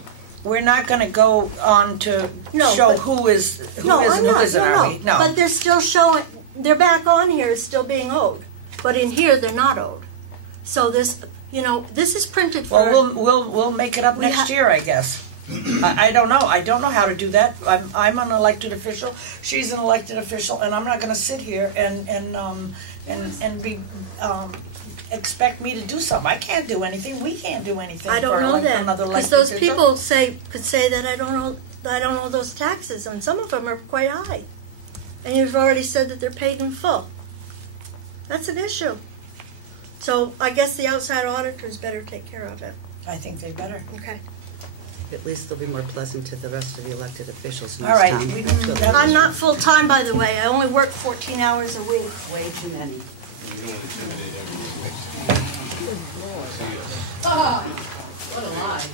We're not gonna go on to No, show but- who is and no, who I'm isn't, not, are we? No. But they're still showing, they're back on here as still being owed. But in here, they're not owed. So this, this is printed for. Well, we'll make it up We next year, I guess. I don't know. I don't know how to do that. I'm an elected official. She's an elected official, and I'm not going to sit here and be expect me to do something. I can't do anything. We can't do anything. I don't for know that, another because elected those official. people could say that I don't owe those taxes, and some of them are quite high. And you've already said that they're paid in full. That's an issue. So I guess the outside auditors better take care of it. I think they better. Okay. At least they'll be more pleasant to the rest of the elected officials in All this right, town. we- I'm not full-time, by the way. I only work 14 hours a week. Way too many. What a lie.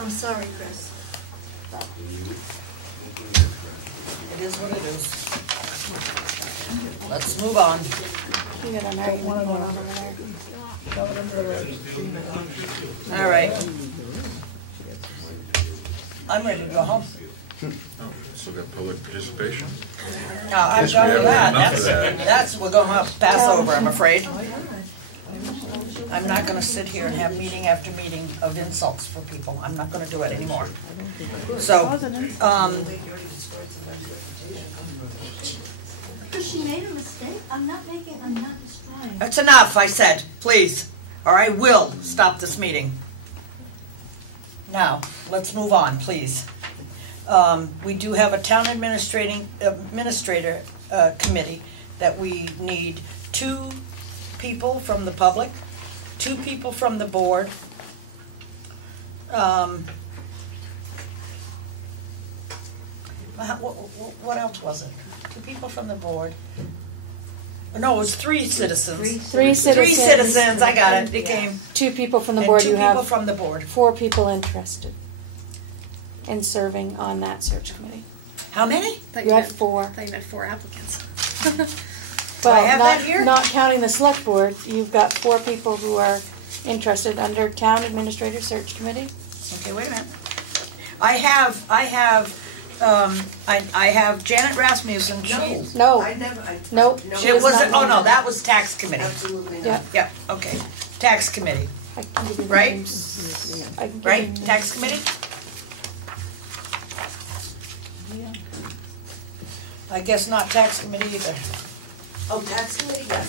I'm sorry, Chris. It is what it is. Let's move on. You got an argument going on over there. All right. I'm ready to go home. Still got public participation? No, I'm Guess we done with have that. enough of that. That's, we're going to have to pass over, I'm afraid. I'm not going to sit here and have meeting after meeting of insults for people. I'm not going to do it anymore. So, Because she made a mistake. I'm not destroying. that's enough, I said, please, or I will stop this meeting. Now, let's move on, please. We do have a town administrator committee that we need 2 people from the public, 2 people from the board. What else was it? 2 people from the board. No, it was 3 citizens. 3 citizens. 3 citizens, I got it, it came. 2 people from the And board. 2 You people have from the board. 4 people interested in serving on that search committee. How many? You have 4. I thought you meant 4 applicants. Well, I have that here? not counting the select board, you've got 4 people who are interested under town administrator search committee. Okay, wait a minute. I have Janet Rasmussen. No. Nope. It wasn't, oh no, that was tax committee. Absolutely not. Yeah, okay. Tax committee. Right? Right, tax committee? I guess not tax committee either. Oh, tax committee, yes.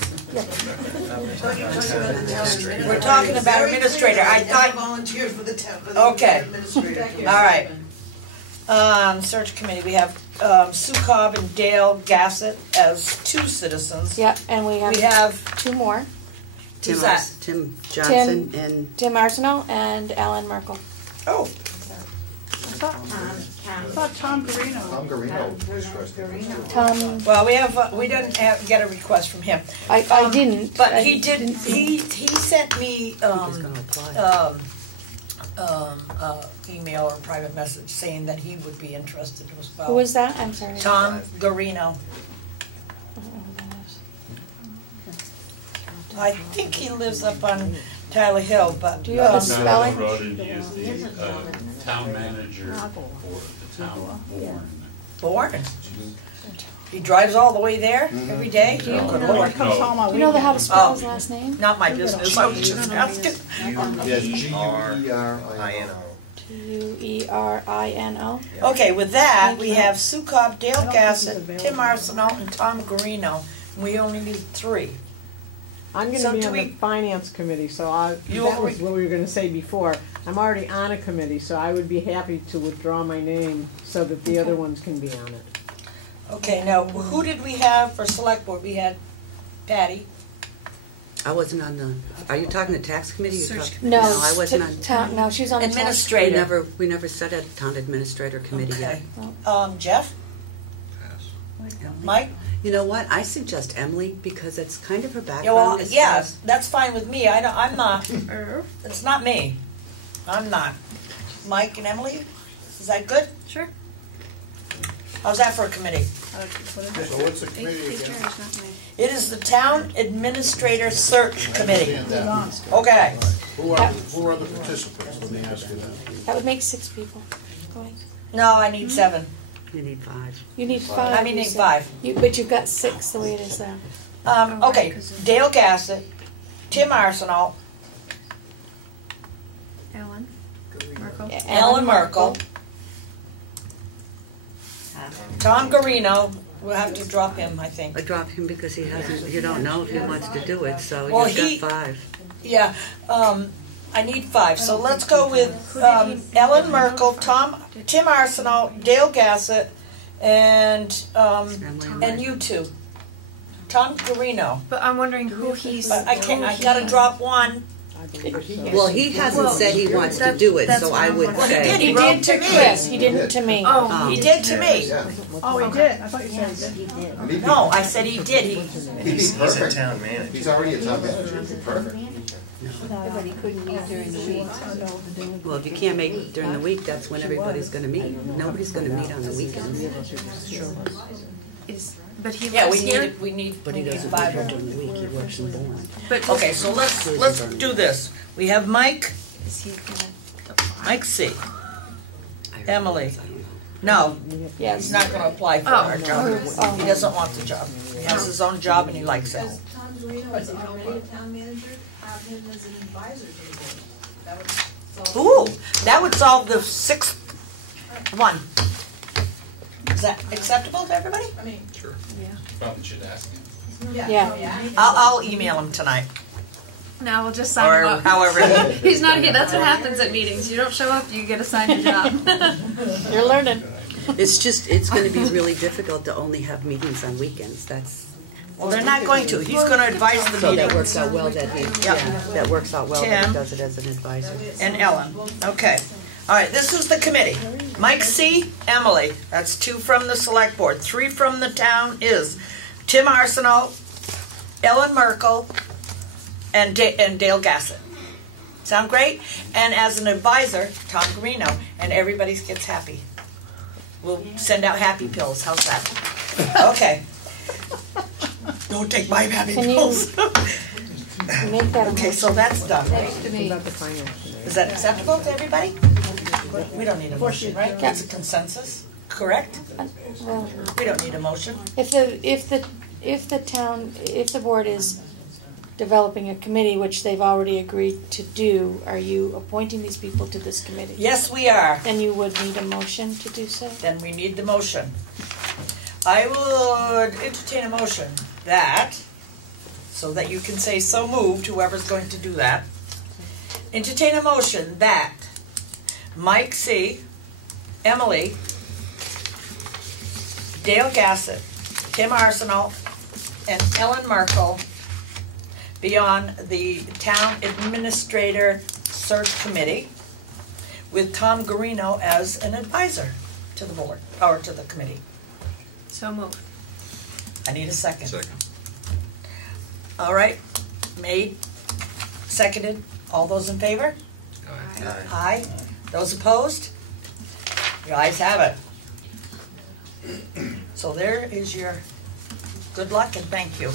We're talking about administrator. I thought. Volunteers for the town, Okay. administrator. All right. Search committee, we have Sue Cobb and Dale Gassett as 2 citizens. Yep, and we have 2 more. Who's that? Tim Johnson and Tim Arsenault and Alan Merkel. Oh. I thought Tom Garino. Tom Garino expressed interest. Tom. Well, we didn't get a request from him. I didn't. But I he did. He sent me email or private message saying that he would be interested as well. Who was that? I'm sorry. Tom Garino. I think he lives up on Tyler Hill, but do you have a spelling? Is the town manager for the town of Bourne. Bourne? He drives all the way there every day? Do you Good know, Lord. you know how to spell his last name? Not my business, I was just asking. G-U-E-R-I-N-O. G-U-E-R-I-N-O. Okay, with that, we have Sue Cobb, Dale Gassett, Tim Arsenault, and Tom Garino. We only need 3. I'm going to be on the finance committee, so that was what we were going to say before. I'm already on a committee, so I would be happy to withdraw my name so that the other ones can be on it. Okay, now, who did we have for select board? We had Patty. I wasn't on the. Are you talking the tax committee? No, I wasn't on. No, she's on the administrator. We never set a town administrator committee yet. Jeff? Mike? You know what? I suggest Emily because it's kind of her background. Yeah, well, yeah, that's fine with me. I'm not. It's not me. I'm not. Mike and Emily? Is that good? Sure. How's that for a committee? So what's the committee again? It is the Town Administrator Search Committee. Okay. Who are the participants? Let me ask you that. That would make 6 people. Go ahead. No, I need 7. You need 5. You need 5. I mean, need 5. But you've got 6 the way it is there. Okay, Dale Gassett, Tim Arsenault, Alan Merkel. Alan Merkel, Tom Garino. We'll have to drop him, I think. I drop him because he hasn't. You don't know if he wants to do it, so Well, you've got 5. Yeah, I need 5. So let's go with Ellen Merkel, Tim Arsenault, Dale Gassett, and you 2. Tom Garino. But I'm wondering who he's. But I gotta drop one. believe so. Well, he hasn't said he wants to do it, so I would say. He did to Chris, me. he didn't to me. Oh, he did to me. Oh, he did? I thought you said he did. No, I said he did. He's a town manager. He's already a town manager. He'd be perfect. But he couldn't meet during the week. Well, if you can't make it during the week, that's when everybody's gonna meet. Nobody's gonna meet on the weekends. But he Yeah, lives here. we need. But he doesn't work during the week, he works in Bourne. But Okay, so let's do this. We have Mike, is he gonna Mike C. Emily. No, he's not gonna apply for our job. He doesn't want the job. He has his own job and he likes it. As Tom Guarino is already a town manager, have him as an advisor to the board. That would solve. Ooh, that would solve the sixth one. Is that acceptable to everybody? I mean, Sure. Probably should ask him. Yeah. I'll email him tonight. Now we'll just sign him Or up. however. He's not here. That's what happens at meetings. You don't show up, you get assigned a job. You're learning. It's gonna be really difficult to only have meetings on weekends, that's. Well, they're not going to. He's gonna advise the So that meeting. works out well that he, yeah, that works out well that Tim. he does it as an advisor. And Ellen. Okay. All right, this is the committee. Mike C., Emily. That's 2 from the select board. 3 from the town is Tim Arsenault, Ellen Merkel, and Dale Gassett. Sound great? And as an advisor, Tom Guarino, and everybody gets happy. We'll send out happy pills. How's that? Okay. Don't take my happy Can you pills. make that a Okay, so that's done. Thanks to me. About the finance committee. Is that acceptable to everybody? We don't need a motion, right? That's a consensus, correct? Well, We don't need a motion. if the board is developing a committee, which they've already agreed to do, are you appointing these people to this committee? Yes, we are. Then you would need a motion to do so? Then we need the motion. I would entertain a motion that, so that you can say so moved, whoever's going to do that. Entertain a motion that Mike C., Emily, Dale Gassett, Tim Arsenault, and Ellen Merkel be on the Town Administrator Search Committee with Tom Guarino as an advisor to the board, or to the committee. So moved. I need a second. Second. All right, made, seconded, all those in favor? Aye. Aye. Those opposed? The ayes have it. So there is your good luck and thank you.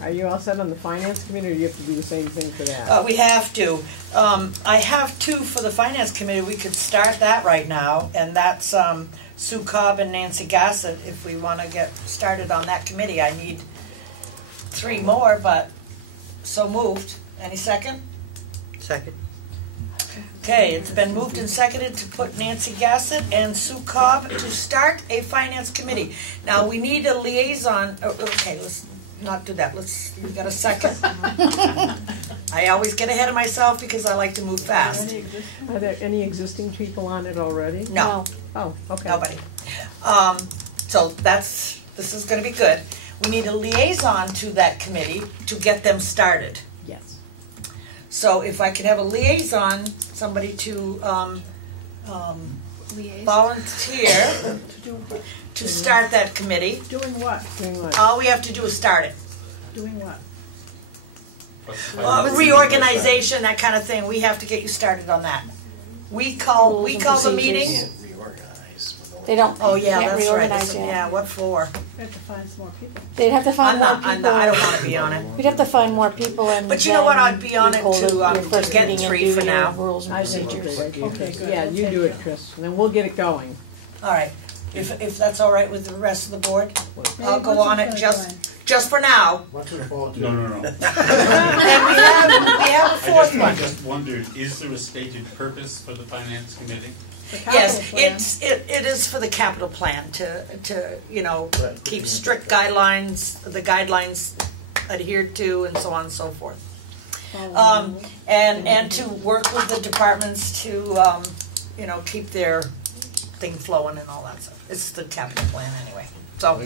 Are you all set on the finance committee, or do you have to do the same thing for that? We have to. I have 2 for the finance committee. We could start that right now, and that's Sue Cobb and Nancy Gassett. If we want to get started on that committee, I need 3 more, but so moved. Any second? Second. Okay, it's been moved and seconded to put Nancy Gassett and Sue Cobb to start a finance committee. Now, we need a liaison. Okay, let's not do that. We got a second. I always get ahead of myself because I like to move fast. Are there any existing people on it already? No. Oh, okay. Nobody. So this is going to be good. We need a liaison to that committee to get them started. Yes. So if I could have a liaison, somebody to volunteer to start that committee. Doing what? Doing what? All we have to do is start it. Doing what? Reorganization, that kind of thing. We have to get you started on that. We call the meeting. They don't. Oh yeah, can't that's right. reorganize yet. Yeah, what for? We have to find some more people. They'd have to find more I'm people. not, I don't want to be on it. We'd have to find more people and. But you know what? then I'd be on you it hold to your first get meeting and 3 do for your now. Rules and I think procedures. Okay, good. Yeah, you do it, Chris, and then we'll get it going. All right. If that's all right with the rest of the board, I'll go what's on it it gonna just for now. What's it about? No. And we have a 4th one. I just wondered, is there a stated purpose for the finance committee? Yes, it is for the capital plan to keep strict guidelines, the guidelines adhered to, and so on and so forth. And to work with the departments to keep their thing flowing and all that stuff. It's the capital plan anyway. So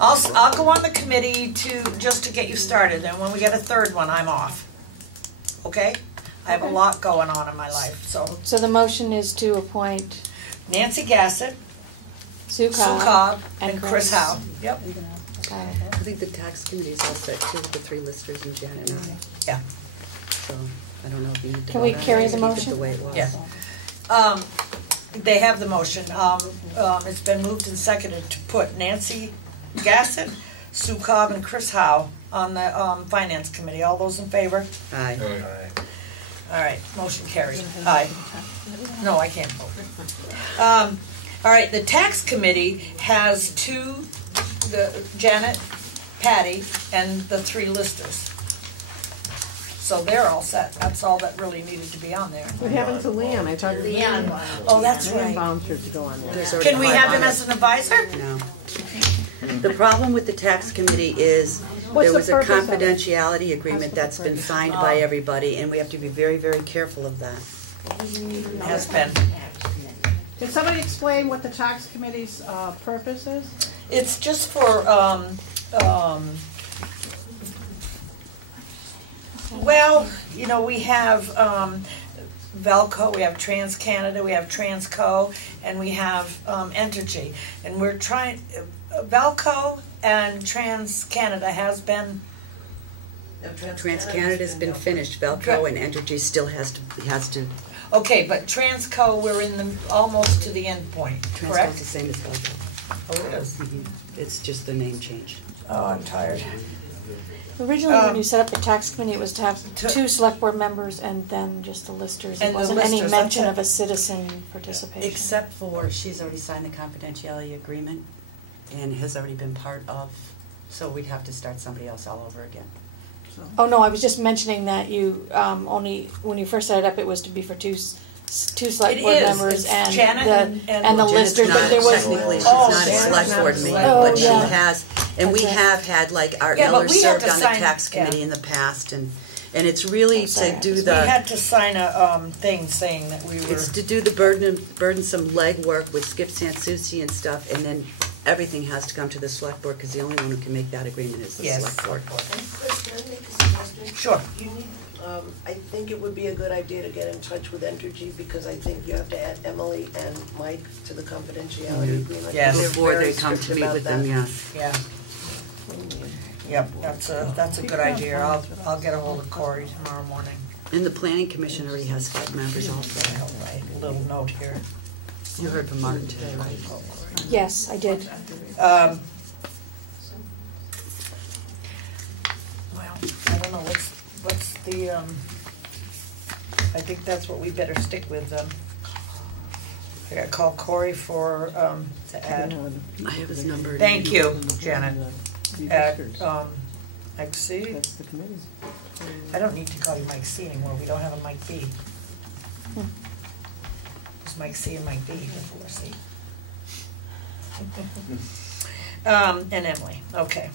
I'll go on the committee just to get you started, and when we get a 3rd one, I'm off. Okay? I have a lot going on in my life, so. So the motion is to appoint Nancy Gassett, Sue Sue Cobb, and Chris Howe. Yep. I think the tax committee is all set too, with the three listers and Janet and I. Yeah. So, I don't know if you need to. Can we vote on carry it, the keep it motion? the way it was. Yeah. They have the motion. It's been moved and seconded to put Nancy Gassett, Sue Cobb, and Chris Howe on the Finance Committee. All those in favor? Aye. All right, motion carried. Aye. No, I can't vote. All right, the Tax Committee has Janet, Patty, and the three listers. So they're all set. That's all that really needed to be on there. What happened to Leanne? I talked to Leanne. Oh, that's Leanne right. volunteered to go on there. Can we have him as an advisor? No. The problem with the tax committee is there was a confidentiality agreement that's been signed by everybody, and we have to be very, very careful of that. Has been. Can somebody explain what the tax committee's purpose is? It's just for, well, you know, we have Velco, we have TransCanada, we have Transco, and we have Entergy. And we're trying, Velco and TransCanada has been... TransCanada's been finished. Velcro and Entergy still has to. Okay, but Transco, we're in almost to the end point, correct? Transco's the same as Velcro. Oh, it is? It's just the name change. Oh, I'm tired. Originally, when you set up the tax committee, it was to have two select board members and then just the listers. It And the wasn't any listers, mention that's of a citizen participation. Except for she's already signed the confidentiality agreement and has already been part of, so we'd have to start somebody else all over again. Oh, no, I was just mentioning that you, only, when you first set it up, it was to be for two select board members and the listers, but there was. Technically, she's not a select board member, but she has, and we have had, like, Art Miller served on the tax committee in the past, and it's really to do the. We had to sign a thing saying that we were. It's to do the burdensome legwork with Skip Sansucci and stuff, and then everything has to come to the select board, because the only one who can make that agreement is the select board. Chris, can I make a suggestion? Sure. You need, I think it would be a good idea to get in touch with Entergy, because I think you have to add Emily and Mike to the confidentiality agreement. Yes. Before Very they come to strict meet about with them, that. yes. Yeah. Yep, that's a good idea. I'll get a hold of Corey tomorrow morning. And the planning commission already has 5 members also. I'll write a little note here. You heard from Martin today, right? Yes, I did. Well, I don't know, what's the, I think that's what we better stick with. I gotta call Corey for, to add. I have his number. Thank you, Janet. At, Mike C. That's the committee. I don't need to call you Mike C anymore, we don't have a Mike B. It's Mike C and Mike B before C. And Emily, okay.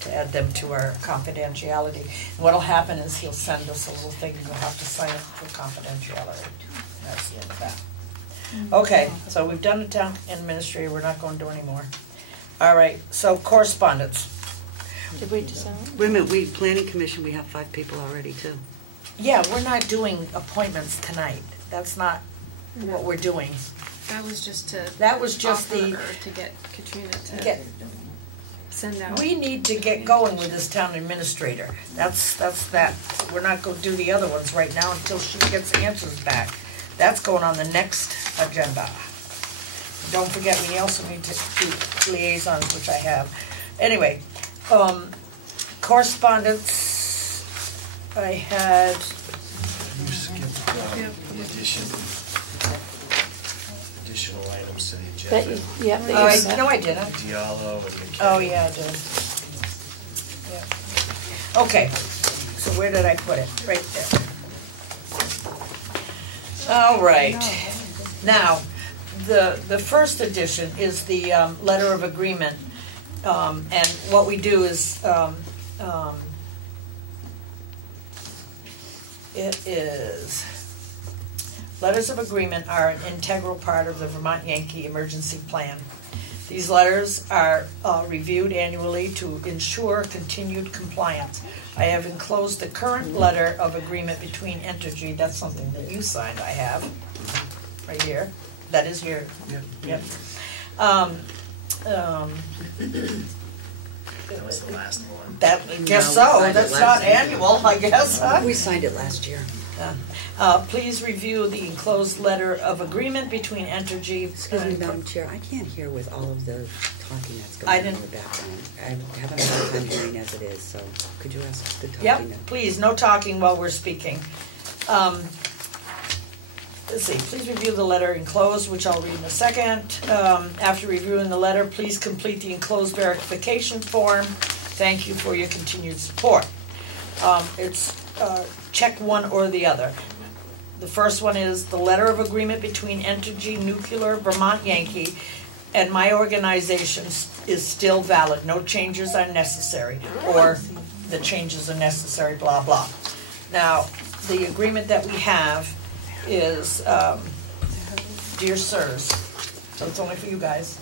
To add them to our confidentiality. And what'll happen is he'll send us a little thing, and we'll have to sign it for confidentiality. That's the end of that. Okay, so we've done the town administrator, we're not going to do any more. All right, so correspondence. Did we decide? Wait a minute, planning commission, we have 5 people already too. Yeah, we're not doing appointments tonight. That's not what we're doing. That was just to. That was just offer the. her to get Katrina to Get, send out. we need to get going with this town administrator. That's that. We're not going to do the other ones right now until she gets answers back. That's going on the next agenda. Don't forget, we also need to do liaisons, which I have. Anyway, correspondence. I had. You skipped the additional items to the agenda. No, I didn't. Diallo and McKay. Oh, yeah, I did. Yeah. Okay, so where did I put it? Right there. All right. Now, the first edition is the letter of agreement, and what we do is it is letters of agreement are an integral part of the Vermont Yankee Emergency Plan. These letters are reviewed annually to ensure continued compliance. I have enclosed the current letter of agreement between Entergy. That's something that you signed, I have, right here. That is your, yep. That was the last one. That, I guess so. That's not annual, I guess, huh? We signed it last year. Please review the enclosed letter of agreement between Entergy. Excuse me, Madam Chair, I can't hear with all of the talking that's going on in the background. I'm having a hard time hearing as it is, so could you ask the talking? Yep, now? please, no talking while we're speaking. Let's see, please review the letter enclosed, which I'll read in a second. After reviewing the letter, please complete the enclosed verification form. Thank you for your continued support. It's check one or the other. The first one is the letter of agreement between Entergy Nuclear Vermont Yankee and my organization is still valid. No changes are necessary, or the changes are necessary, blah, blah. Now, the agreement that we have is, dear sirs, so it's only for you guys.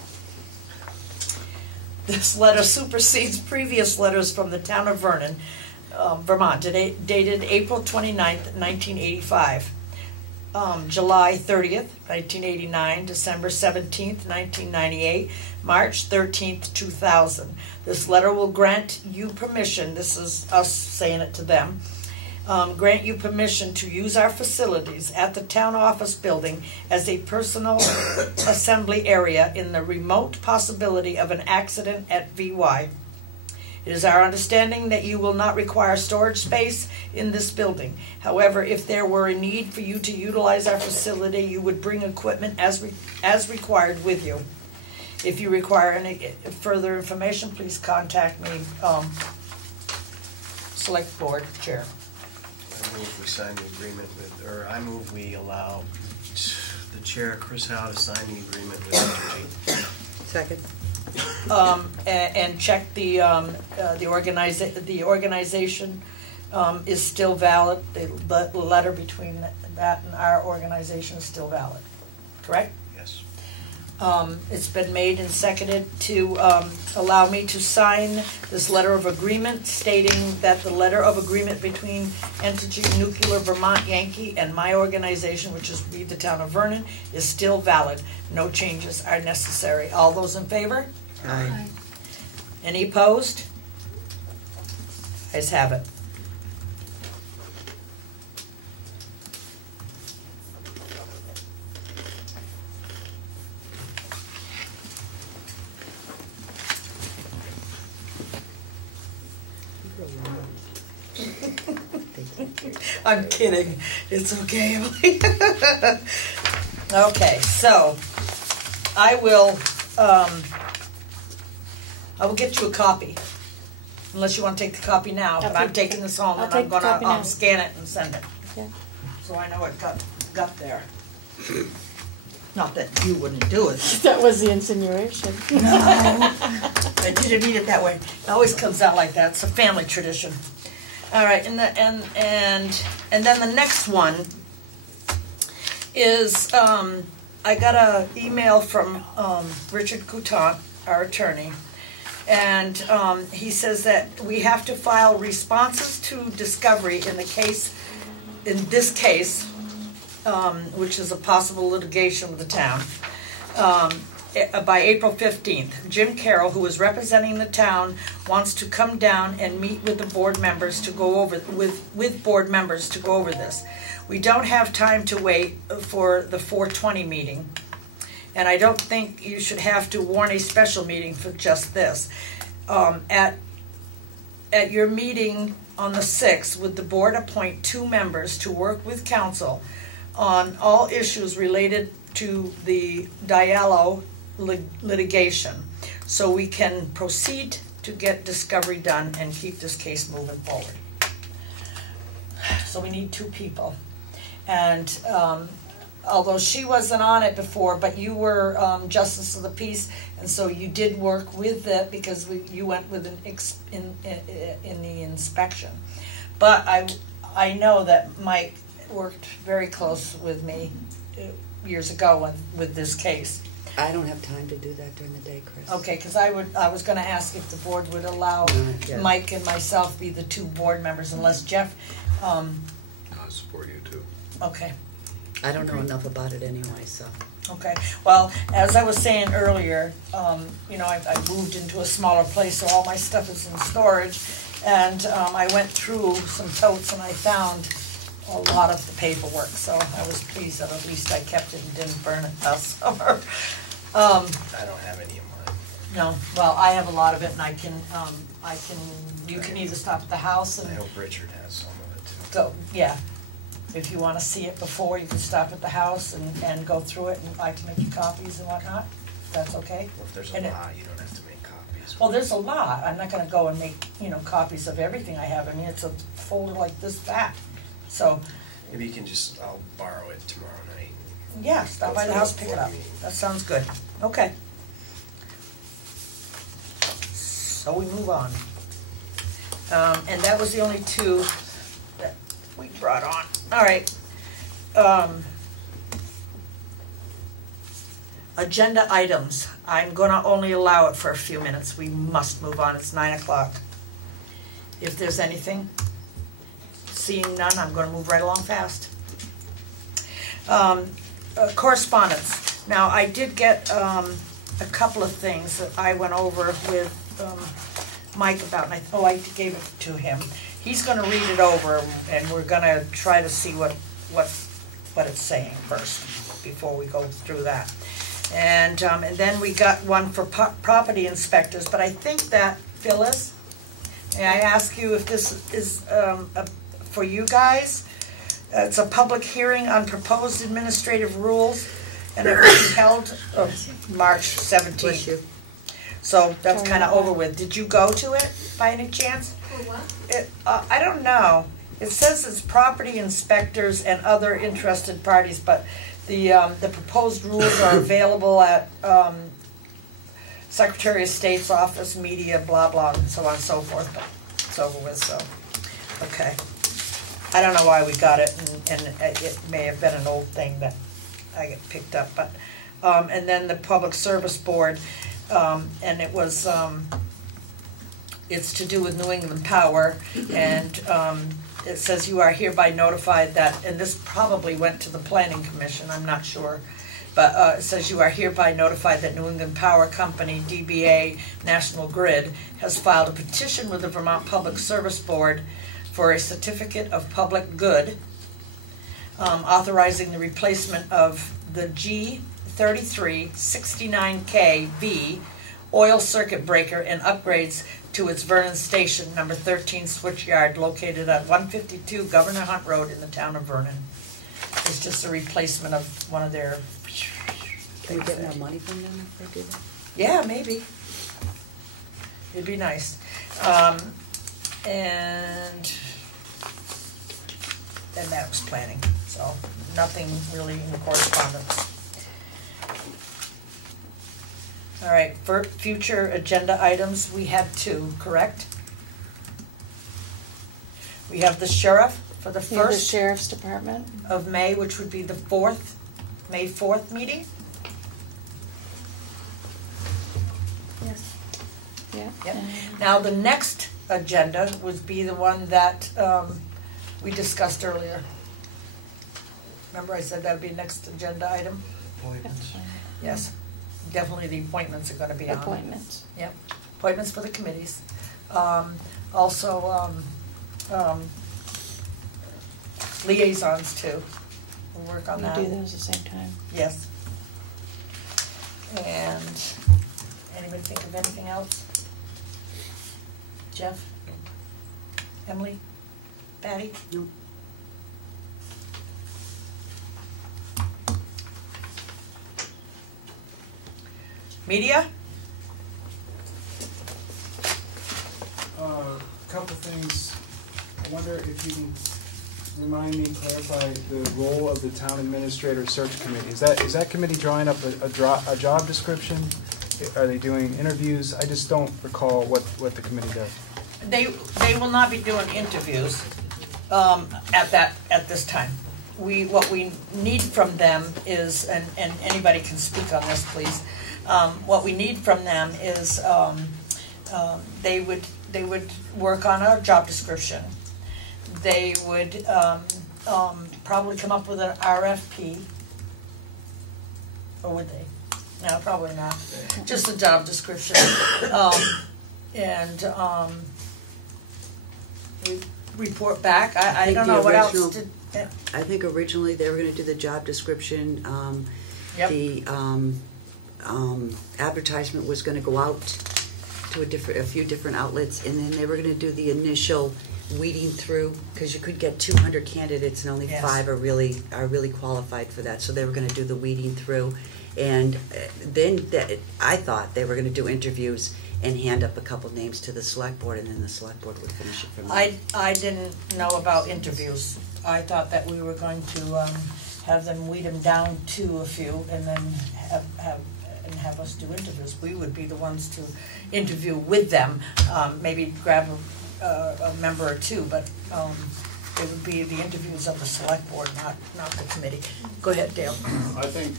This letter supersedes previous letters from the town of Vernon, Vermont, dated April 29th, 1985, July 30th, 1989, December 17th, 1998, March 13th, 2000. This letter will grant you permission, this is us saying it to them, grant you permission to use our facilities at the town office building as a personal assembly area in the remote possibility of an accident at VY. It is our understanding that you will not require storage space in this building. However, if there were a need for you to utilize our facility, you would bring equipment as required with you. If you require any further information, please contact me, Select Board Chair. I move we sign the agreement with, or I move we allow the chair, Chris Howe, to sign the agreement with Entergy. Second. And check the organization is still valid. The letter between that and our organization is still valid. Correct? Yes. It's been made and seconded to allow me to sign this letter of agreement stating that the letter of agreement between Entergy Nuclear Vermont Yankee and my organization, which is the town of Vernon, is still valid. No changes are necessary. All those in favor? Aye. Any opposed? Ayes have it. I'm kidding. It's okay, Emily. Okay, so I will get you a copy, unless you want to take the copy now. But I'm taking this home and I'm going to scan it and send it. Yeah. So I know it got there. Not that you wouldn't do it. That was the insinuation. No, I didn't mean it that way. It always comes out like that. It's a family tradition. All right, and then the next one is I got an email from Richard Coutant, our attorney, and he says that we have to file responses to discovery in this case, which is a possible litigation with the town, by April 15th. Jim Carroll, who is representing the town, wants to come down and meet with the board members to go over with board members to go over this. We don't have time to wait for the 420 meeting, and I don't think you should have to warn a special meeting for just this. At your meeting on the 6th, would the board appoint 2 members to work with council on all issues related to the Diallo litigation, so we can proceed to get discovery done and keep this case moving forward. So we need 2 people. And although she wasn't on it before, but you were Justice of the Peace, and so you did work with it because you went with in the inspection. But I know that Mike worked very close with me years ago with this case. I don't have time to do that during the day, Chris. Okay, because I was going to ask if the board would allow Yeah. Mike and myself be the two board members, unless Jeff. I support you too. Okay. I don't know enough about it anyway, so. Okay. Well, as I was saying earlier, you know, I moved into a smaller place, so all my stuff is in storage, and I went through some totes and I found a lot of the paperwork. So I was pleased that at least I kept it and didn't burn it last summer. I don't have any of mine. No, well, I have a lot of it, and I can, you can either stop at the house and I hope Richard has some of it too. go, yeah. If you wanna see it before, you can stop at the house and go through it, and I can make you copies and whatnot, if that's okay. Well, if there's And a it- lot, you don't have to make copies. Well, there's a lot, I'm not gonna go and make, you know, copies of everything I have, I mean, it's a folder like this fat, so, Maybe you can just, I'll borrow it tomorrow night. yeah, stop by the house, pick it up, that sounds good, okay. So we move on. And that was the only two that we brought on. All right. Agenda items. I'm gonna only allow it for a few minutes. We must move on. It's 9 o'clock. If there's anything, seeing none, I'm gonna move right along fast. Correspondence. Now, I did get a couple of things that I went over with Mike about, and I gave it to him. He's gonna read it over, and we're gonna try to see what it's saying first, before we go through that. And then we got one for property inspectors, but I think that, Phyllis, may I ask you if this is for you guys? It's a public hearing on proposed administrative rules, and it will be held March 17th. So that's kind of over with. Did you go to it by any chance? For what? I don't know. It says it's property inspectors and other interested parties, but the proposed rules are available at Secretary of State's office, media, blah, blah, and so on and so forth, but it's over with, so, okay. I don't know why we got it, and it may have been an old thing that I get picked up, but, and then the Public Service Board, and it was, it's to do with New England Power, and it says you are hereby notified that, and this probably went to the Planning Commission, I'm not sure, but it says you are hereby notified that New England Power Company, DBA National Grid, has filed a petition with the Vermont Public Service Board for a certificate of public good, authorizing the replacement of the G3369KV oil circuit breaker and upgrades to its Vernon Station, number 13 switchyard, located at 152 Governor Hunt Road in the town of Vernon. It's just a replacement of one of their... Can we get more money from them if they do that? Yeah, maybe. It'd be nice. And then that was planning, so nothing really in the correspondence. All right, for future agenda items, we have two, correct? We have the sheriff for the Yeah, the first sheriff's department. of May, which would be the May 4th meeting. Yes. Yeah. Yep. Now, the next agenda would be the one that we discussed earlier. Remember I said that would be next agenda item? Appointments. Yes, definitely the appointments are gonna be on. Appointments. Yep, appointments for the committees. Also, liaisons too. We'll work on We that. do those at the same time. Yes. And anybody think of anything else? Jeff? Emily? Patty? No. Media? Couple things. I wonder if you can remind me, clarify the role of the town administrator search committee. Is that committee drawing up a job description? Are they doing interviews? I just don't recall what the committee does. They will not be doing interviews at this time. what we need from them is, and anybody can speak on this, please. What we need from them is they would work on a job description. They would probably come up with an RFP, or would they? No, probably not. Just a job description, and report back. I don't know what else to. I think originally they were going to do the job description. The advertisement was going to go out to a few different outlets, and then they were going to do the initial weeding through, because you could get 200 candidates and only 5 are really qualified for that. So they were going to do the weeding through, and then I thought they were going to do interviews and hand up a couple names to the select board, and then the select board would finish it from there. I didn't know about interviews. I thought that we were going to have them weed them down to a few, and then have us do interviews. We would be the ones to interview with them, maybe grab a member or two, but it would be the interviews of the select board, not the committee. Go ahead, Dale. I think,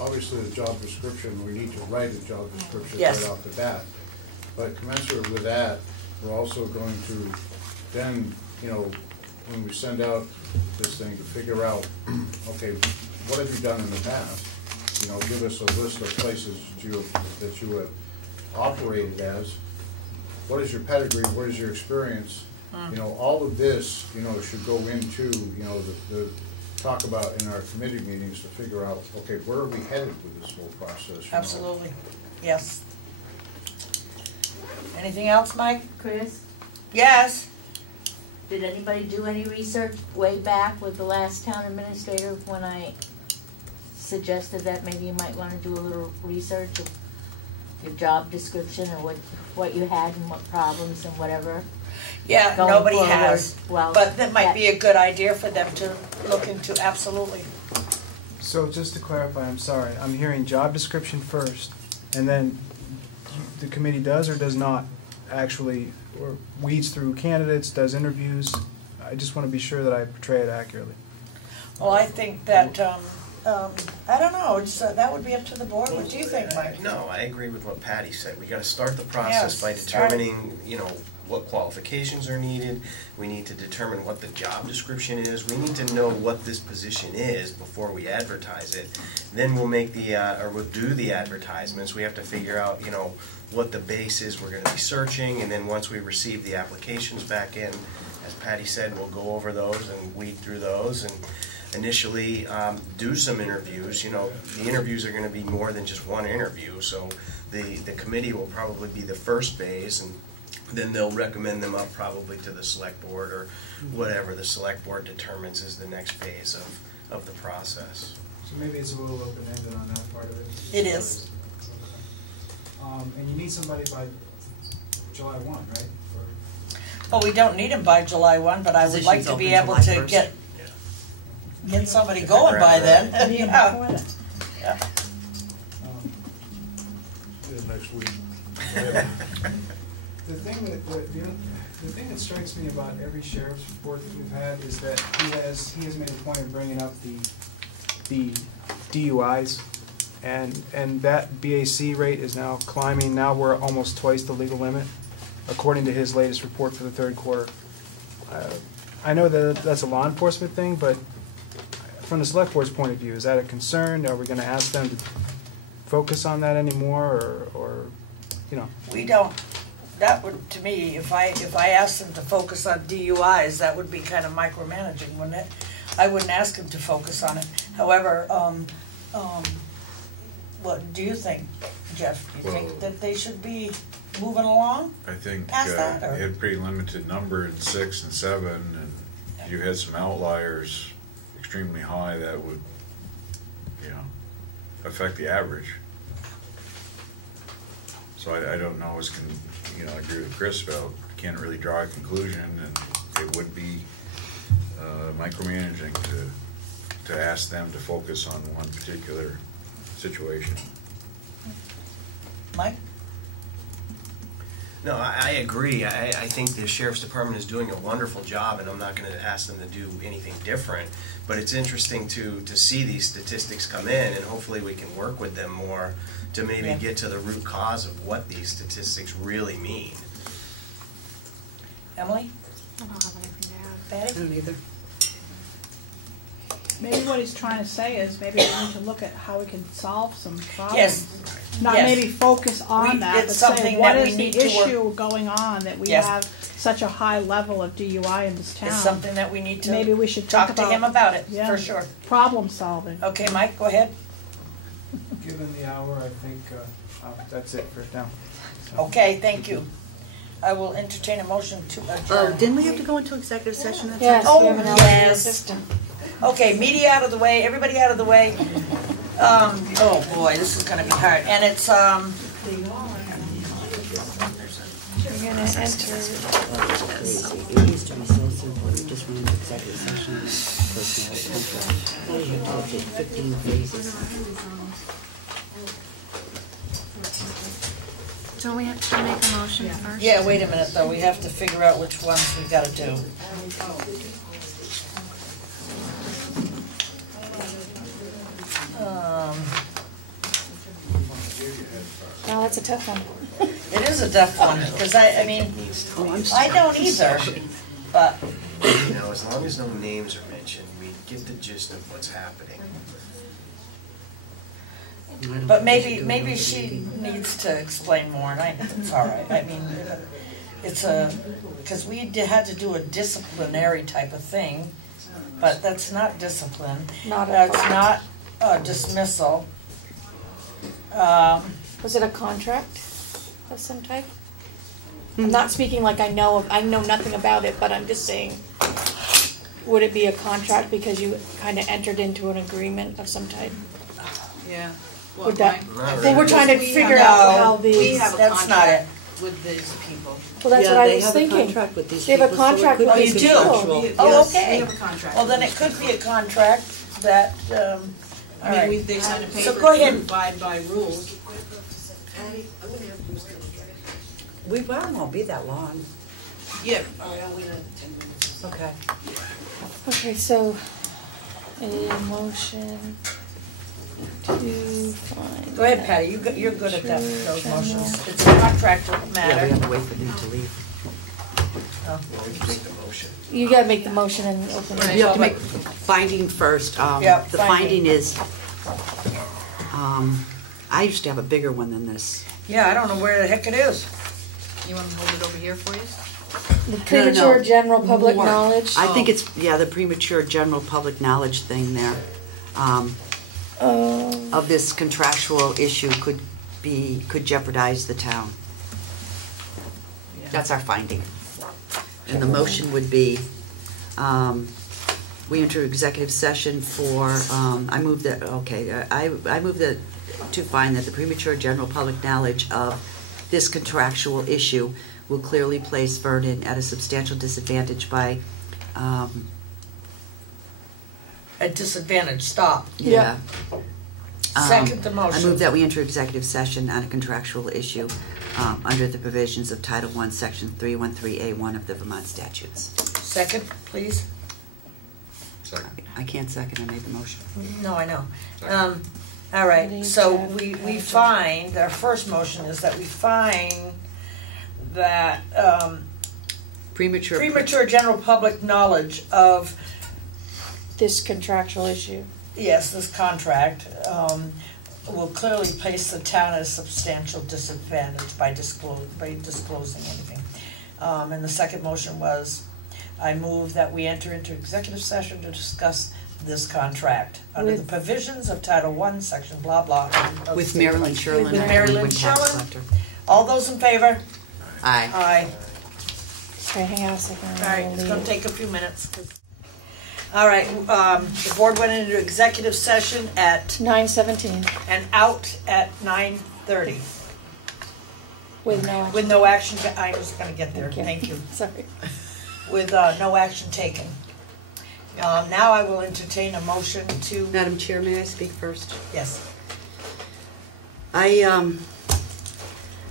obviously the job description, we need to write a job description right off the bat. But commensurate with that, we're also going to then, when we send out this thing, to figure out, okay, what have you done in the past? Give us a list of places that you have operated as. What is your pedigree? What is your experience? All of this, should go into, the talk about in our committee meetings to figure out, okay, where are we headed with this whole process? Absolutely. Yes. Anything else, Mike? Chris? Yes. Did anybody do any research way back with the last town administrator when I suggested that maybe you might want to do a little research of your job description or what you had and what problems and whatever? Yeah, nobody has. Well, but that might be a good idea for them to look into, absolutely. So just to clarify, I'm sorry, I'm hearing job description first, and then the committee does or does not actually, or weeds through candidates, does interviews. I just want to be sure that I portray it accurately. Well, I think that, I don't know, that would be up to the board. What do you think, Mike? No, I agree with what Patty said. We got to start the process by determining, what qualifications are needed. We need to determine what the job description is. We need to know what this position is before we advertise it. Then we'll make we'll do the advertisements. We have to figure out, what the base is we're going to be searching, and then once we receive the applications back in, as Patty said, we'll go over those and weed through those and initially do some interviews. The interviews are going to be more than just one interview, so the committee will probably be the first phase, and then they'll recommend them up probably to the select board or whatever the select board determines is the next phase of the process. So maybe it's a little open-ended on that part of it. It is. And you need somebody by July 1, right? Well, we don't need them by July 1, but I would like to be able to get somebody going by then. Yeah. Next week. The thing that strikes me about every sheriff's report that we've had is that he has made a point of bringing up the DUIs, and that BAC rate is now climbing. Now we're almost twice the legal limit, according to his latest report for the third quarter. I know that that's a law enforcement thing, but from the select board's point of view, is that a concern? Are we going to ask them to focus on that anymore, or We don't. That would, to me, if I asked them to focus on DUIs, that would be kind of micromanaging, wouldn't it? I wouldn't ask them to focus on it. However, what do you think, Jeff? Do you think that they should be moving along? I think past that, you had a pretty limited number in 6 and 7, and you had some outliers extremely high that would, affect the average. So I don't know. I agree with Chris about can't really draw a conclusion, and it would be micromanaging to ask them to focus on one particular situation. Mike? No, I agree. I think the Sheriff's Department is doing a wonderful job, and I'm not going to ask them to do anything different. But it's interesting to see these statistics come in, and hopefully we can work with them more to maybe get to the root cause of what these statistics really mean. Emily? I don't have anything to add. Patty? I don't either. Maybe what he's trying to say is maybe we need to look at how we can solve some problems. Yes. Not Yes. maybe focus on that, it's but something say, what that we is the need to work- issue going on that we Yes. have such a high level of DUI in this town? It's something that we need to Maybe we should talk think to him about it, yeah, for sure. problem solving. Okay, Mike, go ahead. Given the hour, I think that's it for now. Okay, thank you. I will entertain a motion to adjourn. Didn't we have to go into executive session? That Yes, Oh, we have an elderly yes. assistant. Okay, media out of the way, everybody out of the way. Oh boy, this is gonna be hard, and it's, We're gonna enter. It used to be so simple. You just went into executive session and personnel contract. Now you have to go through 15 phases. Don't we have to make a motion first? yeah, wait a minute though, we have to figure out which ones we've gotta do. No, that's a tough one. It is a tough one, because I mean, I don't either, but, You know, as long as no names are mentioned, we get the gist of what's happening. but maybe she needs to explain more, and it's all right. I mean, it's because we had to do a disciplinary type of thing, but that's not discipline. That's not a dismissal. Was it a contract of some type? I'm not speaking like I know nothing about it, but I'm just saying, would it be a contract because you kind of entered into an agreement of some type? Yeah. Would that? Not Well, we're really. trying to We figure have- out how We these. have a That's not contract with these people. Well, that's what I was thinking. They have a contract with these They have a people, so it contract could with Oh, be you these do? people. Oh, Yes, okay. we have a contract. Well, then it could be a contract that, all I mean, right. they signed a So paper go to ahead. abide by rules. We won't be that long. Yeah. Okay. Okay, so a motion to find. Go ahead, Patty, you're good at that, those motions. It's a contract Yeah, we matter. have to wait for them to leave. Well, we can make the motion. You gotta make the motion and open it. You have to make finding first. Yeah, The finding. finding is, I used to have a bigger one than this. Yeah, I don't know where the heck it is. You want me to hold it over here for you? The premature general public More. knowledge. I think it's, the premature general public knowledge thing there, of this contractual issue could jeopardize the town. That's our finding. And the motion would be, we enter executive session for, I move that, I move that, to find that the premature general public knowledge of this contractual issue will clearly place Vernon at a substantial disadvantage by, At disadvantage, stop. yeah. Second the motion. I move that we enter executive session on a contractual issue under the provisions of Title I, Section 313A1 of the Vermont statutes. Second, please. Second. I can't second, I made the motion. No, I know. All right, so we find, our first motion is that we find that premature general public knowledge of this contractual issue. Yes, this contract will clearly place the town at a substantial disadvantage by disclosing anything. And the second motion was, I move that we enter into executive session to discuss this contract under the provisions of Title I, Section blah blah. With Marilyn Sherlin, With our Marilyn delinquent tax Sherlin. collector. All those in favor? Aye. Aye. Okay, hang on a second. All right, it's gonna take a few minutes. All right, the board went into executive session at 9:17 and out at 9:30. with no action. With no action, I was gonna get there, thank you. Sorry. With no action taken. Now I will entertain a motion to. Madam Chair, may I speak first? Yes.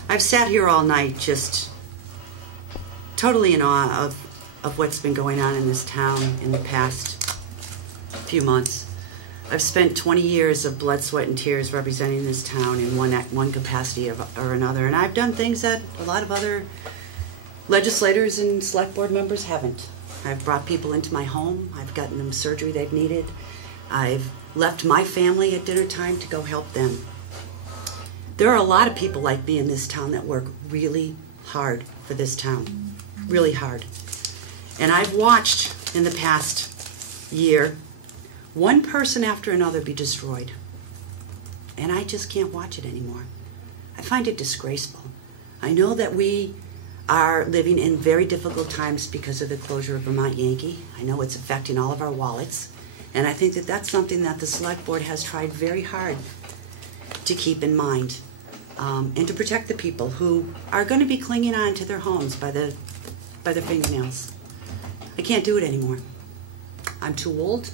I've sat here all night just totally in awe of what's been going on in this town in the past few months. I've spent 20 years of blood, sweat, and tears representing this town in one capacity or another, and I've done things that a lot of other legislators and select board members haven't. I've brought people into my home. I've gotten them surgery they've needed. I've left my family at dinner time to go help them. There are a lot of people like me in this town that work really hard for this town, really hard. And I've watched in the past year one person after another be destroyed. And I just can't watch it anymore. I find it disgraceful. I know that we are living in very difficult times because of the closure of Vermont Yankee. I know it's affecting all of our wallets. And I think that that's something that the Select Board has tried very hard to keep in mind, and to protect the people who are going to be clinging on to their homes by their fingernails. I can't do it anymore. I'm too old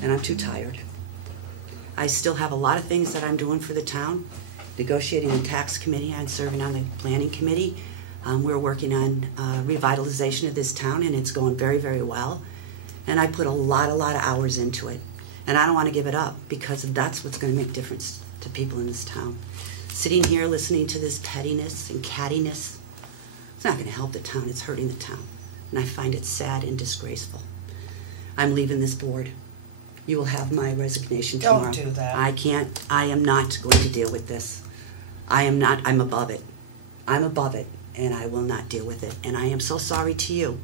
and I'm too tired. I still have a lot of things that I'm doing for the town, negotiating the tax committee, I'm serving on the planning committee. We're working on revitalization of this town, and it's going very, very well. And I put a lot of hours into it. And I don't want to give it up, because that's what's going to make a difference to people in this town. Sitting here listening to this pettiness and cattiness, it's not going to help the town, it's hurting the town. And I find it sad and disgraceful. I'm leaving this board. You will have my resignation tomorrow. Don't do that. I am not going to deal with this. I'm above it. I'm above it, and I will not deal with it. And I am so sorry to you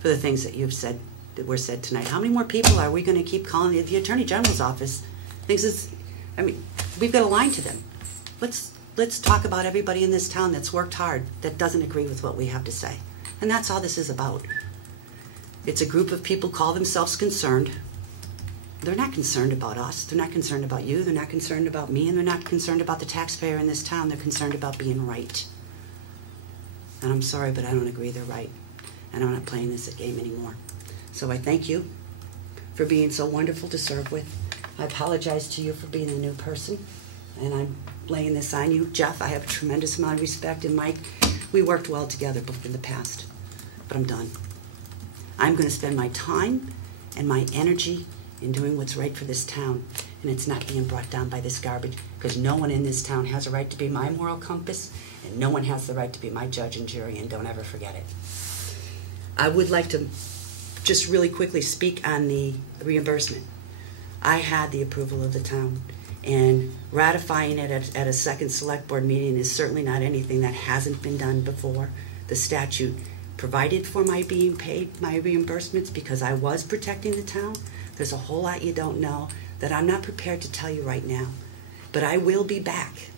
for the things that you've said, that were said tonight. How many more people are we going to keep calling? The Attorney General's office thinks it's, I mean, we've got a line to them. Let's talk about everybody in this town that's worked hard, that doesn't agree with what we have to say. And that's all this is about. It's a group of people call themselves concerned. They're not concerned about us. They're not concerned about you. They're not concerned about me. And they're not concerned about the taxpayer in this town. They're concerned about being right. And I'm sorry, but I don't agree they're right. And I'm not playing this game anymore. So I thank you for being so wonderful to serve with. I apologize to you for being a new person. And I'm laying this on you. Jeff, I have a tremendous amount of respect. And Mike, we worked well together in the past. But I'm done. I'm going to spend my time and my energy in doing what's right for this town. And it's not being brought down by this garbage, because no one in this town has a right to be my moral compass, and no one has the right to be my judge and jury, and don't ever forget it. I would like to just really quickly speak on the reimbursement. I had the approval of the town, and ratifying it at a second select board meeting is certainly not anything that hasn't been done before. The statute provided for my being paid my reimbursements because I was protecting the town. There's a whole lot you don't know that I'm not prepared to tell you right now, but I will be back.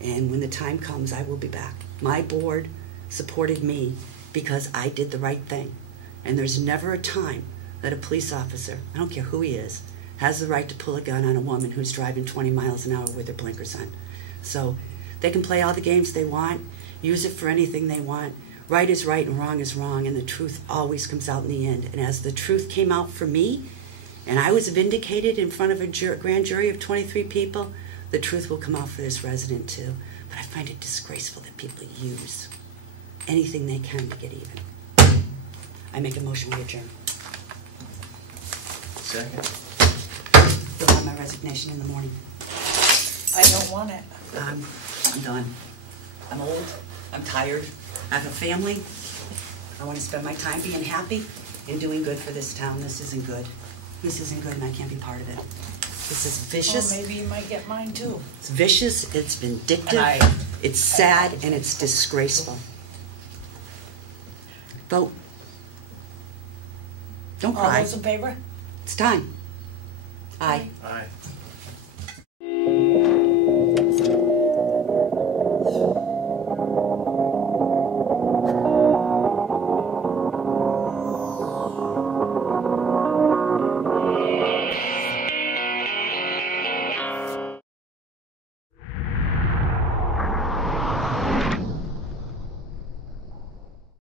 And when the time comes, I will be back. My board supported me because I did the right thing. And there's never a time that a police officer, I don't care who he is, has the right to pull a gun on a woman who's driving 20 miles an hour with her blinkers on. So they can play all the games they want, use it for anything they want. Right is right and wrong is wrong, and the truth always comes out in the end. And as the truth came out for me, and I was vindicated in front of a grand jury of 23 people, the truth will come out for this resident too. But I find it disgraceful that people use anything they can to get even. I make a motion to adjourn. Second. You'll have my resignation in the morning. I don't want it. I'm done. I'm old. I'm tired. I have a family. I want to spend my time being happy and doing good for this town. This isn't good. This isn't good, and I can't be part of it. This is vicious. Well, maybe you might get mine too. It's vicious, it's vindictive, it's sad, and it's disgraceful. Vote. Don't cry. All those in favor? It's time. Aye. Aye.